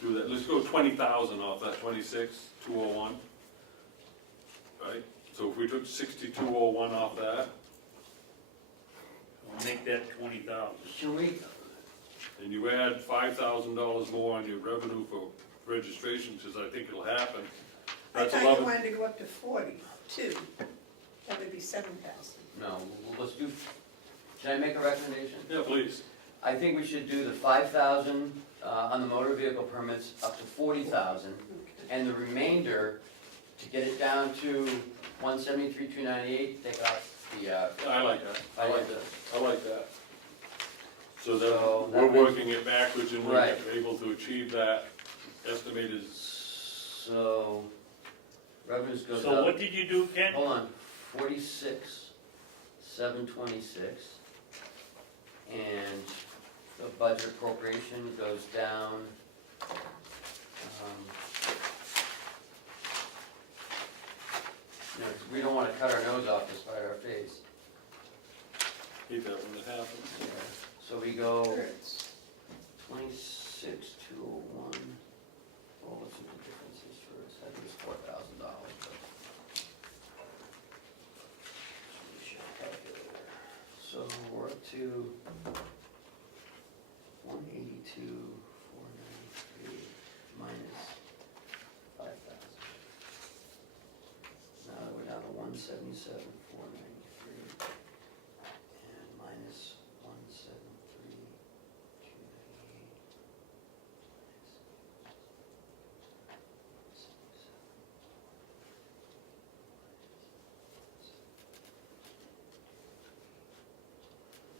do that, let's go 20,000 off that 26,201. Right, so if we took 6201 off that, I'll make that 20,000. Can we, and you add $5,000 more on your revenue for registration, because I think it'll happen. I That's thought you 11. wanted to go up to 42. That would be 7,000. no, let's do, can I make a recommendation? Yeah, please. I think we should do the 5,000 on the motor vehicle permits up to 40,000, and the remainder, to get it down to 173,298, take off the, I like that. I like that. I like that. So So that that we're makes- working it backwards and we're Right. able to achieve that estimated. so, revenues goes So up, what did you do, Ken? hold on, 46,726, and the budget appropriation goes down, you know, 'cause we don't wanna cut our nose off to spite our face. Hate that when it happens. So we go Hurts. 26,201. Well, what's the differences for us? I think it's $4,000. So we're up to 182,493 minus 5,000. Now we're down to 177,493 and minus 173,298.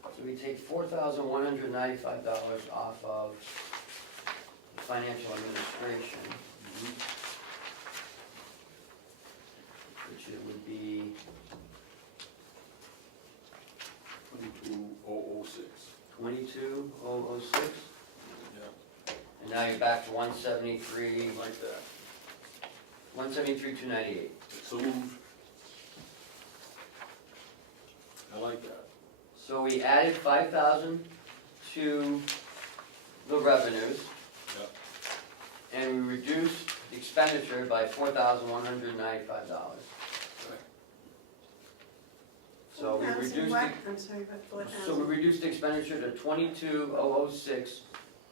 So we take $4,195 off of financial administration, which it would be 22,006. 22,006, Yeah, and now you're back to 173, like that. 173,298. So move. I like that. So we added 5,000 to the revenues, Yeah. and we reduced expenditure by $4,195. Right. So we Housing reduced what? the, I'm sorry, but what so we housing? reduced the expenditure to 22,006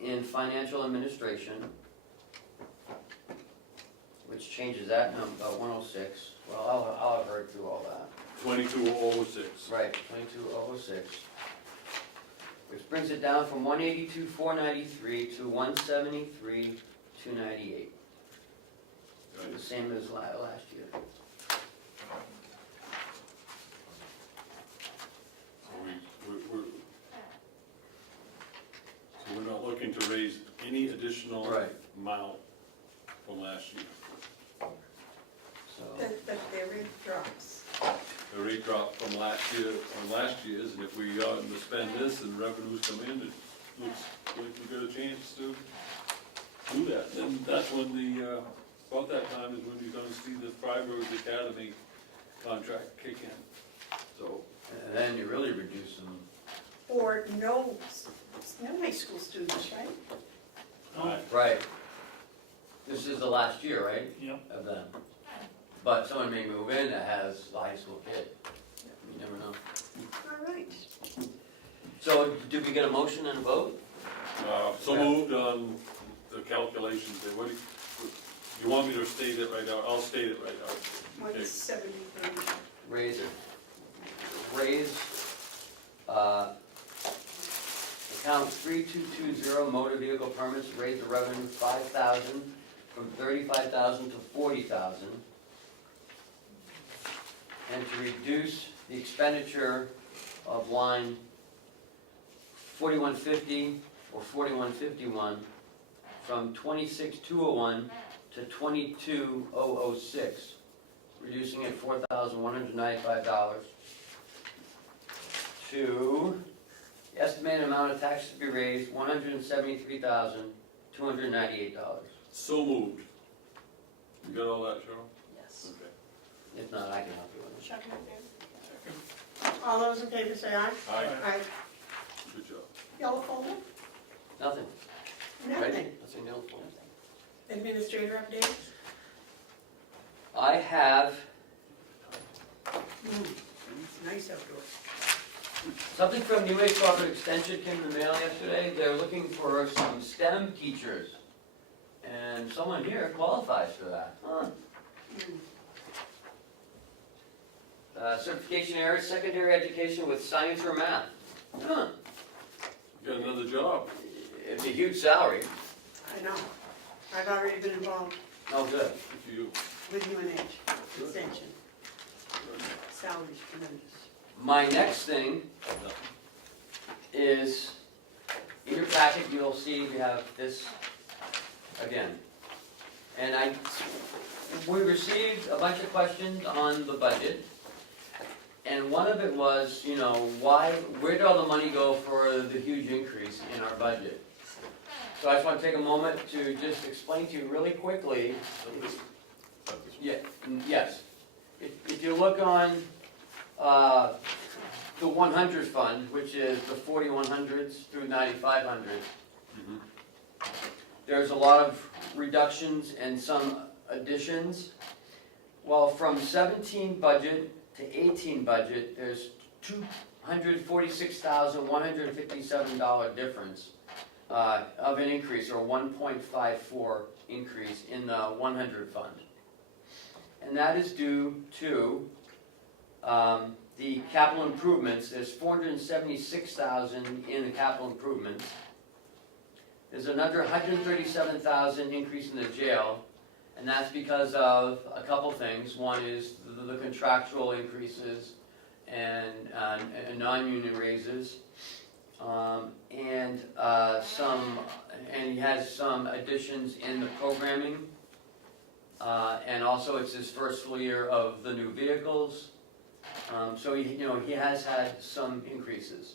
in financial administration, which changes that number, 106. Well, I'll have heard through all that. 2206. Right, 22,006. Which brings it down from 182,493 to 173,298. Right. The same as last year. So we're not looking to raise any additional Right. amount from last year. So, But their rate drops. The rate dropped from last year's, and if we to spend this and revenues come in, it looks like we got a chance to do that. Then that's when about that time is when you're gonna see the Five Roads Academy contract kick in. So, and then you really reduce them. Or no high school students, right? Right. This is the last year, right? Yep. Of them. But someone may move in that has a high school kid. You never know. All right. So did we get a motion and a vote? so moved on the calculations there. What do you want me to state it right out? I'll state it right out. Okay. 173. Raise account 3220 motor vehicle permits, raise the revenue 5,000 from 35,000 to 40,000. And to reduce the expenditure of line 4150 or 4151 from 26,201 to 22,006, reducing it $4,195 to the estimated amount of taxes to be raised $173,298. So moved. You got all that, Cheryl? Yes. Okay. If not, I can help you with it. Second. All those in favor say aye. Aye. Aye. Good job. Yellow folder? Nothing. Nothing. Right? Nothing else. Administrator updates? I have It's nice outdoors. something from New Age Cooperative Extension came in the mail yesterday. They're looking for some STEM teachers. And someone here qualifies for that. Huh. Certification area, secondary education with science or math. Huh. You got another job. It's a huge salary. I know. I've already been involved Oh, good. Good for you. with UNH extension. Salary's tremendous. My next thing is, in your packet, you'll see we have this again. And we received a bunch of questions on the budget. And one of it was, where did all the money go for the huge increase in our budget? So I just want to take a moment to just explain to you really quickly. Yes. If you look on the 100 fund, which is the 4100s through 9500s, there's a lot of reductions and some additions. Well, from 17 budget to 18 budget, there's $246,157 difference of an increase, or 1.54 increase in the 100 fund. And that is due to the capital improvements. There's $476,000 in the capital improvements. There's another $137,000 increase in the jail, and that's because of a couple things. One is the contractual increases and non-union raises, and he has some additions in the programming, and also it's his first full year of the new vehicles, so he has had some increases.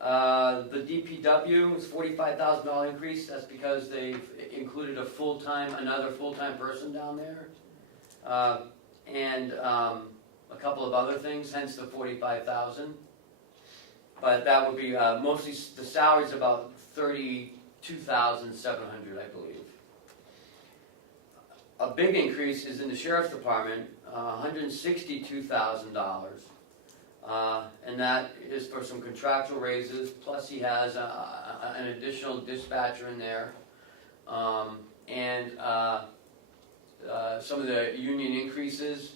The DPW is $45,000 increase. That's because they've included another full-time person down there, and a couple of other things. Hence the $45,000. But that would be mostly the salary's about $32,700, I believe. A big increase is in the sheriff's department, $162,000. And that is for some contractual raises, plus he has an additional dispatcher in there. And some of the union increases.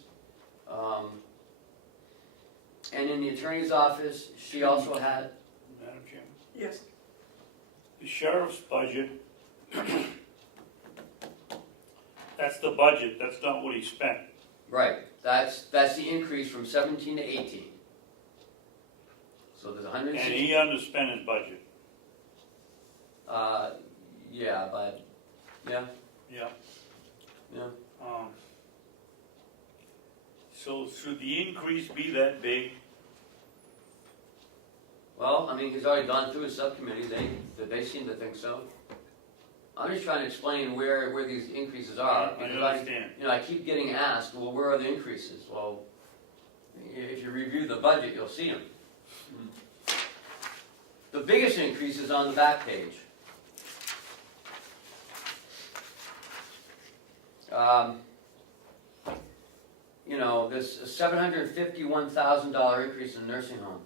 And in the attorney's office, she also had, Madam Chairman, Yes, the sheriff's budget, that's the budget, that's not what he spent. right, that's the increase from 17 to 18. So there's And 160. he underspent his budget. Yeah, but, yeah, Yeah. yeah. So should the increase be that big? Well, I mean, he's already gone through his subcommittee, they seem to think so. I'm just trying to explain where these increases are. I because understand. I keep getting asked, well, where are the increases? Well, if you review the budget, you'll see them. The biggest increase is on the back page. This $751,000 increase in nursing home.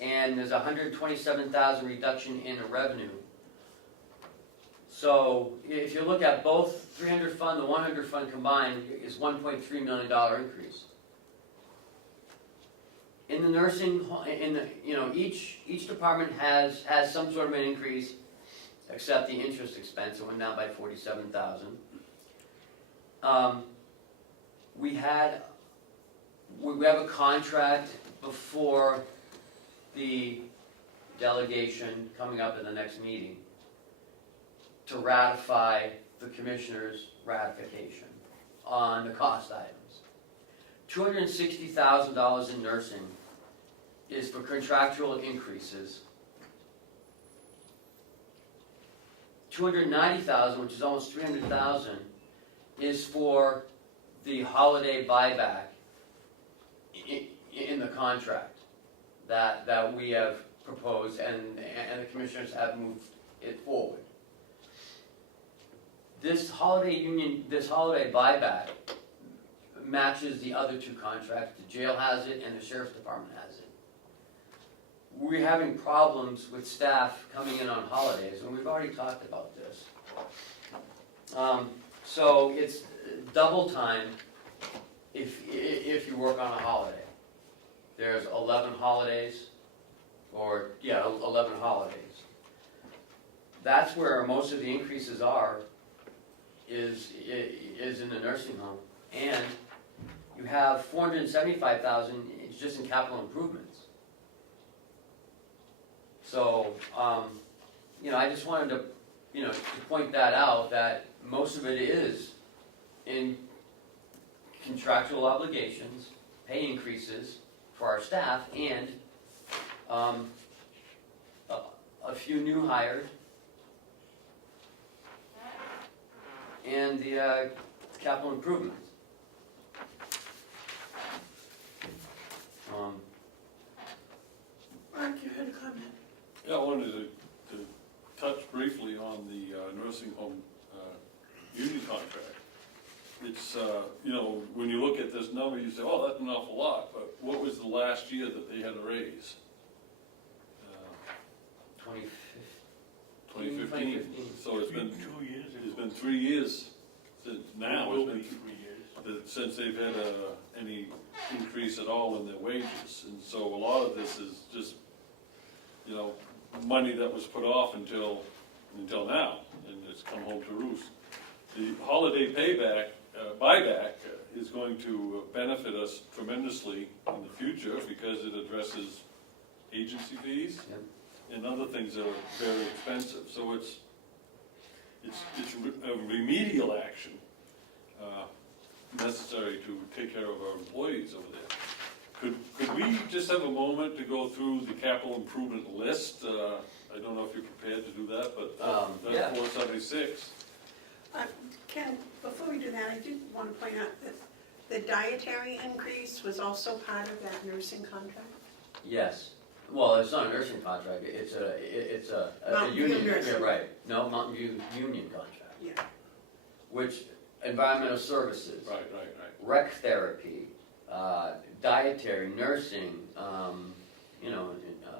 And there's $127,000 reduction in revenue. So if you look at both 300 fund, the 100 fund combined is $1.3 million increase. In the nursing, each department has some sort of an increase, except the interest expense, it went down by $47,000. We have a contract before the delegation coming up in the next meeting to ratify the commissioner's ratification on the cost items. $260,000 in nursing is for contractual increases. $290,000, which is almost $300,000, is for the holiday buyback in the contract that we have proposed and the commissioners have moved it forward. This holiday buyback matches the other two contracts. The jail has it and the sheriff's department has it. We're having problems with staff coming in on holidays, and we've already talked about this. So it's double time if you work on a holiday. There's 11 holidays, 11 holidays. That's where most of the increases are, is in the nursing home. And you have $475,000 just in capital improvements. So, I just wanted to point that out, that most of it is in contractual obligations, pay increases for our staff, and a few new hires, and the capital improvements. Mark, you had a comment? Yeah, I wanted to touch briefly on the nursing home union contract. It's, when you look at this number, you say, oh, that's an awful lot, but what was the last year that they had a raise? 2015. So it's been 2 years. It's been 3 years since now. It will It's be been 3 years. since they've had any increase at all in their wages. And so a lot of this is just, money that was put off until now, and it's come home to roost. The holiday buyback is going to benefit us tremendously in the future because it addresses agency fees and other things that are very expensive. So it's a remedial action necessary to take care of our employees over there. Could we just have a moment to go through the capital improvement list? I don't know if you're prepared to do that, but that's 476. Ken, before we do that, I did want to point out that the dietary increase was also part of that nursing contract. Yes. Well, it's not a nursing contract. It's a Mountain View union. nursing. Yeah, right. No, Mountain View union contract. Yeah. Which environmental services, Right. rec therapy, dietary, nursing, you know,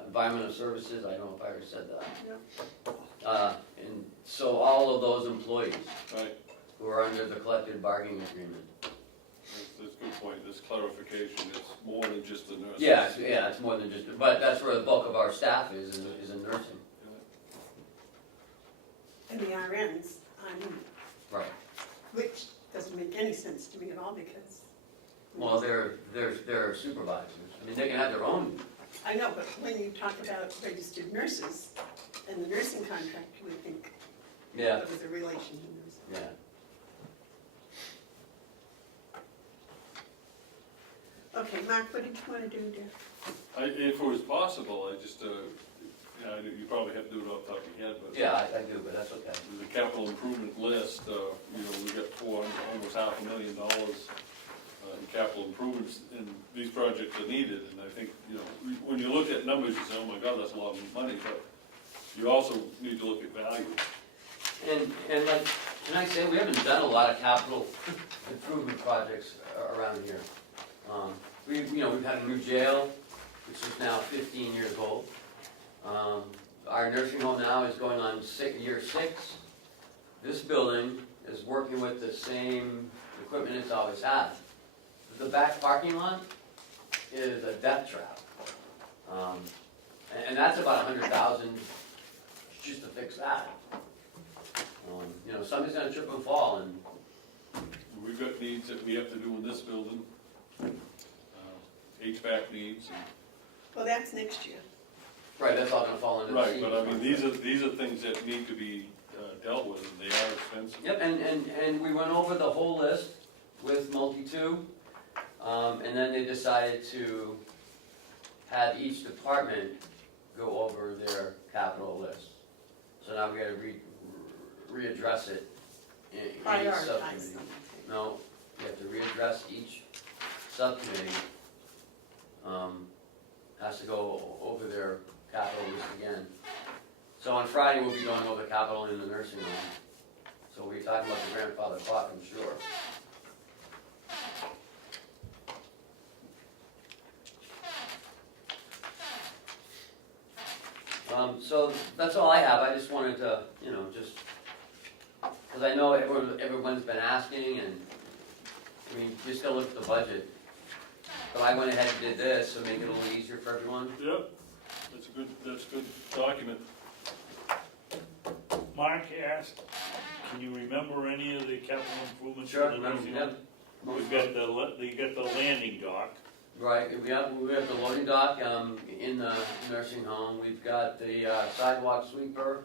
environmental services, I don't know if I already said that. And so all of those employees Right, who are under the collective bargaining agreement. that's a good point, this clarification, it's more than just the nurses. Yeah, it's more than just, but that's where the bulk of our staff is in nursing. And the RNs, Right. which doesn't make any sense to me at all because. Well, they're supervisors. I mean, they can have their own. I know, but when you talk about registered nurses and the nursing contract, you would think Yeah, there was a relation to nursing. yeah. Okay, Mark, what did you want to do, dear? If it was possible, I just, you probably have to do it off the top of your head, but. Yeah, I do, but that's okay. There's a capital improvement list, we got almost $500,000 in capital improvements, and these projects are needed, and I think, when you look at numbers, you say, oh my God, that's a lot of money, but you also need to look at value. And like, can I say, we haven't done a lot of capital improvement projects around here. We've had a new jail, which is now 15 years old. Our nursing home now is going on year 6. This building is working with the same equipment it's always had. The back parking lot is a death trap. And that's about $100,000 just to fix that. Somebody's gonna trip and fall, and We've got needs that we have to do in this building, HVAC needs, and Well, that's next year. right, that's all gonna fall into the right, C. but I mean, these are things that need to be dealt with, and they are expensive. Yep, and we went over the whole list with Multi-2, and then they decided to have each department go over their capital list. So now we gotta readdress it in each Prioritize subcommittee. them. No, we have to readdress each subcommittee, has to go over their capital list again. So on Friday, we'll be going over capital in the nursing home. So we'll be talking about the grandfather clock, I'm sure. So that's all I have. I just wanted to, because I know everyone's been asking, and we just gotta look at the budget. But I went ahead and did this to make it a little easier for everyone. Yep, that's a good document. Mark asked, can you remember any of the capital improvements Sure, in the nursing home? yep. We've got the landing dock. Right, we have the loading dock in the nursing home. We've got the sidewalk sweeper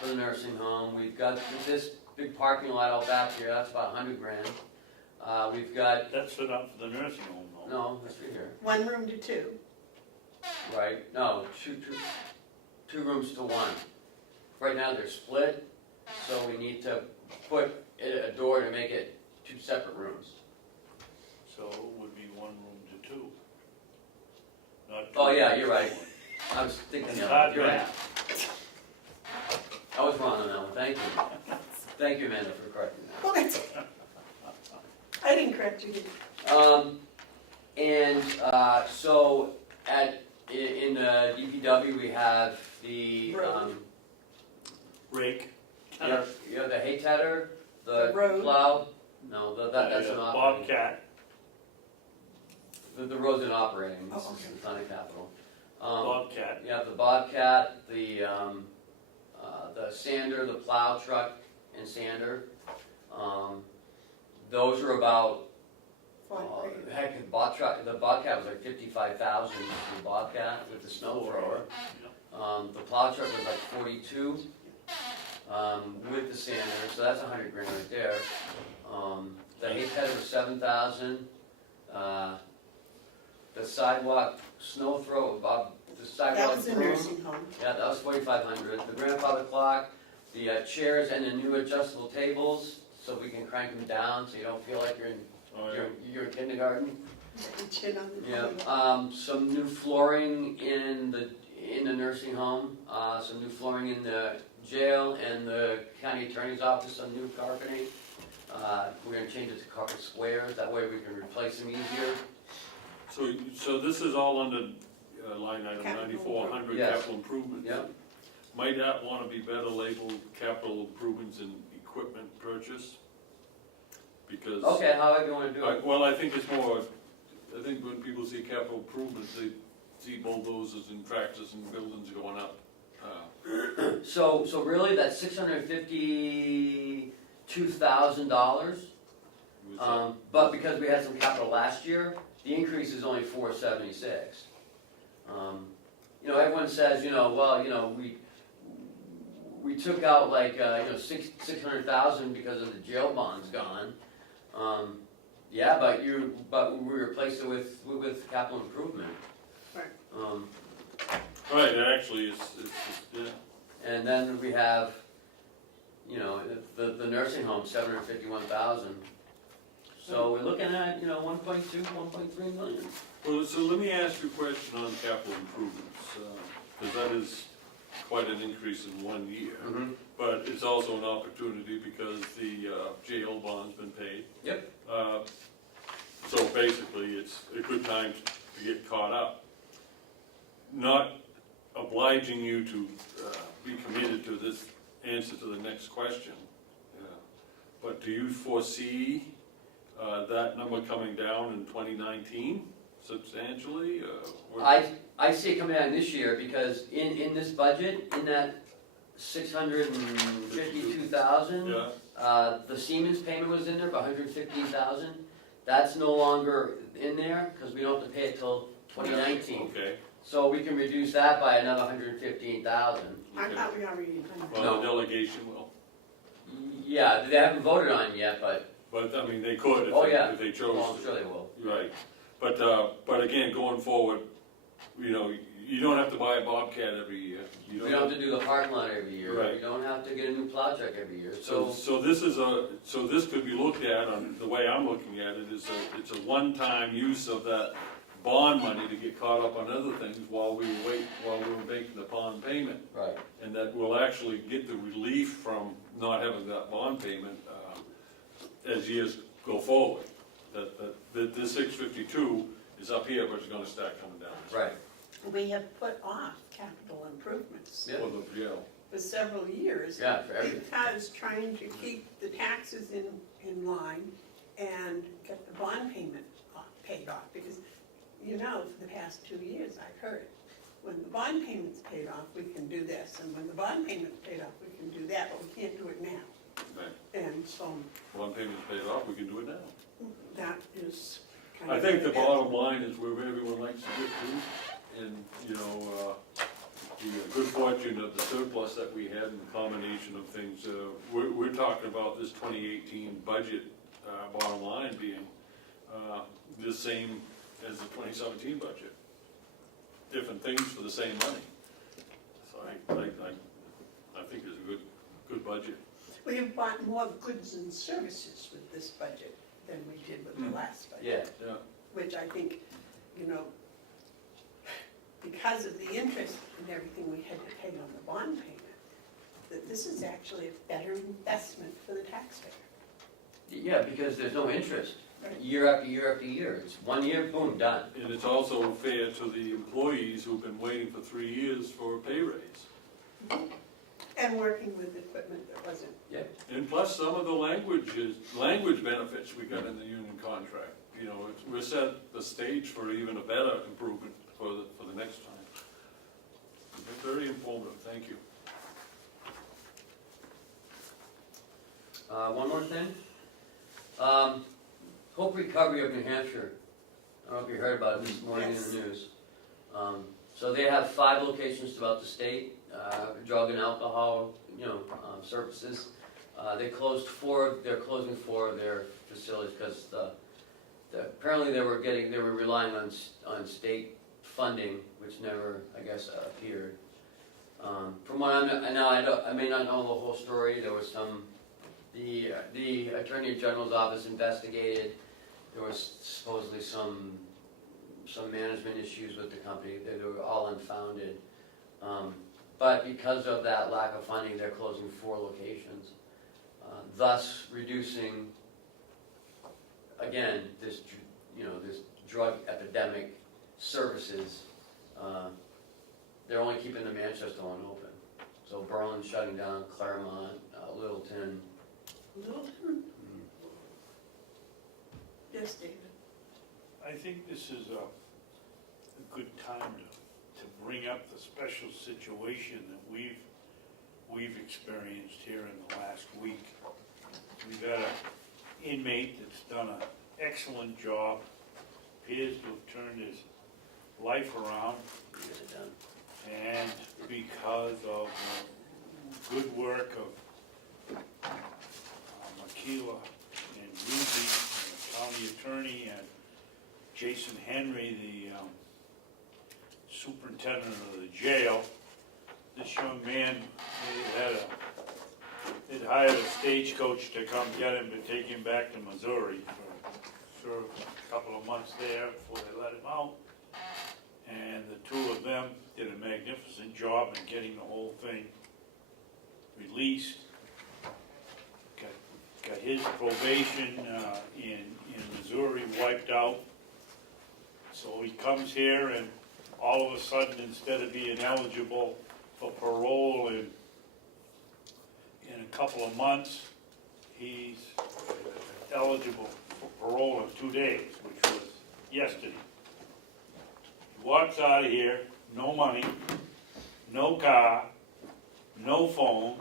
for the nursing home. We've got this big parking lot out back here, that's about $100,000. We've got, That's enough for the nursing home, though. no, let's see here. 1 room to 2. Right, no, two rooms to 1. Right now they're split, so we need to put a door to make it 2 separate rooms. So it would be 1 room to 2. Not 2 Oh, yeah, rooms you're to right. 1. I was thinking It's of hard it, you're right. math. I was wrong on that one, thank you. Thank you, Amanda, for correcting that. Well, that's, I didn't correct you, did you? So in the DPW, we have the, Road. Rake. you have the hay tedder, the The road. plow, no, that's an operating. Bobcat. The road's an operating, Oh, okay. it's not a capital. Bobcat. You have the Bobcat, the sander, the plow truck and sander. Those are about, heck, the Bobcat was like $55,000 for the Bobcat with the snow thrower. The plow truck was like 42 with the sander, so that's $100,000 right there. The hay tedder was $7,000. The sidewalk snow throw, the sidewalk That was a broom, nursing home. yeah, that was $4,500. The grandfather clock, the chairs and the new adjustable tables, so we can crank them down, so you don't feel like you're in Oh, yeah. you're in kindergarten. The chin on the Yeah, table. some new flooring in the nursing home, some new flooring in the jail and the county attorney's office, some new carpeting. We're gonna change it to carpet squares, that way we can replace them easier. So this is all under line item Capital 9400, Yes. capital improvements? Yep. Might that want to be better labeled capital improvements in equipment purchase? Because. Okay, however you wanna do it. Well, I think it's more, I think when people see capital improvements, they see bulldozers and tractors and buildings going up. So really, that's $652,000. But because we had some capital last year, the increase is only $476. You know, everyone says, well, we took out like, $600,000 because of the jail bonds gone. Yeah, but we replaced it with capital improvement. Right. Right, actually, it's, yeah. And then we have, the nursing home, $751,000. So we're looking at, 1.2, 1.3 million. Well, so let me ask you a question on capital improvements, because that is quite an increase in 1 year. Mm-hmm. But it's also an opportunity because the jail bond's been paid. Yep. So basically, it's a good time to get caught up. Not obliging you to be committed to this answer to the next question. But do you foresee that number coming down in 2019 substantially? I see it coming down this year because in this budget, in that 652,000, Yeah, the Siemens payment was in there, about 115,000. That's no longer in there because we don't have to pay it till 2019. okay. So we can reduce that by another 115,000. I thought we already done that. Well, the delegation will, Yeah, they haven't voted on it yet, but but I mean, they could Oh, yeah. if they chose well, I'm to. sure they will. Right, but again, going forward, you don't have to buy a Bobcat every year. You We don't have to do the parking lot every year. Right. We don't have to get a new plow truck every year. So this could be looked at, on the way I'm looking at it, it's a one-time use of that bond money to get caught up on other things while we were making the bond payment. Right. And that we'll actually get the relief from not having that bond payment as years go forward. That this 652 is up here, but it's gonna start coming down. Right. We have put off capital improvements Yeah. For the, for several years. Yeah, for everything. Because trying to keep the taxes in line and get the bond payment paid off. Because, for the past 2 years, I've heard, when the bond payment's paid off, we can do this. And when the bond payment's paid off, we can do that, but we can't do it now. right, And so one payment's paid off, we can do it now. that is kind I of. think the bottom line is where everyone likes to get to, and, the good fortune of the surplus that we had and the combination of things, we're talking about this 2018 budget, bottom line being, the same as the 2017 budget. Different things for the same money. So I think it's a good budget. We have bought more goods and services with this budget than we did with the last budget. Yeah. Yeah. Which I think, because of the interest and everything we had to pay on the bond payment, that this is actually a better investment for the taxpayer. Yeah, because there's no interest. Right. Year after year after year. It's 1 year, boom, done. And it's also fair to the employees who've been waiting for 3 years for a pay raise. And working with equipment that wasn't. And plus some of the language benefits we got in the union contract. We set the stage for even a better improvement for the next time. It's very informative, thank you. One more thing. Hope Recovery of New Hampshire. I don't know if you heard about it this morning Yes. in the news. So they have 5 locations throughout the state, drug and alcohol, services. They're closing 4 of their facilities because apparently they were relying on state funding, which never, I guess, appeared. From what I may not know the whole story. There was the Attorney General's office investigated. There was supposedly some management issues with the company. They were all unfounded. But because of that lack of funding, they're closing 4 locations, thus reducing, again, this drug epidemic services, they're only keeping the Manchester one open. So Berlin's shutting down, Claremont, Littleton. Littleton? Yes, David. I think this is a good time to bring up the special situation that we've experienced here in the last week. We've had an inmate that's done an excellent job, appears to have turned his life around, Get it done. and because of the good work of Makila and Ruby, and the county attorney, and Jason Henry, the superintendent of the jail, this young man had hired a stagecoach to come get him, to take him back to Missouri for a couple of months there before they let him out. And the two of them did a magnificent job in getting the whole thing released. Got his probation in Missouri wiped out. So he comes here, and all of a sudden, instead of being eligible for parole in a couple of months, he's eligible for parole in 2 days, which was yesterday. He walks out of here, no money, no car, no phone,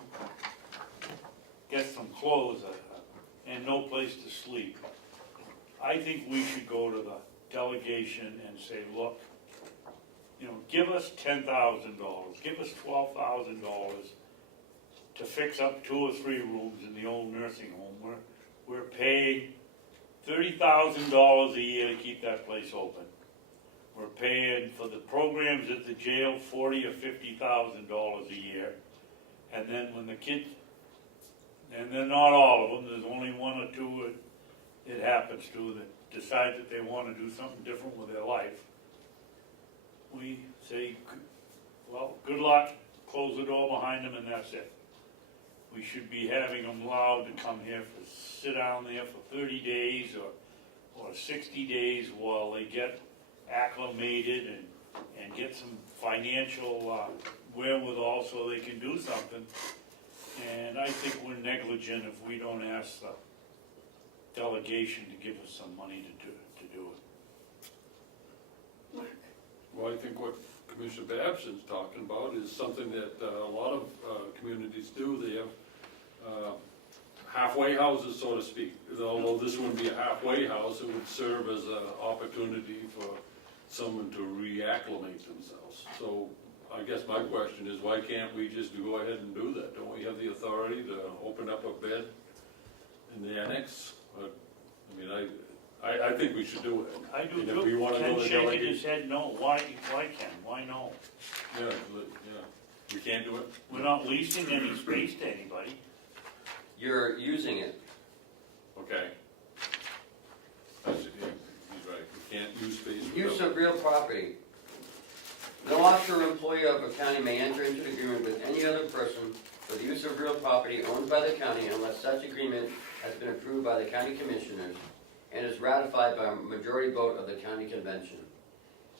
gets some clothes, and no place to sleep. I think we should go to the delegation and say, look, give us $10,000, give us $12,000 to fix up 2 or 3 rooms in the old nursing home. We're paying $30,000 a year to keep that place open. We're paying for the programs at the jail $40,000 or $50,000 a year. And then when the kids, and they're not all of them, there's only 1 or 2 it happens to that decide that they want to do something different with their life. We say, well, good luck, close the door behind them, and that's it. We should be having them allowed to come here sit down there for 30 days or 60 days while they get acclimated and get some financial wherewithal so they can do something. And I think we're negligent if we don't ask the delegation to give us some money to do it. Well, I think what Commissioner Babson's talking about is something that a lot of communities do. They have halfway houses, so to speak. Although this wouldn't be a halfway house, it would serve as an opportunity for someone to reacclimate themselves. So I guess my question is, why can't we just go ahead and do that? Don't we have the authority to open up a bed in the annex? I mean, I think we should do it. I do And if too. we wanna Ken go to shaking delegate- his head no. Why Ken? Why no? Yeah, we can't do it? We're not leasing any space to anybody. You're using it. Okay. That's it, yeah, he's right, we can't use space Use without. of real property. No officer or employee of a county may enter into an agreement with any other person for the use of real property owned by the county unless such agreement has been approved by the county commissioners and is ratified by a majority vote of the county convention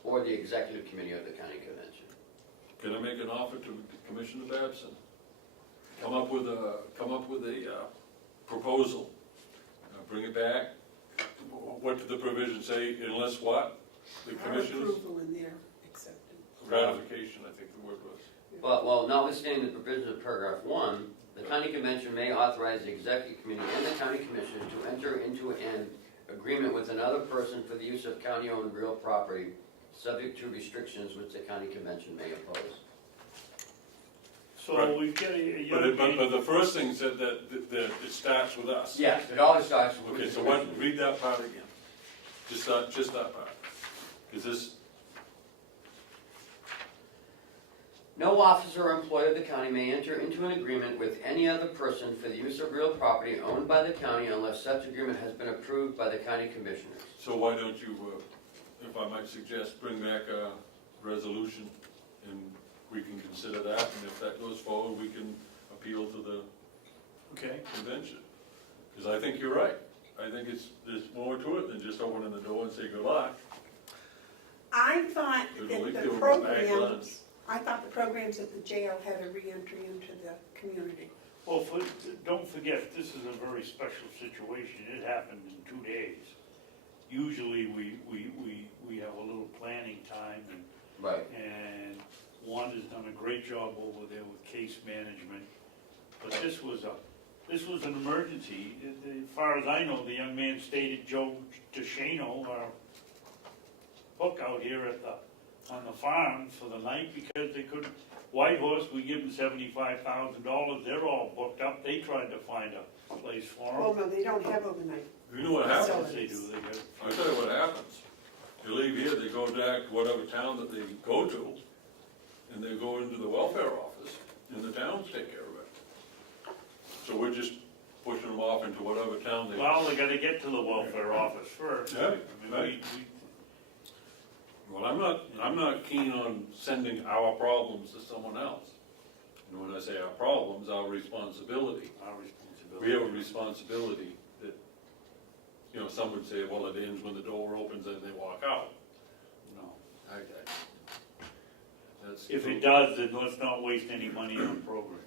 or the executive committee of the county convention. Can I make an offer to Commissioner Babson? Come up with a proposal, bring it back. What did the provision say, unless what? The Our commissioners? approval in their acceptance. Ratification, I think the word was. But, well, notwithstanding the provisions of paragraph 1, the county convention may authorize the executive committee and the county commissioners to enter into an agreement with another person for the use of county-owned real property, subject to restrictions which the county convention may impose. So Right. we've got a But young man. the first thing said that it starts with us. Yes, it always starts with. Okay, so what, read that part again. Just that part. Is this, No officer or employee of the county may enter into an agreement with any other person for the use of real property owned by the county unless such agreement has been approved by the county commissioners. so why don't you, if I might suggest, bring back a resolution and we can consider that, and if that goes forward, we can appeal to the Okay. convention. Because I think you're right. I think there's more to it than just opening the door and say good luck. I thought There's that a leak the there with programs, I thought the programs at the jail had a reentry into the community. Well, don't forget, this is a very special situation. It happened in 2 days. Usually, we have a little planning time, Right. and Wanda's done a great job over there with case management. But this was an emergency. As far as I know, the young man stayed at Joe DeShano, our hook out here on the farm for the night because they couldn't. Whitehorse, we give them $75,000. They're all booked up. They tried to find a place for Oh, them. no, they don't have overnight. You know what happens? Yes, they do. They got. I tell you what happens. You leave here, they go back to whatever town that they go to, and they go into the welfare office, and the towns take care of it. So we're just pushing them off into whatever town they. Well, they got to get to the welfare office first. Yeah, I mean, right. Well, I'm not keen on sending our problems to someone else. And when I say our problems, our responsibility. Our responsibility. We have a responsibility that, you know, some would say, well, it ends when the door opens and they walk out. No. That's. If it does, then let's not waste any money on programs.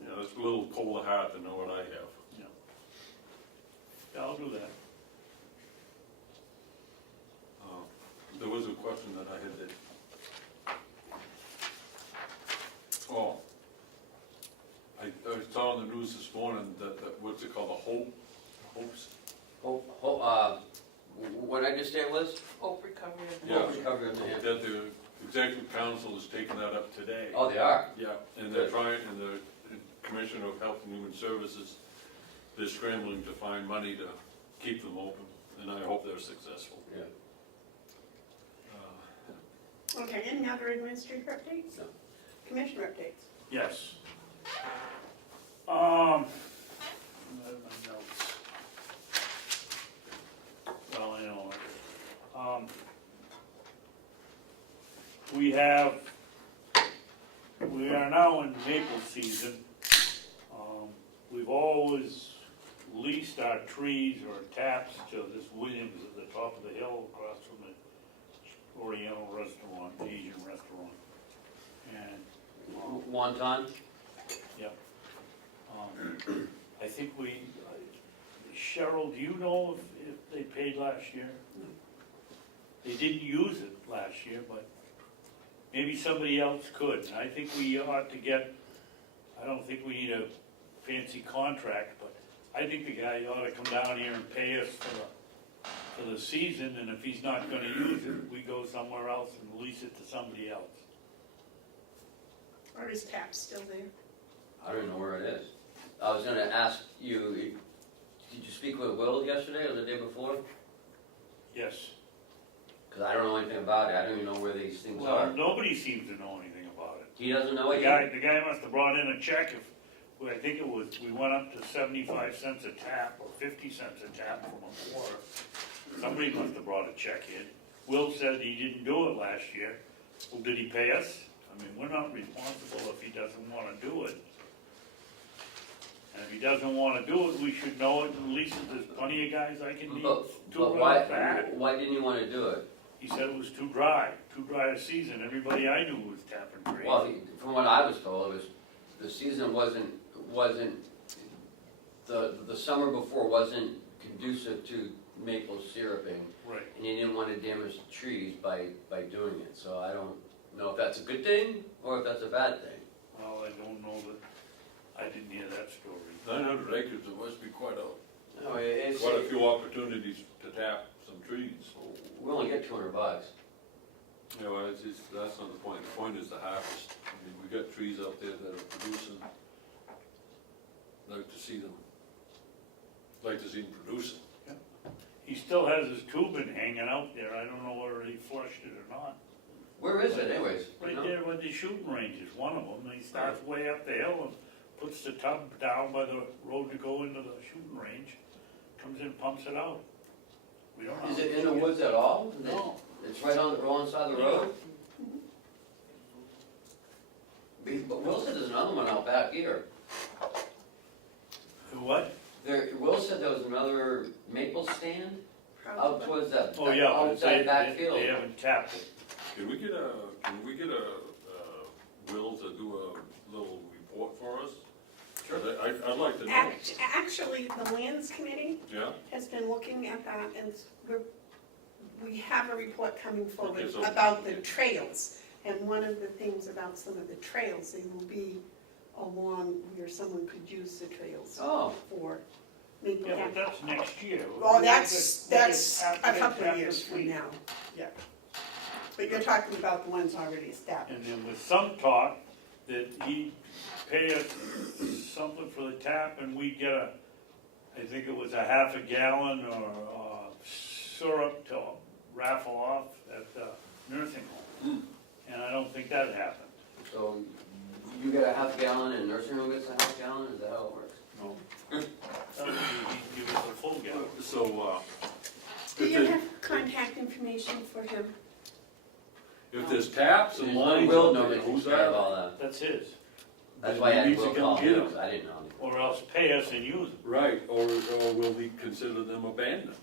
You know, it's a little cold of heart to know what I have. Yeah, I'll do that. There was a question that I had I saw on the news this morning that what's it called, the hopes? What I just said was? Hope recovery. Yeah. Recovery of the hand. That the executive council is taking that up today. Oh, they are? Yeah, and they're trying, and the Commissioner of Health and Human Services, they're scrambling to find money to keep them open, and I hope they're successful. Yeah. Okay, any other administrator updates? No. Commissioner updates? Yes. I have my notes. Well, I know it. We are now in maple season. We've always leased our trees or taps to this Williams at the top of the hill across from the Oriental restaurant, the Asian restaurant. And Wonton? yep. I think Cheryl, do you know if they paid last year? They didn't use it last year, but maybe somebody else could. And I think we ought to get, I don't think we need a fancy contract, but I think the guy ought to come down here and pay us for the season, and if he's not gonna use it, we go somewhere else and lease it to somebody else. Or is TAP still there? I don't know where it is. I was gonna ask you, did you speak with Will yesterday or the day before? Yes. Because I don't know anything about it. I don't even know where these things Well, are. nobody seems to know anything about it. He doesn't know it The guy must have brought in a check I think it was, we went up to 75 cents a tap or 50 cents a tap from a quarter. Somebody must have brought a check in. Will said he didn't do it last year. Well, did he pay us? I mean, we're not responsible if he doesn't want to do it. And if he doesn't want to do it, we should know it, and at least there's plenty of guys I can meet. But why didn't you want to do it? He said it was too dry a season. Everybody I knew was tapping trees. Well, from what I was told, it was the season wasn't the summer before wasn't conducive to maple syruping, Right. and you didn't want to damage the trees by doing it. So I don't know if that's a good thing or if that's a bad thing. Well, I don't know that, I didn't hear that story. 900 acres, there must be quite No, it's a few opportunities to tap some trees. we only get $200. Yeah, well, that's not the point. The point is the harvest. I mean, we got trees out there that are producing. Like to see them producing. He still has his tubing hanging out there. I don't know whether he flushed it or not. Where is it, anyways? Right You know? there where the shooting range is, one of them. He starts way up the hill and puts the tub down by the road to go into the shooting range. Comes in, pumps it out. We don't know. Is it in the woods at all? No. It's right on the wrong side of the road? But Will said there's another one out back here. What? Will said there was another maple stand out Probably. towards that, Oh, yeah, but outside back they field. haven't tapped it. Can we get a Will to do a little report for us? Sure. I'd like to know. Actually, the Lands Committee Yeah? has been looking at that, and we have a report coming forward Okay, so- about the trails. And one of the things about some of the trails, they will be along where someone could use the trails Oh, for making Yeah, but that. that's next year. Well, that's After a they couple tap of the years from street. now, yeah. But you're talking about the ones already established. And there was some talk that he'd pay us something for the tap and we'd get I think it was a half a gallon or syrup to raffle off at the nursing home. And I don't think that happened. so you get a half gallon and nursing home gets a half gallon, is that how it works? No. That would be, he'd give us a full gallon. So, Do you have contact information for him? if there's taps and There's no lines, Will out know there, that who's takes care of that? all that. That's his. That's Then why I he had needs to Will come call get him, them. because I didn't know. Or else pay us and use them. Right, or will we consider them abandoned?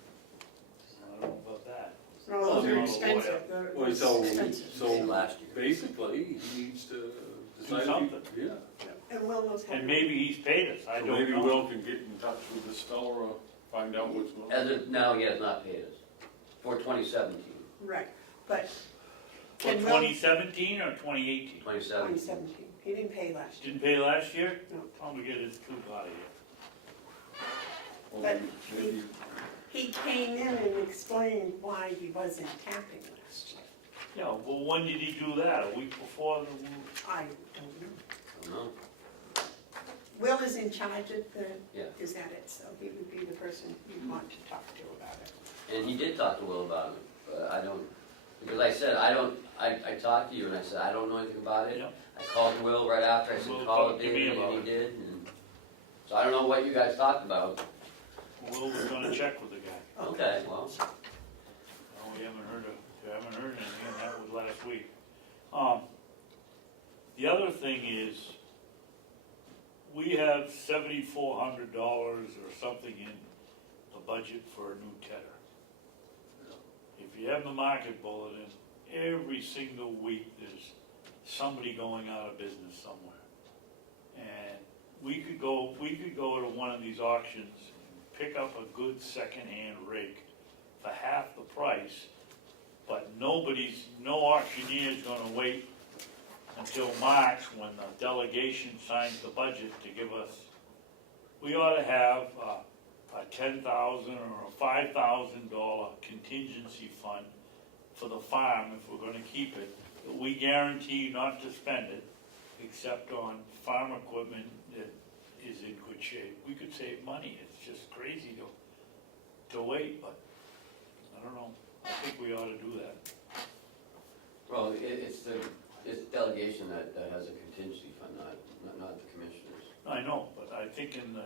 I don't know about that. No, those Oh, are no, expensive. They're Well, so, expensive. so Last year. basically, he needs to decide. something. Yeah, And Will knows how. And maybe he's paid us, I so don't maybe know. Will can get in touch with this fella or find out what's going on. As of now, he has not paid us for 2017, Right, but For can Will, 2017 or 2018? 2017. 2017, he didn't pay last year. Didn't pay last year? No. Tell him to get his tooth out of here. Or But maybe- He came in and explained why he wasn't tapping last year. Yeah, well, when did he do that? A week before the, I don't know. I don't know. Will is in charge of the, Yeah. is that it? So he would be the person you'd want to talk to about it. And he did talk to Will about it, but I don't, because I said, I talked to you and I said, I don't know anything about it. Yep. I called Will right after, I said, Will call talked it to me David, about and he it. did. And so I don't know what you guys talked about. Will was gonna check with the guy. Okay, well, No, we haven't heard anything, and that was last week. The other thing is, we have $7,400 or something in the budget for a new tedder. If you have the market bulletin, every single week there's somebody going out of business somewhere. And we could go to one of these auctions, pick up a good secondhand rig for half the price, but no auctioneer's gonna wait until March when the delegation signs the budget to give us, we ought to have a $10,000 or a $5,000 contingency fund for the farm if we're gonna keep it. But we guarantee not to spend it except on farm equipment that is in good shape. We could save money, it's just crazy to wait, but I don't know, I think we ought to do that. well, it's the delegation that has a contingency fund, not the commissioners. I know, but I think in the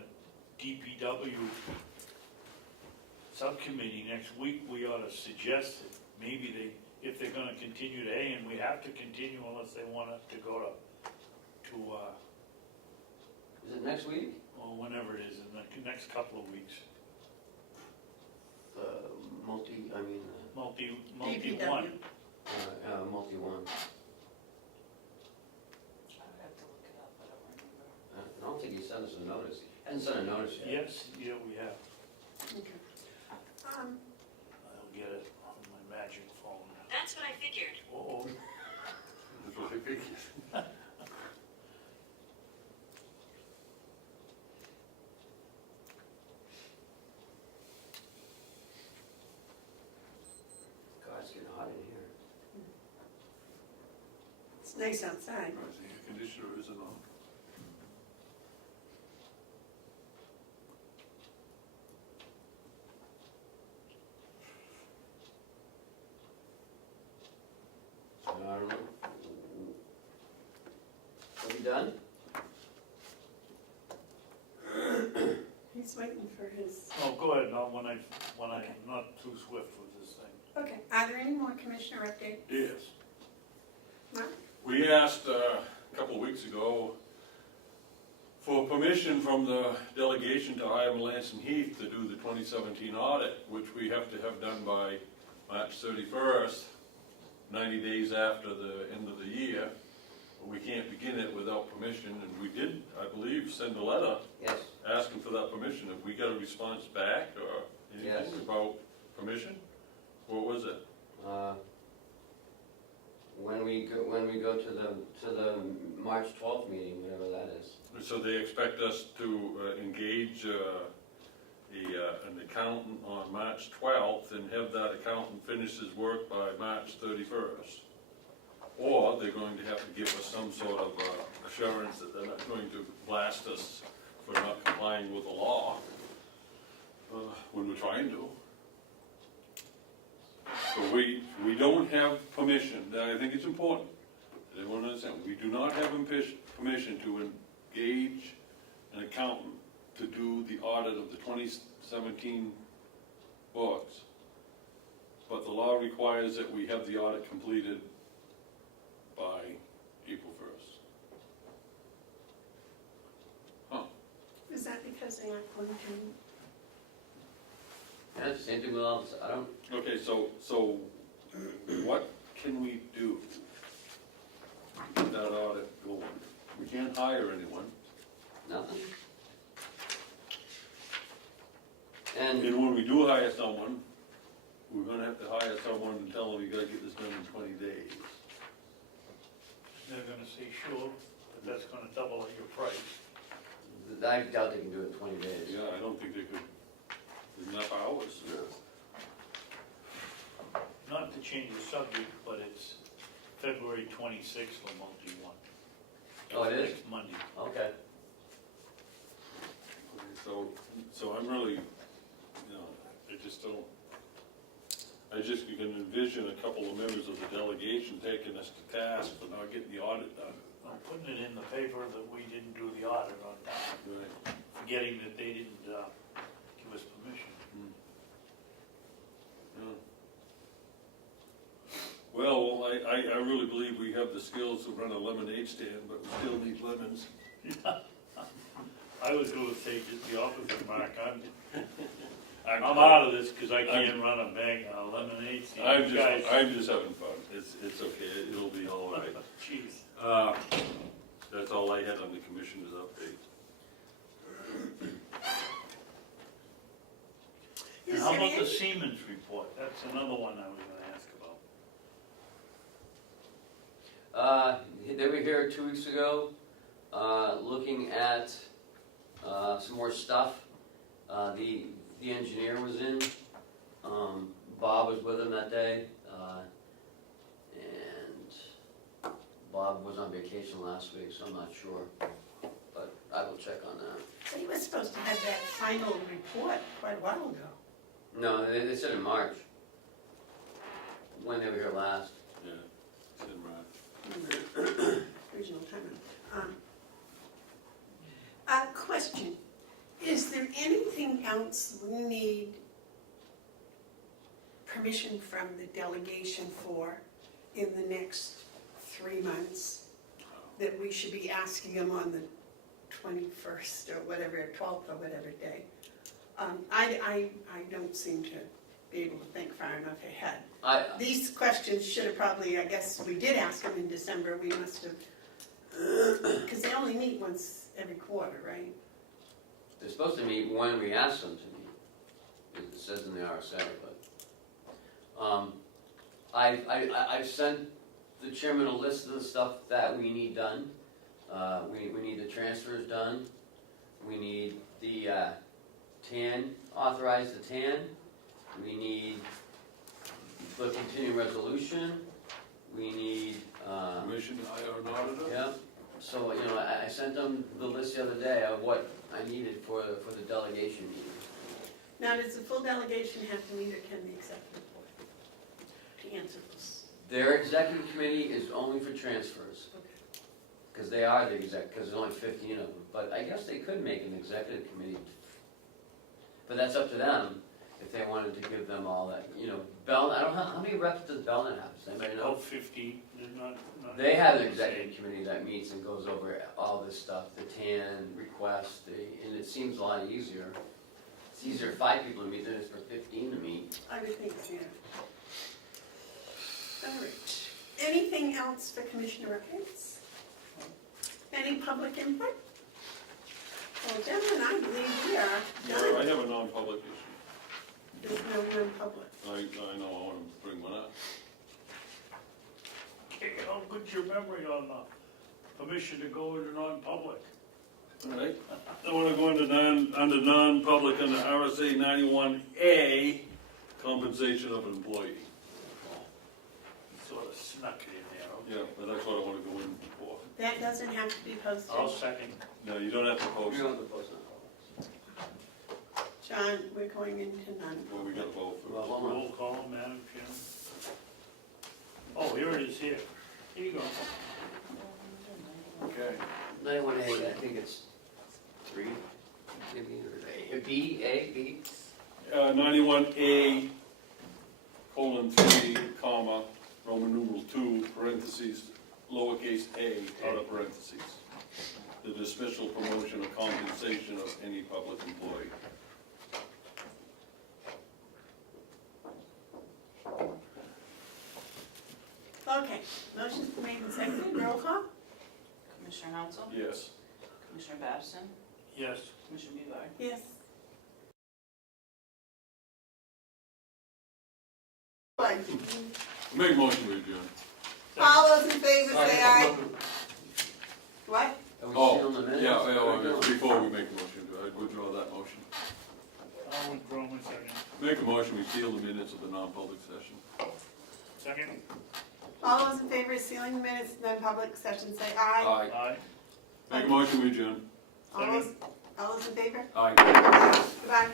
DPW subcommittee next week, we ought to suggest that maybe if they're gonna continue to hay, and we have to continue unless they want us to go to Is it next week? or whenever it is, in the next couple of weeks. Multi-one. DPW. Multi-one. I would have to look it up, I don't remember. I don't think he sent us a notice. He hasn't sent a notice yet. Yes, yeah, we have. Okay. I'll get it on my magic phone. That's what I figured. Uh-oh. That's what I figured. God, it's getting hot in here. It's nice outside. Right, the air conditioner isn't on. So I don't know. Are we done? He's waiting for his, Oh, go ahead, no, when I'm not too swift with this thing. okay. Are there any more commissioner updates? Yes. No? We asked a couple of weeks ago for permission from the delegation to hire Melanson Heath to do the 2017 audit, which we have to have done by March 31st, 90 days after the end of the year. We can't begin it without permission, and we did, I believe, send a letter Yes, asking for that permission. Have we got a response back or Yes. anything about permission? What was it? when we go to the March 12th meeting, whatever that is. So they expect us to engage an accountant on March 12th and have that accountant finish his work by March 31st. Or they're going to have to give us some sort of assurance that they're not going to blast us for not complying with the law when we're trying to. So we don't have permission. Now, I think it's important. Everyone understand, we do not have permission to engage an accountant to do the audit of the 2017 books. But the law requires that we have the audit completed by April 1st. Huh. Is that because they aren't going to? And it's the same thing with all this, I don't, Okay, so what can we do to get that audit going? We can't hire anyone. nothing. And, And when we do hire someone, we're gonna have to hire someone and tell them you gotta get this done in 20 days. They're gonna say sure, but that's gonna double your price. I doubt they can do it in 20 days. Yeah, I don't think they could, there's enough hours. Not to change the subject, but it's February 26th, Lamont, do you want? Oh, it is? Next Monday. Okay. So I'm really, I just you can envision a couple of members of the delegation taking us to task for not getting the audit done. I'm putting it in the paper that we didn't do the audit on time, Right. forgetting that they didn't give us permission. Yeah. Well, I really believe we have the skills to run a lemonade stand, but we still need lemons. I was gonna say just the opposite, Mark. I'm out of this because I can't run a lemonade stand. I'm You guys- just having fun. It's okay. It'll be all right. Jeez. That's all I had on the commissioner's update. And Is how there about the any- Siemens report? That's another one I was gonna ask about. They were here 2 weeks ago, looking at some more stuff. The engineer was in, Bob was with him that day, and Bob was on vacation last week, so I'm not sure, but I will check on that. They were supposed to have that final report quite a while ago. No, they said in March, when they were here last. Yeah, it's in March. Original time. Question, is there anything else we need permission from the delegation for in the next 3 months that we should be asking them on the 21st or whatever, 12th or whatever day? I don't seem to be able to think far enough ahead. These questions should have probably, I guess, we did ask them in December, we must have, because they only meet once every quarter, right? They're supposed to meet when we ask them to meet. It says in the RSA, but I've sent the chairman a list of the stuff that we need done. We need the transfers done. We need the TAN, authorize the TAN. We need the continuing resolution. We need Commission to hire an auditor? yeah. So, I sent them the list the other day of what I needed for the delegation meeting. Now, does the full delegation have to meet, or can the executive board to answer this? Their executive committee is only for transfers, Okay. because they are the because there's only 15 of them. But I guess they could make an executive committee. But that's up to them, if they wanted to give them all that, Bell, I don't know, how many reps does Belknap have? Does anybody know? About 50, they're not. They have an executive committee that meets and goes over all this stuff, the TAN, request, and it seems a lot easier. It's easier for 5 people to meet than it is for 15 to meet. I would think so, yeah. All right. Anything else for commissioner updates? Any public input? Well, gentlemen, I believe we are I done. have a non-public issue. There's no non-public. I know, I wanna bring one up. Hey, how good's your memory on the permission to go into non-public? All right, I wanna go into under non-public under RSA 91A, compensation of an employee. Sort of snuck it in there, Yeah, but that's what I wanna go in for. That doesn't have to be posted. I'll second. No, you don't have to We post don't it, have to post non-public. John, we're going into well, non-public. we gotta vote Well, first. hold on. Roll call, Madam Chairman. Oh, here it is, here. Here you go. Okay. 91A, I think it's 3, maybe, or B, A, B. 91A, colon 3, comma, Roman numeral 2, parentheses, lowercase a, out of parentheses. The dismissal, promotion, or compensation of any public employee. Okay, motion's made and seconded, roll call? Commissioner Hounsell? Yes. Commissioner Babson? Yes. Commissioner Bevard? Yes. Make a motion to adjourn. All those in favor say aye. What? Are we Oh, still in the minutes? yeah, before we make a motion, I withdraw that motion. I'll withdraw my second. Make a motion, we seal the minutes of the non-public session. Second? All those in favor of sealing the minutes in non-public session say aye. Aye. Make a motion, we adjourn. All those in favor? Aye. Goodbye.